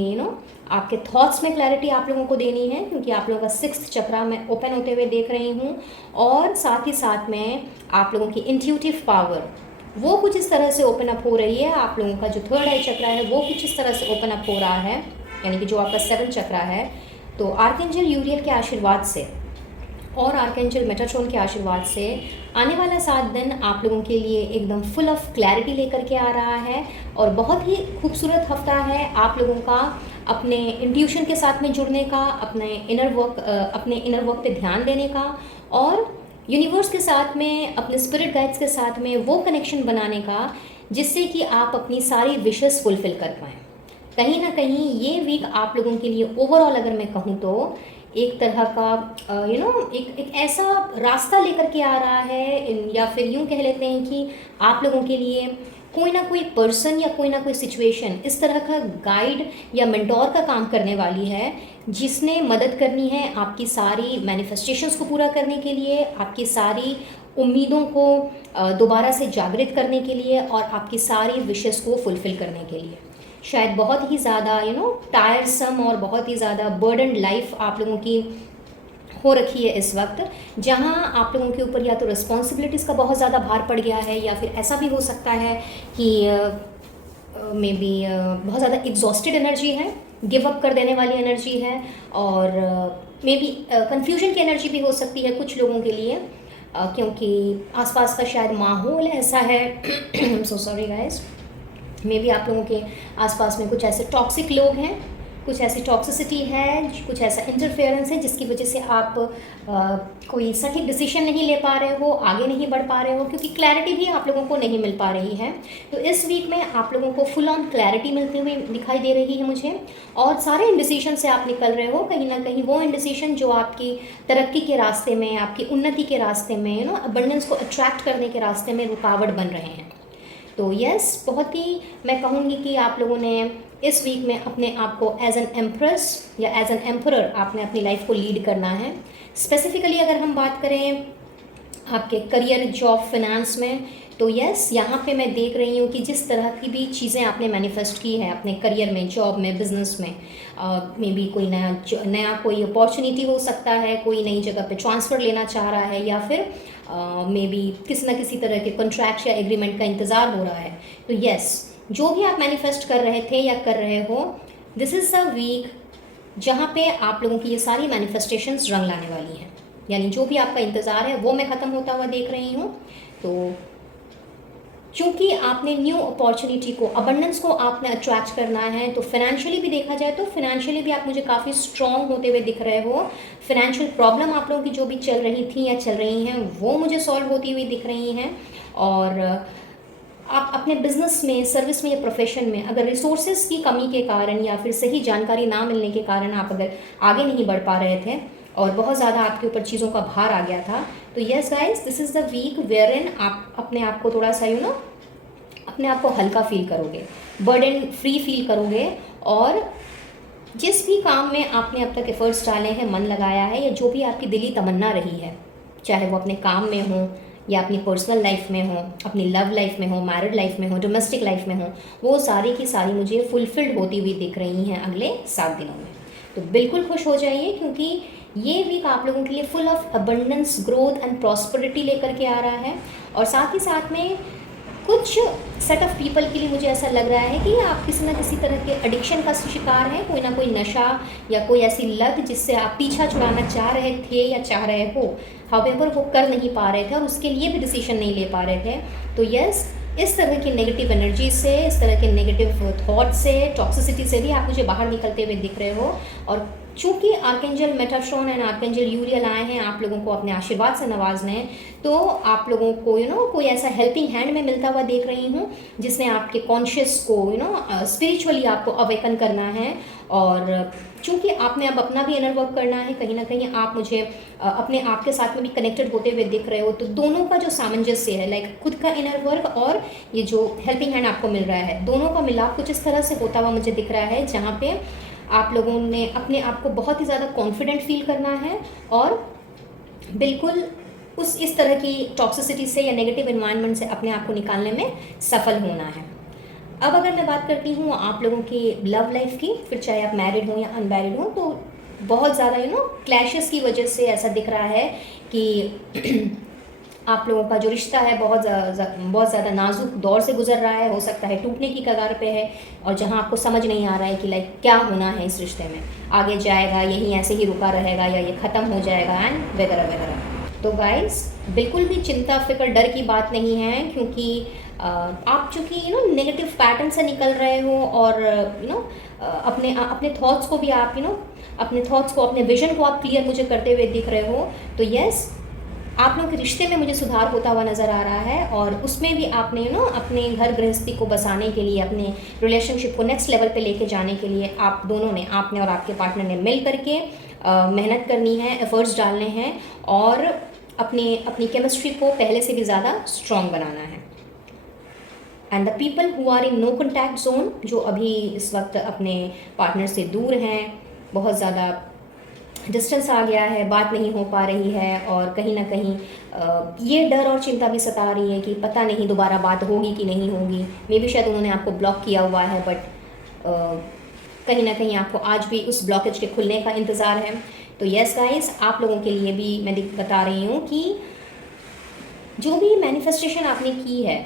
आपके थॉट्स में क्लैरिटी आप लोगों को देनी है, क्योंकि आप लोगों का 6th चक्रा मैं ओपन होते हुए देख रही हूँ। और साथ ही साथ में आप लोगों की इंट्यूटिव पावर वो कुछ इस तरह से ओपन अप हो रही है। आप लोगों का जो 3rd आई चक्रा है वो कुछ इस तरह से ओपन अप हो रहा है, यानी कि जो आपका 7th चक्रा है। तो आर्कएंजल यूरियल के आशीर्वाद से और आर्कएंजल मेटाट्रॉन के आशीर्वाद से आने वाला 7 दिन आप लोगों के लिए एकदम फुल ऑफ क्लैरिटी लेकर के आ रहा है। और बहुत ही खूबसूरत हफ्ता है आप लोगों का अपने इंट्यूशन के साथ में जुड़ने का, अपने इनर वर्क पे ध्यान देने का, और यूनिवर्स के साथ में, अपने स्पिरिट गाइड्स के साथ में वो कनेक्शन बनाने का, जिससे कि आप अपनी सारी विशेस फुलफिल कर पाएँ। कहीं ना कहीं ये वीक आप लोगों के लिए ओवरऑल अगर मैं कहूँ तो एक तरह का एक ऐसा रास्ता लेकर के आ रहा है, या फिर यूँ कह लेते हैं कि आप लोगों के लिए कोई ना कोई पर्सन या कोई ना कोई सिचुएशन इस तरह का गाइड या मेंटोर का काम करने वाली है, जिसने मदद करनी है आपकी सारी मैनिफेस्टेशंस को पूरा करने के लिए, आपकी सारी उम्मीदों को दोबारा से जागृत करने के लिए, और आपकी सारी विशेस को फुलफ़िल करने के लिए। शायद बहुत ही ज़्यादा टायरसम और बहुत ही ज़्यादा बर्डन लाइफ आप लोगों की हो रखी है इस वक्त, जहां आप लोगों के ऊपर या तो रिस्पॉन्सिबिलिटीज़ का बहुत ज़्यादा भार पड़ गया है, या फिर ऐसा भी हो सकता है कि मे बी बहुत ज़्यादा एग्जॉस्टेड एनर्जी है, गिव अप कर देने वाली एनर्जी है, और मे बी कन्फ्यूजन की एनर्जी भी हो सकती है कुछ लोगों के लिए, क्योंकि आसपास का शायद माहौल ऐसा है। So sorry guys, may be आप लोगों के आसपास में कुछ ऐसे टॉक्सिक लोग हैं, कुछ ऐसी टॉक्सिसिटी है, कुछ ऐसा इंटरफेरेंस है जिसकी वजह से आप कोई सटीक डिसीजन नहीं ले पा रहे हो, आगे नहीं बढ़ पा रहे हो, क्योंकि क्लैरिटी भी आप लोगों को नहीं मिल पा रही है। तो इस वीक में आप लोगों को फुल ऑन क्लैरिटी मिलती हुई दिखाई दे रही है मुझे, और सारे इंडिसीजन से आप निकल रहे हो। कहीं ना कहीं वो इंडिसीजन जो आपकी तरक्की के रास्ते में, आपकी उन्नति के रास्ते में, अबंडेंस को अट्रैक्ट करने के रास्ते में रुकावट बन रहे हैं। तो यस, बहुत ही मैं कहूँगी कि आप लोगों ने इस वीक में अपने आप को एज एन एम्प्रेस या एज एन एम्परर आपने अपनी लाइफ को लीड करना है। स्पेसिफिकली अगर हम बात करें आपके करियर, जॉब, फाइनेंस में, तो यस, यहाँ पे मैं देख रही हूँ कि जिस तरह की भी चीज़ें आपने मैनिफेस्ट की है अपने करियर में, जॉब में, बिजनेस में, मे बी कोई नया कोई अपॉर्चुनिटी हो सकता है, कोई नई जगह पे ट्रांसफ़र लेना चाह रहा है, या फिर मे बी किसी न किसी तरह के कॉन्ट्रैक्ट या एग्रीमेंट का इंतज़ार हो रहा है। तो यस, जो भी आप मैनिफेस्ट कर रहे थे या कर रहे हो, दिस इज़ अ वीक जहाँ पे आप लोगों की ये सारी मैनिफेस्टेशंस रंग लाने वाली हैं। यानी जो भी आपका इंतज़ार है वो मैं ख़त्म होता हुआ देख रही हूँ। तो चूँकि आपने न्यू अपॉर्चुनिटी को, अबंडेंस को आपने अट्रैक्ट करना है, तो फाइनेंशियली भी देखा जाए तो फाइनेंशियली भी आप मुझे काफ़ी स्ट्रॉन्ग होते हुए दिख रहे हो। फाइनेंशियल प्रॉब्लम आप लोगों की जो भी चल रही थी या चल रही हैं वो मुझे सॉल्व होती हुई दिख रही हैं। और आप अपने बिजनेस में, सर्विस में या प्रोफेशन में अगर रिसोर्सेज की कमी के कारण या फिर सही जानकारी ना मिलने के कारण आप अगर आगे नहीं बढ़ पा रहे थे और बहुत ज़्यादा आपके ऊपर चीज़ों का भार आ गया था, तो yes guys, this is the week where in आप अपने आप को थोड़ा सा अपने आप को हल्का फील करोगे, बर्डन फ्री फील करोगे। और जिस भी काम में आपने अब तक एफर्ट्स डाले हैं, मन लगाया है, या जो भी आपकी दिली तमन्ना रही है, चाहे वो अपने काम में हो या अपनी पर्सनल लाइफ में हो, अपनी लव लाइफ में हो, मैरिड लाइफ में हो, डोमेस्टिक लाइफ में हो, वो सारी की सारी मुझे फुलफिल्ड होती हुई दिख रही हैं अगले 7 दिनों में। तो बिल्कुल खुश हो जाइए, क्योंकि ये वीक आप लोगों के लिए full of abundance, growth and prosperity लेकर के आ रहा है। और साथ ही साथ में कुछ सेट ऑफ पीपल के लिए मुझे ऐसा लग रहा है कि आप किसी न किसी तरह के एडिक्शन का शिकार हैं, कोई ना कोई नशा या कोई ऐसी लत जिससे आप पीछा छुड़ाना चाह रहे थे या चाह रहे हो, हाउएवर वो कर नहीं पा रहे थे और उसके लिए भी डिसीजन नहीं ले पा रहे थे। तो यस, इस तरह की नेगेटिव एनर्जी से, इस तरह के नेगेटिव थॉट से, टॉक्सिसिटी से भी आप मुझे बाहर निकलते हुए दिख रहे हो। और चूँकि आर्कएंजल मेटाट्रॉन एंड आर्कएंजल यूरियल आए हैं आप लोगों को अपने आशीर्वाद से नवाजने, तो आप लोगों को कोई ऐसा हेल्पिंग हैंड में मिलता हुआ देख रही हूँ जिसने आपके कॉन्शियस को स्पिरिचुअली आपको अवेकन करना है। और चूँकि आपने अब अपना भी इनर वर्क करना है, कहीं ना कहीं आप मुझे अपने आप के साथ में भी कनेक्टेड होते हुए दिख रहे हो। तो दोनों का जो सामंजस्य है, लाइक खुद का इनर वर्क और ये जो हेल्पिंग हैंड आपको मिल रहा है, दोनों का मिलाप कुछ इस तरह से होता हुआ मुझे दिख रहा है जहाँ पे आप लोगों ने अपने आप को बहुत ही ज़्यादा कॉन्फिडेंट फील करना है और बिल्कुल इस तरह की टॉक्सिसिटी से या नेगेटिव एनवायरनमेंट से अपने आप को निकालने में सफल होना है। अब अगर मैं बात करती हूँ आप लोगों की लव लाइफ की, फिर चाहे आप मैरिड हो या अनमैरिड हो, तो बहुत ज़्यादा क्लैशेस की वजह से ऐसा दिख रहा है कि आप लोगों का जो रिश्ता है बहुत ज़्यादा नाजुक दौर से गुजर रहा है, हो सकता है टूटने की कगार पे है, और जहां आपको समझ नहीं आ रहा है कि लाइक क्या होना है इस रिश्ते में, आगे जाएगा, यहीं ऐसे ही रुका रहेगा, या ये ख़त्म हो जाएगा एंड वगैरह वगैरह। तो गाइस, बिल्कुल भी चिंता, फिक्र, डर की बात नहीं है, क्योंकि आप चूँकि नेगेटिव पैटर्न से निकल रहे हो और अपने थॉट्स को भी आप अपने थॉट्स को, अपने विजन को आप क्लियर मुझे करते हुए दिख रहे हो। तो यस, आप लोगों के रिश्ते में मुझे सुधार होता हुआ नज़र आ रहा है, और उसमें भी आपने अपने घर गृहस्थी को बसाने के लिए, अपने रिलेशनशिप को नेक्स्ट लेवल पे लेके जाने के लिए आप दोनों ने, आपने और आपके पार्टनर ने मिल करके मेहनत करनी है, एफर्ट्स डालने हैं और अपनी केमिस्ट्री को पहले से भी ज़्यादा स्ट्रॉन्ग बनाना है। And the people who are in no contact zone, जो अभी इस वक्त अपने पार्टनर से दूर हैं, बहुत ज़्यादा डिस्टेंस आ गया है, बात नहीं हो पा रही है, और कहीं ना कहीं ये डर और चिंता भी सता रही है कि पता नहीं दोबारा बात होगी कि नहीं होगी। मे बी शायद उन्होंने आपको ब्लॉक किया हुआ है, बट कहीं ना कहीं आपको आज भी उस ब्लॉकेज के खुलने का इंतज़ार है। तो यस गाइस, आप लोगों के लिए भी मैं बता रही हूँ कि जो भी मैनिफेस्टेशन आपने की है,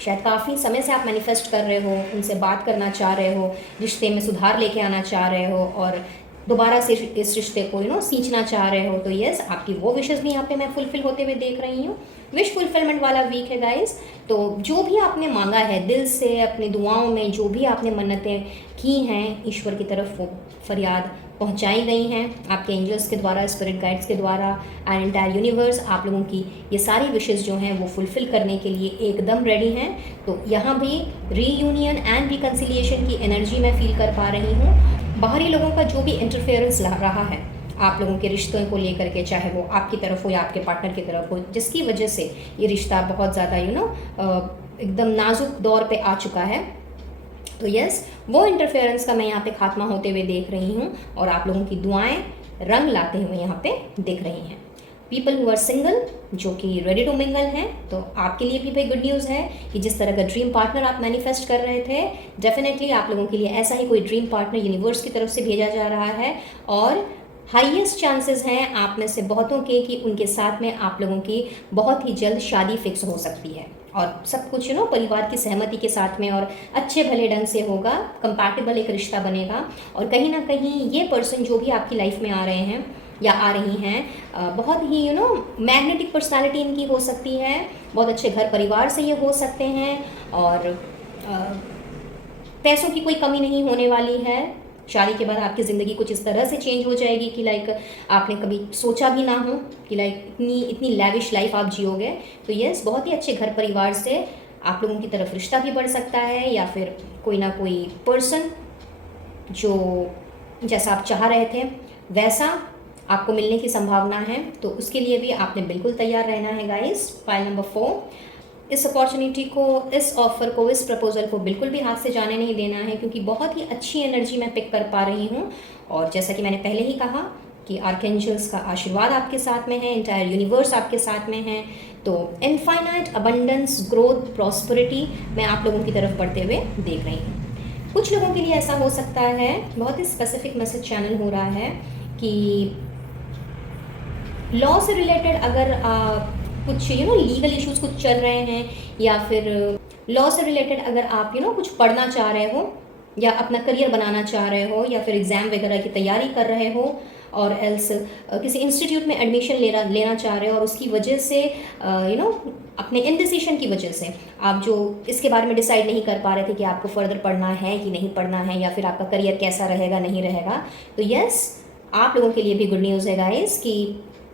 शायद काफ़ी समय से आप मैनिफेस्ट कर रहे हो, उनसे बात करना चाह रहे हो, रिश्ते में सुधार लेके आना चाह रहे हो और दोबारा से इस रिश्ते को सींचना चाह रहे हो, तो यस, आपकी वो विशेज़ भी यहाँ पे मैं फुलफिल होते हुए देख रही हूँ। विश फुलफिलमेंट वाला वीक है गाइस। तो जो भी आपने मांगा है दिल से, अपनी दुआओं में जो भी आपने मन्नतें की हैं, ईश्वर की तरफ वो फरियाद पहुंचाई गई हैं आपके एंजल्स के द्वारा, स्पिरिट गाइड्स के द्वारा, एंड एंटायर यूनिवर्स आप लोगों की ये सारी विशेज़ जो हैं वो फुलफ़िल करने के लिए एकदम रेडी हैं। तो यहाँ भी रीयूनियन एंड रिकन्सिलिएशन की एनर्जी मैं फील कर पा रही हूँ। बाहरी लोगों का जो भी इंटरफेरेंस रहा है आप लोगों के रिश्तों को लेकर के, चाहे वो आपकी तरफ हो या आपके पार्टनर की तरफ हो, जिसकी वजह से ये रिश्ता बहुत ज़्यादा एकदम नाजुक दौर पे आ चुका है, तो यस, वो इंटरफेरेंस का मैं यहाँ पे खात्मा होते हुए देख रही हूँ और आप लोगों की दुआएं रंग लाते हुए यहाँ पे दिख रही हैं। पीपल हु आर सिंगल, जो कि रेडी टू मिंगल हैं, तो आपके लिए भी भाई गुड न्यूज़ है कि जिस तरह का ड्रीम पार्टनर आप मैनिफेस्ट कर रहे थे, डेफिनेटली आप लोगों के लिए ऐसा ही कोई ड्रीम पार्टनर यूनिवर्स की तरफ से भेजा जा रहा है। और हाईएस्ट चांसेस हैं आप में से बहुतों के कि उनके साथ में आप लोगों की बहुत ही जल्द शादी फिक्स हो सकती है, और सब कुछ परिवार की सहमति के साथ में और अच्छे भले ढंग से होगा, कंपैटिबल एक रिश्ता बनेगा। और कहीं ना कहीं ये पर्सन जो भी आपकी लाइफ में आ रहे हैं या आ रही हैं, बहुत ही मैग्नेटिक पर्सनालिटी इनकी हो सकती है, बहुत अच्छे घर परिवार से ये हो सकते हैं, और पैसों की कोई कमी नहीं होने वाली है। शादी के बाद आपकी ज़िंदगी कुछ इस तरह से चेंज हो जाएगी कि लाइक आपने कभी सोचा भी ना हो कि लाइक इतनी लैविश लाइफ आप जियोगे। तो यस, बहुत ही अच्छे घर परिवार से आप लोगों की तरफ रिश्ता भी बढ़ सकता है, या फिर कोई ना कोई पर्सन जो जैसा आप चाह रहे थे वैसा आपको मिलने की संभावना है। तो उसके लिए भी आपने बिल्कुल तैयार रहना है गाइस। फाइल नंबर 4, इस अपॉर्चुनिटी को, इस ऑफ़र को, इस प्रपोज़ल को बिल्कुल भी हाथ से जाने नहीं देना है, क्योंकि बहुत ही अच्छी एनर्जी मैं पिक कर पा रही हूँ। और जैसा कि मैंने पहले ही कहा कि आर्कएंजल्स का आशीर्वाद आपके साथ में है, इंटायर यूनिवर्स आपके साथ में है। तो इनफाइनाइट अबंडेंस, ग्रोथ, प्रॉस्पेरिटी मैं आप लोगों की तरफ बढ़ते हुए देख रही हूँ। कुछ लोगों के लिए ऐसा हो सकता है, बहुत ही स्पेसिफिक मैसेज चैनल हो रहा है कि लॉ से रिलेटेड अगर कुछ लीगल इश्यूज कुछ चल रहे हैं, या फिर लॉ से रिलेटेड अगर आप कुछ पढ़ना चाह रहे हो, या अपना करियर बनाना चाह रहे हो, या फिर एग्ज़ाम वगैरह की तैयारी कर रहे हो, और एल्स किसी इंस्टीट्यूट में एडमिशन लेना चाह रहे हो, और उसकी वजह से अपने इनडिसीशन की वजह से आप जो इसके बारे में डिसाइड नहीं कर पा रहे थे कि आपको फर्दर पढ़ना है कि नहीं पढ़ना है, या फिर आपका करियर कैसा रहेगा नहीं रहेगा। तो यस, आप लोगों के लिए भी गुड न्यूज़ है गाइस कि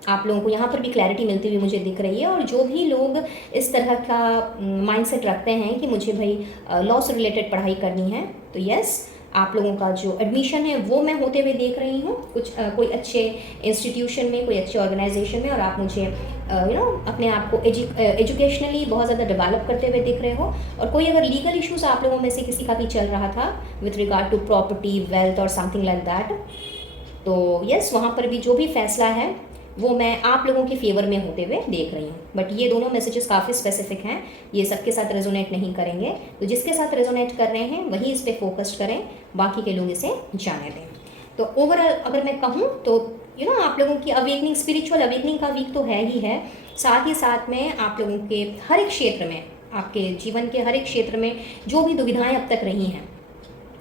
आप लोगों को यहाँ पर भी क्लैरिटी मिलती हुई मुझे दिख रही है। और जो भी लोग इस तरह का माइंडसेट रखते हैं कि मुझे भाई लॉ से रिलेटेड पढ़ाई करनी है, तो यस, आप लोगों का जो एडमिशन है वो मैं होते हुए देख रही हूँ कुछ कोई अच्छे इंस्टीट्यूशन में, कोई अच्छे ऑर्गेनाइजेशन में, और आप मुझे अपने आप को एजुकेशनली बहुत ज़्यादा डेवलप करते हुए दिख रहे हो। और कोई अगर लीगल इश्यूज आप लोगों में से किसी का भी चल रहा था with regard to property, wealth और समथिंग लाइक दैट, तो यस, वहाँ पर भी जो भी फैसला है वो मैं आप लोगों के फेवर में होते हुए देख रही हूँ। बट ये दोनों मैसेजेस काफ़ी स्पेसिफिक हैं, ये सबके साथ रेजोनेट नहीं करेंगे। तो जिसके साथ रेजोनेट कर रहे हैं वही इस पर फोकस्ड करें, बाकी के लोग इसे जाने दें। तो ओवरऑल अगर मैं कहूँ तो आप लोगों की अवेकनिंग, स्पिरिचुअल अवेकनिंग का वीक तो है ही है, साथ ही साथ में आप लोगों के हर एक क्षेत्र में, आपके जीवन के हर एक क्षेत्र में जो भी दुविधाएँ अब तक रही हैं,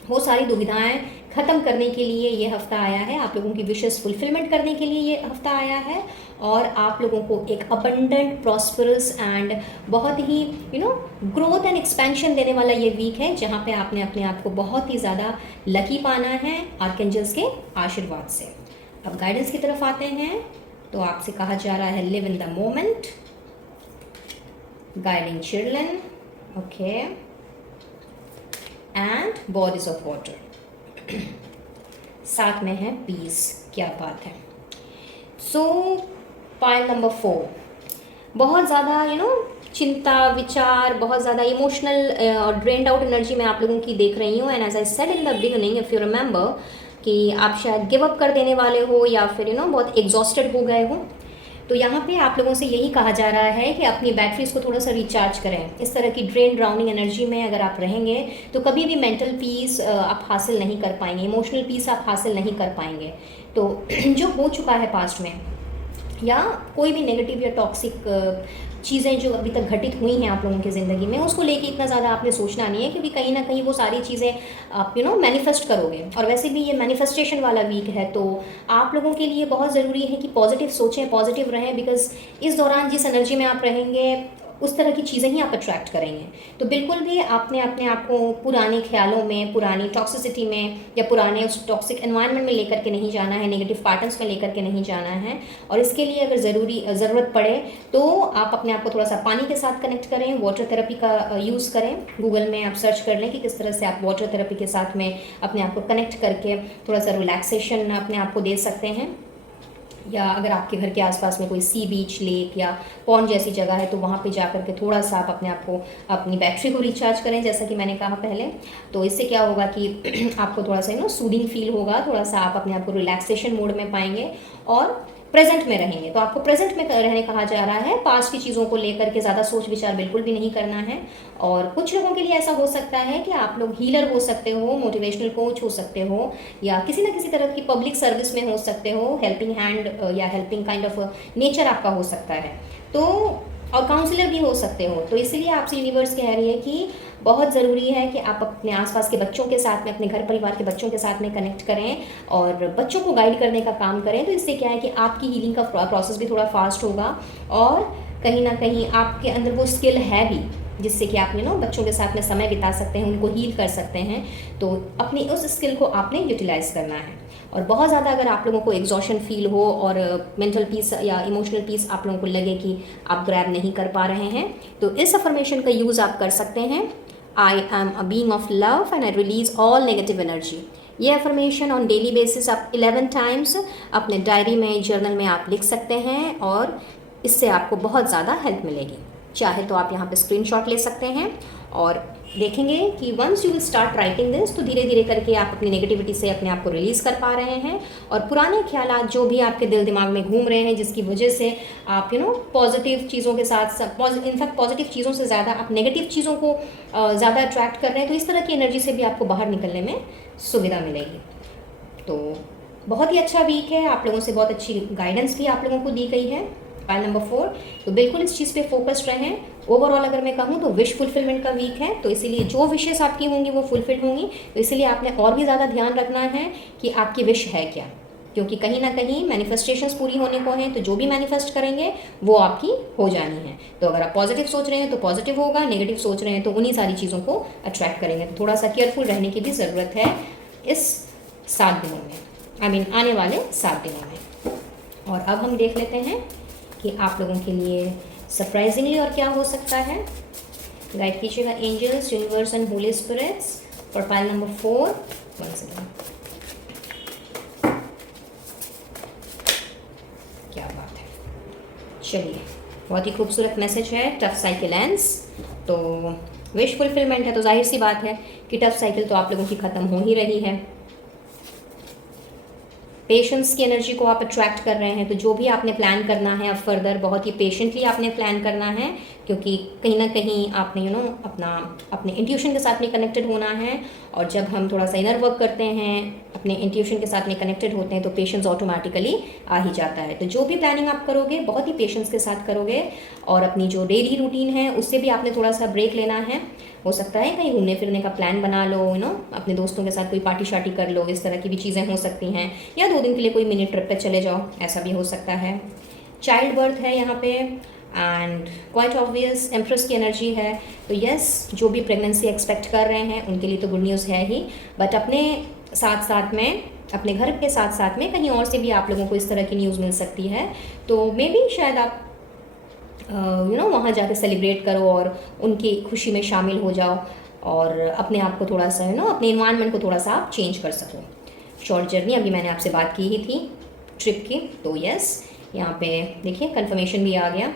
वो सारी दुविधाएं ख़त्म करने के लिए ये हफ्ता आया है, आप लोगों की विशेस फुलफिलमेंट करने के लिए ये हफ्ता आया है, और आप लोगों को एक अबंडेंट, प्रॉस्परस एंड बहुत ही ग्रोथ एंड एक्सपेंशन देने वाला ये वीक है, जहाँ पे आपने अपने आप को बहुत ही ज़्यादा लकी पाना है आर्कएंजल्स के आशीर्वाद से। अब गाइडेंस की तरफ आते हैं, तो आपसे कहा जा रहा है live in the moment, guiding children, okay, and bodies of water, साथ में है पीस। क्या बात है। सो पाइल नंबर 4, बहुत ज़्यादा चिंता, विचार, बहुत ज़्यादा इमोशनल और ड्रेन्ड आउट एनर्जी मैं आप लोगों की देख रही हूँ। And as I said in the beginning, if you remember, कि आप शायद गिव अप कर देने वाले हो, या फिर बहुत एग्जॉस्टेड हो गए हो। तो यहाँ पे आप लोगों से यही कहा जा रहा है कि अपनी बैटरीज को थोड़ा सा रिचार्ज करें। इस तरह की ड्रेन ड्राउनिंग एनर्जी में अगर आप रहेंगे तो कभी भी मेंटल पीस आप हासिल नहीं कर पाएंगे, इमोशनल पीस आप हासिल नहीं कर पाएंगे। तो जो हो चुका है पास्ट में, या कोई भी नेगेटिव या टॉक्सिक चीज़ें जो अभी तक घटित हुई हैं आप लोगों की ज़िंदगी में, उसको लेके इतना ज़्यादा आपने सोचना नहीं है, क्योंकि कहीं ना कहीं वो सारी चीज़ें आप मैनिफेस्ट करोगे। और वैसे भी ये मैनिफेस्टेशन वाला वीक है, तो आप लोगों के लिए बहुत ज़रूरी है कि पॉजिटिव सोचें, पॉजिटिव रहें, बिकॉज इस दौरान जिस एनर्जी में आप रहेंगे उस तरह की चीज़ें ही आप अट्रैक्ट करेंगे। तो बिल्कुल भी आपने अपने आप को पुराने ख्यालों में, पुरानी टॉक्सिसिटी में, या पुराने उस टॉक्सिक एनवायरनमेंट में लेकर के नहीं जाना है, नेगेटिव पैटर्न्स में लेकर के नहीं जाना है। और इसके लिए अगर ज़रूरत पड़े तो आप अपने आप को थोड़ा सा पानी के साथ कनेक्ट करें, वाटर थेरेपी का यूज़ करें। गूगल में आप सर्च कर लें कि किस तरह से आप वाटर थेरेपी के साथ में अपने आप को कनेक्ट करके थोड़ा सा रिलैक्सेशन अपने आप को दे सकते हैं। या अगर आपके घर के आसपास में कोई सी बीच, लेक या पॉन्ड जैसी जगह है, तो वहाँ पे जा कर के थोड़ा सा आप अपने आप को, अपनी बैटरी को रिचार्ज करें, जैसा कि मैंने कहा पहले। तो इससे क्या होगा कि आपको थोड़ा सा सूदिंग फील होगा, थोड़ा सा आप अपने आप को रिलैक्सेशन मोड में पाएंगे। और प्रेजेंट में रहेंगे। तो आपको प्रेजेंट में रहने कहा जा रहा है, पास्ट की चीज़ों को लेकर के ज़्यादा सोच विचार बिल्कुल भी नहीं करना है। और कुछ लोगों के लिए ऐसा हो सकता है कि आप लोग हीलर हो सकते हो, मोटिवेशनल कोच हो सकते हो, या किसी ना किसी तरह की पब्लिक सर्विस में हो सकते हो, हेल्पिंग हैंड या हेल्पिंग काइंड ऑफ नेचर आपका हो सकता है। तो और काउंसलर भी हो सकते हो। तो इसीलिए आपसे यूनिवर्स कह रही है कि बहुत ज़रूरी है कि आप अपने आसपास के बच्चों के साथ में, अपने घर परिवार के बच्चों के साथ में कनेक्ट करें और बच्चों को गाइड करने का काम करें। तो इससे क्या है कि आपकी हीलिंग का प्रोसेस भी थोड़ा फास्ट होगा और कहीं ना कहीं आपके अंदर वो स्किल है भी, जिससे कि आप बच्चों के साथ में समय बिता सकते हैं, उनको हील कर सकते हैं। तो अपनी उस स्किल को आपने यूटिलाइज करना है। और बहुत ज़्यादा अगर आप लोगों को एग्जॉशन फील हो और मेंटल पीस या इमोशनल पीस आप लोगों को लगे कि आप ग्रैब नहीं कर पा रहे हैं, तो इस अफर्मेशन का यूज़ आप कर सकते हैं। I am a being of love and I release all negative energy. ये अफर्मेशन ऑन डेली बेसिस आप 11 टाइम्स अपने डायरी में, जर्नल में आप लिख सकते हैं और इससे आपको बहुत ज़्यादा हेल्प मिलेगी। चाहे तो आप यहाँ पे स्क्रीनशॉट ले सकते हैं और देखेंगे कि once you will start writing this, तो धीरे धीरे करके आप अपनी नेगेटिविटी से अपने आप को रिलीज़ कर पा रहे हैं और पुराने ख्यालात जो भी आपके दिल दिमाग में घूम रहे हैं, जिसकी वजह से आप पॉजिटिव चीज़ों के साथ, इनफैक्ट पॉजिटिव चीज़ों से ज़्यादा आप नेगेटिव चीज़ों को ज़्यादा अट्रैक्ट कर रहे हैं, तो इस तरह की एनर्जी से भी आपको बाहर निकलने में सुविधा मिलेगी। तो बहुत ही अच्छा वीक है, आप लोगों से बहुत अच्छी गाइडेंस भी आप लोगों को दी गई है। पाइल नंबर 4, तो बिल्कुल इस चीज़ पे फोकस्ड रहें। ओवरऑल अगर मैं कहूँ तो विश फुलफिलमेंट का वीक है, तो इसीलिए जो विशेस आपकी होंगी वो फुलफिल होंगी। तो इसीलिए आपने और भी ज़्यादा ध्यान रखना है कि आपकी विश है क्या, क्योंकि कहीं ना कहीं मैनिफेस्टेशंस पूरी होने को हैं, तो जो भी मैनिफेस्ट करेंगे वो आपकी हो जानी है। तो अगर आप पॉजिटिव सोच रहे हैं तो पॉजिटिव होगा, नेगेटिव सोच रहे हैं तो उन्हीं सारी चीज़ों को अट्रैक्ट करेंगे। तो थोड़ा सा केयरफुल रहने की भी ज़रूरत है इस 7 दिनों में, आने वाले 7 दिनों में। और अब हम देख लेते हैं कि आप लोगों के लिए सरप्राइजिंगली और क्या हो सकता है। गाइड कीजिएगा angels, universe and holy spirits for pile number 4। 1 second, क्या बात है। चलिए, बहुत ही खूबसूरत मैसेज है। टफ साइकिल एंड्स, तो विश फुलफिलमेंट है, तो जाहिर सी बात है कि टफ साइकिल तो आप लोगों की ख़त्म हो ही रही है। पेशेंस की एनर्जी को आप अट्रैक्ट कर रहे हैं, तो जो भी आपने प्लान करना है अब फर्दर बहुत ही पेशेंटली आपने प्लान करना है, क्योंकि कहीं ना कहीं आपने अपने इंट्यूशन के साथ में कनेक्टेड होना है। और जब हम थोड़ा सा इनर वर्क करते हैं, अपने इंट्यूशन के साथ में कनेक्टेड होते हैं, तो पेशेंस ऑटोमेटिकली आ ही जाता है। तो जो भी प्लानिंग आप करोगे बहुत ही पेशेंस के साथ करोगे और अपनी जो डेली रूटीन है उससे भी आपने थोड़ा सा ब्रेक लेना है। हो सकता है कहीं घूमने फिरने का प्लान बना लो, अपने दोस्तों के साथ कोई पार्टी शार्टी कर लो, इस तरह की भी चीज़ें हो सकती हैं, या 2 दिन के लिए कोई मिनी ट्रिप पे चले जाओ, ऐसा भी हो सकता है। चाइल्ड बर्थ है यहाँ पे एंड क्वाइट ऑब्वियस एम्प्रेस की एनर्जी है। तो यस, जो भी प्रेगनेंसी एक्सपेक्ट कर रहे हैं उनके लिए तो गुड न्यूज़ है ही, बट अपने साथ साथ में, अपने घर के साथ साथ में कहीं और से भी आप लोगों को इस तरह की न्यूज़ मिल सकती है। तो मे बी शायद आप वहाँ जाकर सेलिब्रेट करो और उनकी खुशी में शामिल हो जाओ और अपने आप को थोड़ा सा अपने इन्वायरमेंट को थोड़ा सा आप चेंज कर सको। शॉर्ट जर्नी, अभी मैंने आपसे बात की ही थी ट्रिप की, तो यस यहाँ पे देखिए कंफर्मेशन भी आ गया।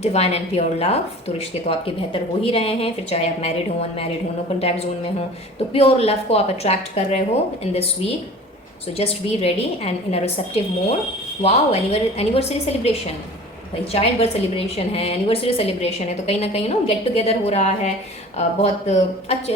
डिवाइन एंड प्योर लव, तो रिश्ते तो आपके बेहतर हो ही रहे हैं, फिर चाहे आप मैरिड हो, अनमैरिड हो, नो कॉन्टैक्ट जोन में हो, तो प्योर लव को आप अट्रैक्ट कर रहे हो in this week. So just be ready and in a receptive mode. Wow, anniversary celebration, भाई चाइल्ड बर्थ सेलिब्रेशन है, एनिवर्सरी सेलिब्रेशन है, तो कहीं ना कहीं गेट टुगेदर हो रहा है। बहुत अच्छा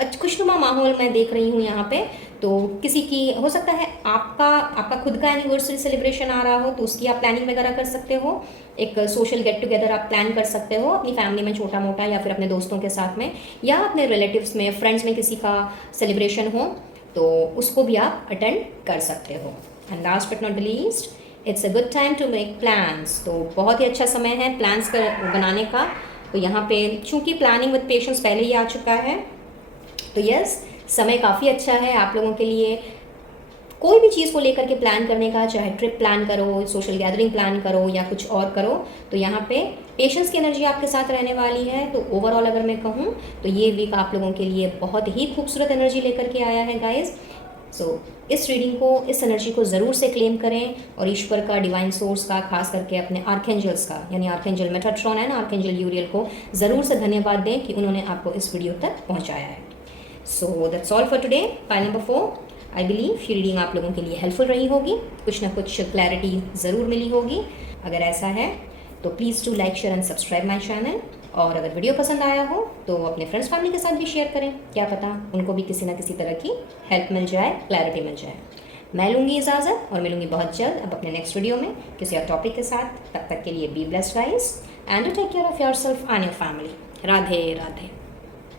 एक खुशनुमा माहौल मैं देख रही हूँ यहाँ पे। तो किसी की हो सकता है आपका खुद का एनिवर्सरी सेलिब्रेशन आ रहा हो, तो उसकी आप प्लानिंग वगैरह कर सकते हो। एक सोशल गेट टुगेदर आप प्लान कर सकते हो अपनी फैमिली में, छोटा मोटा, या फिर अपने दोस्तों के साथ में, या अपने रिलेटिव्स में, फ्रेंड्स में किसी का सेलिब्रेशन हो तो उसको भी आप अटेंड कर सकते हो। And last but not the least, it's a good time to make plans, तो बहुत ही अच्छा समय है प्लान्स बनाने का। तो यहाँ पे चूँकि प्लानिंग विद पेशेंस पहले ही आ चुका है, तो यस समय काफ़ी अच्छा है आप लोगों के लिए कोई भी चीज़ को लेकर के प्लान करने का। चाहे ट्रिप प्लान करो, सोशल गैदरिंग प्लान करो, या कुछ और करो, तो यहाँ पे पेशेंस की एनर्जी आपके साथ रहने वाली है। तो ओवरऑल अगर मैं कहूँ तो ये वीक आप लोगों के लिए बहुत ही खूबसूरत एनर्जी लेकर के आया है गाइज। सो इस रीडिंग को, इस एनर्जी को ज़रूर से क्लेम करें और ईश्वर का, डिवाइन सोर्स का, खास करके अपने आर्कएंजल्स का, यानी आर्कएंजल मेटाट्रॉन एंड आर्कएंजल यूरियल को ज़रूर से धन्यवाद दें कि उन्होंने आपको इस वीडियो तक पहुंचाया है। So that's all for today, pile number 4। I believe ये रीडिंग आप लोगों के लिए हेल्पफुल रही होगी, कुछ ना कुछ क्लैरिटी ज़रूर मिली होगी। अगर ऐसा है तो please do like share and subscribe my channel. और अगर वीडियो पसंद आया हो तो अपने फ्रेंड्स फैमिली के साथ भी शेयर करें, क्या पता उनको भी किसी ना किसी तरह की हेल्प मिल जाए, क्लैरिटी मिल जाए। मैं लूँगी इजाज़त और मिलूँगी बहुत जल्द अब अपने नेक्स्ट वीडियो में किसी और टॉपिक के साथ। तब तक के लिए be blessed guys and take care of yourself and your family. Radhe Radhe.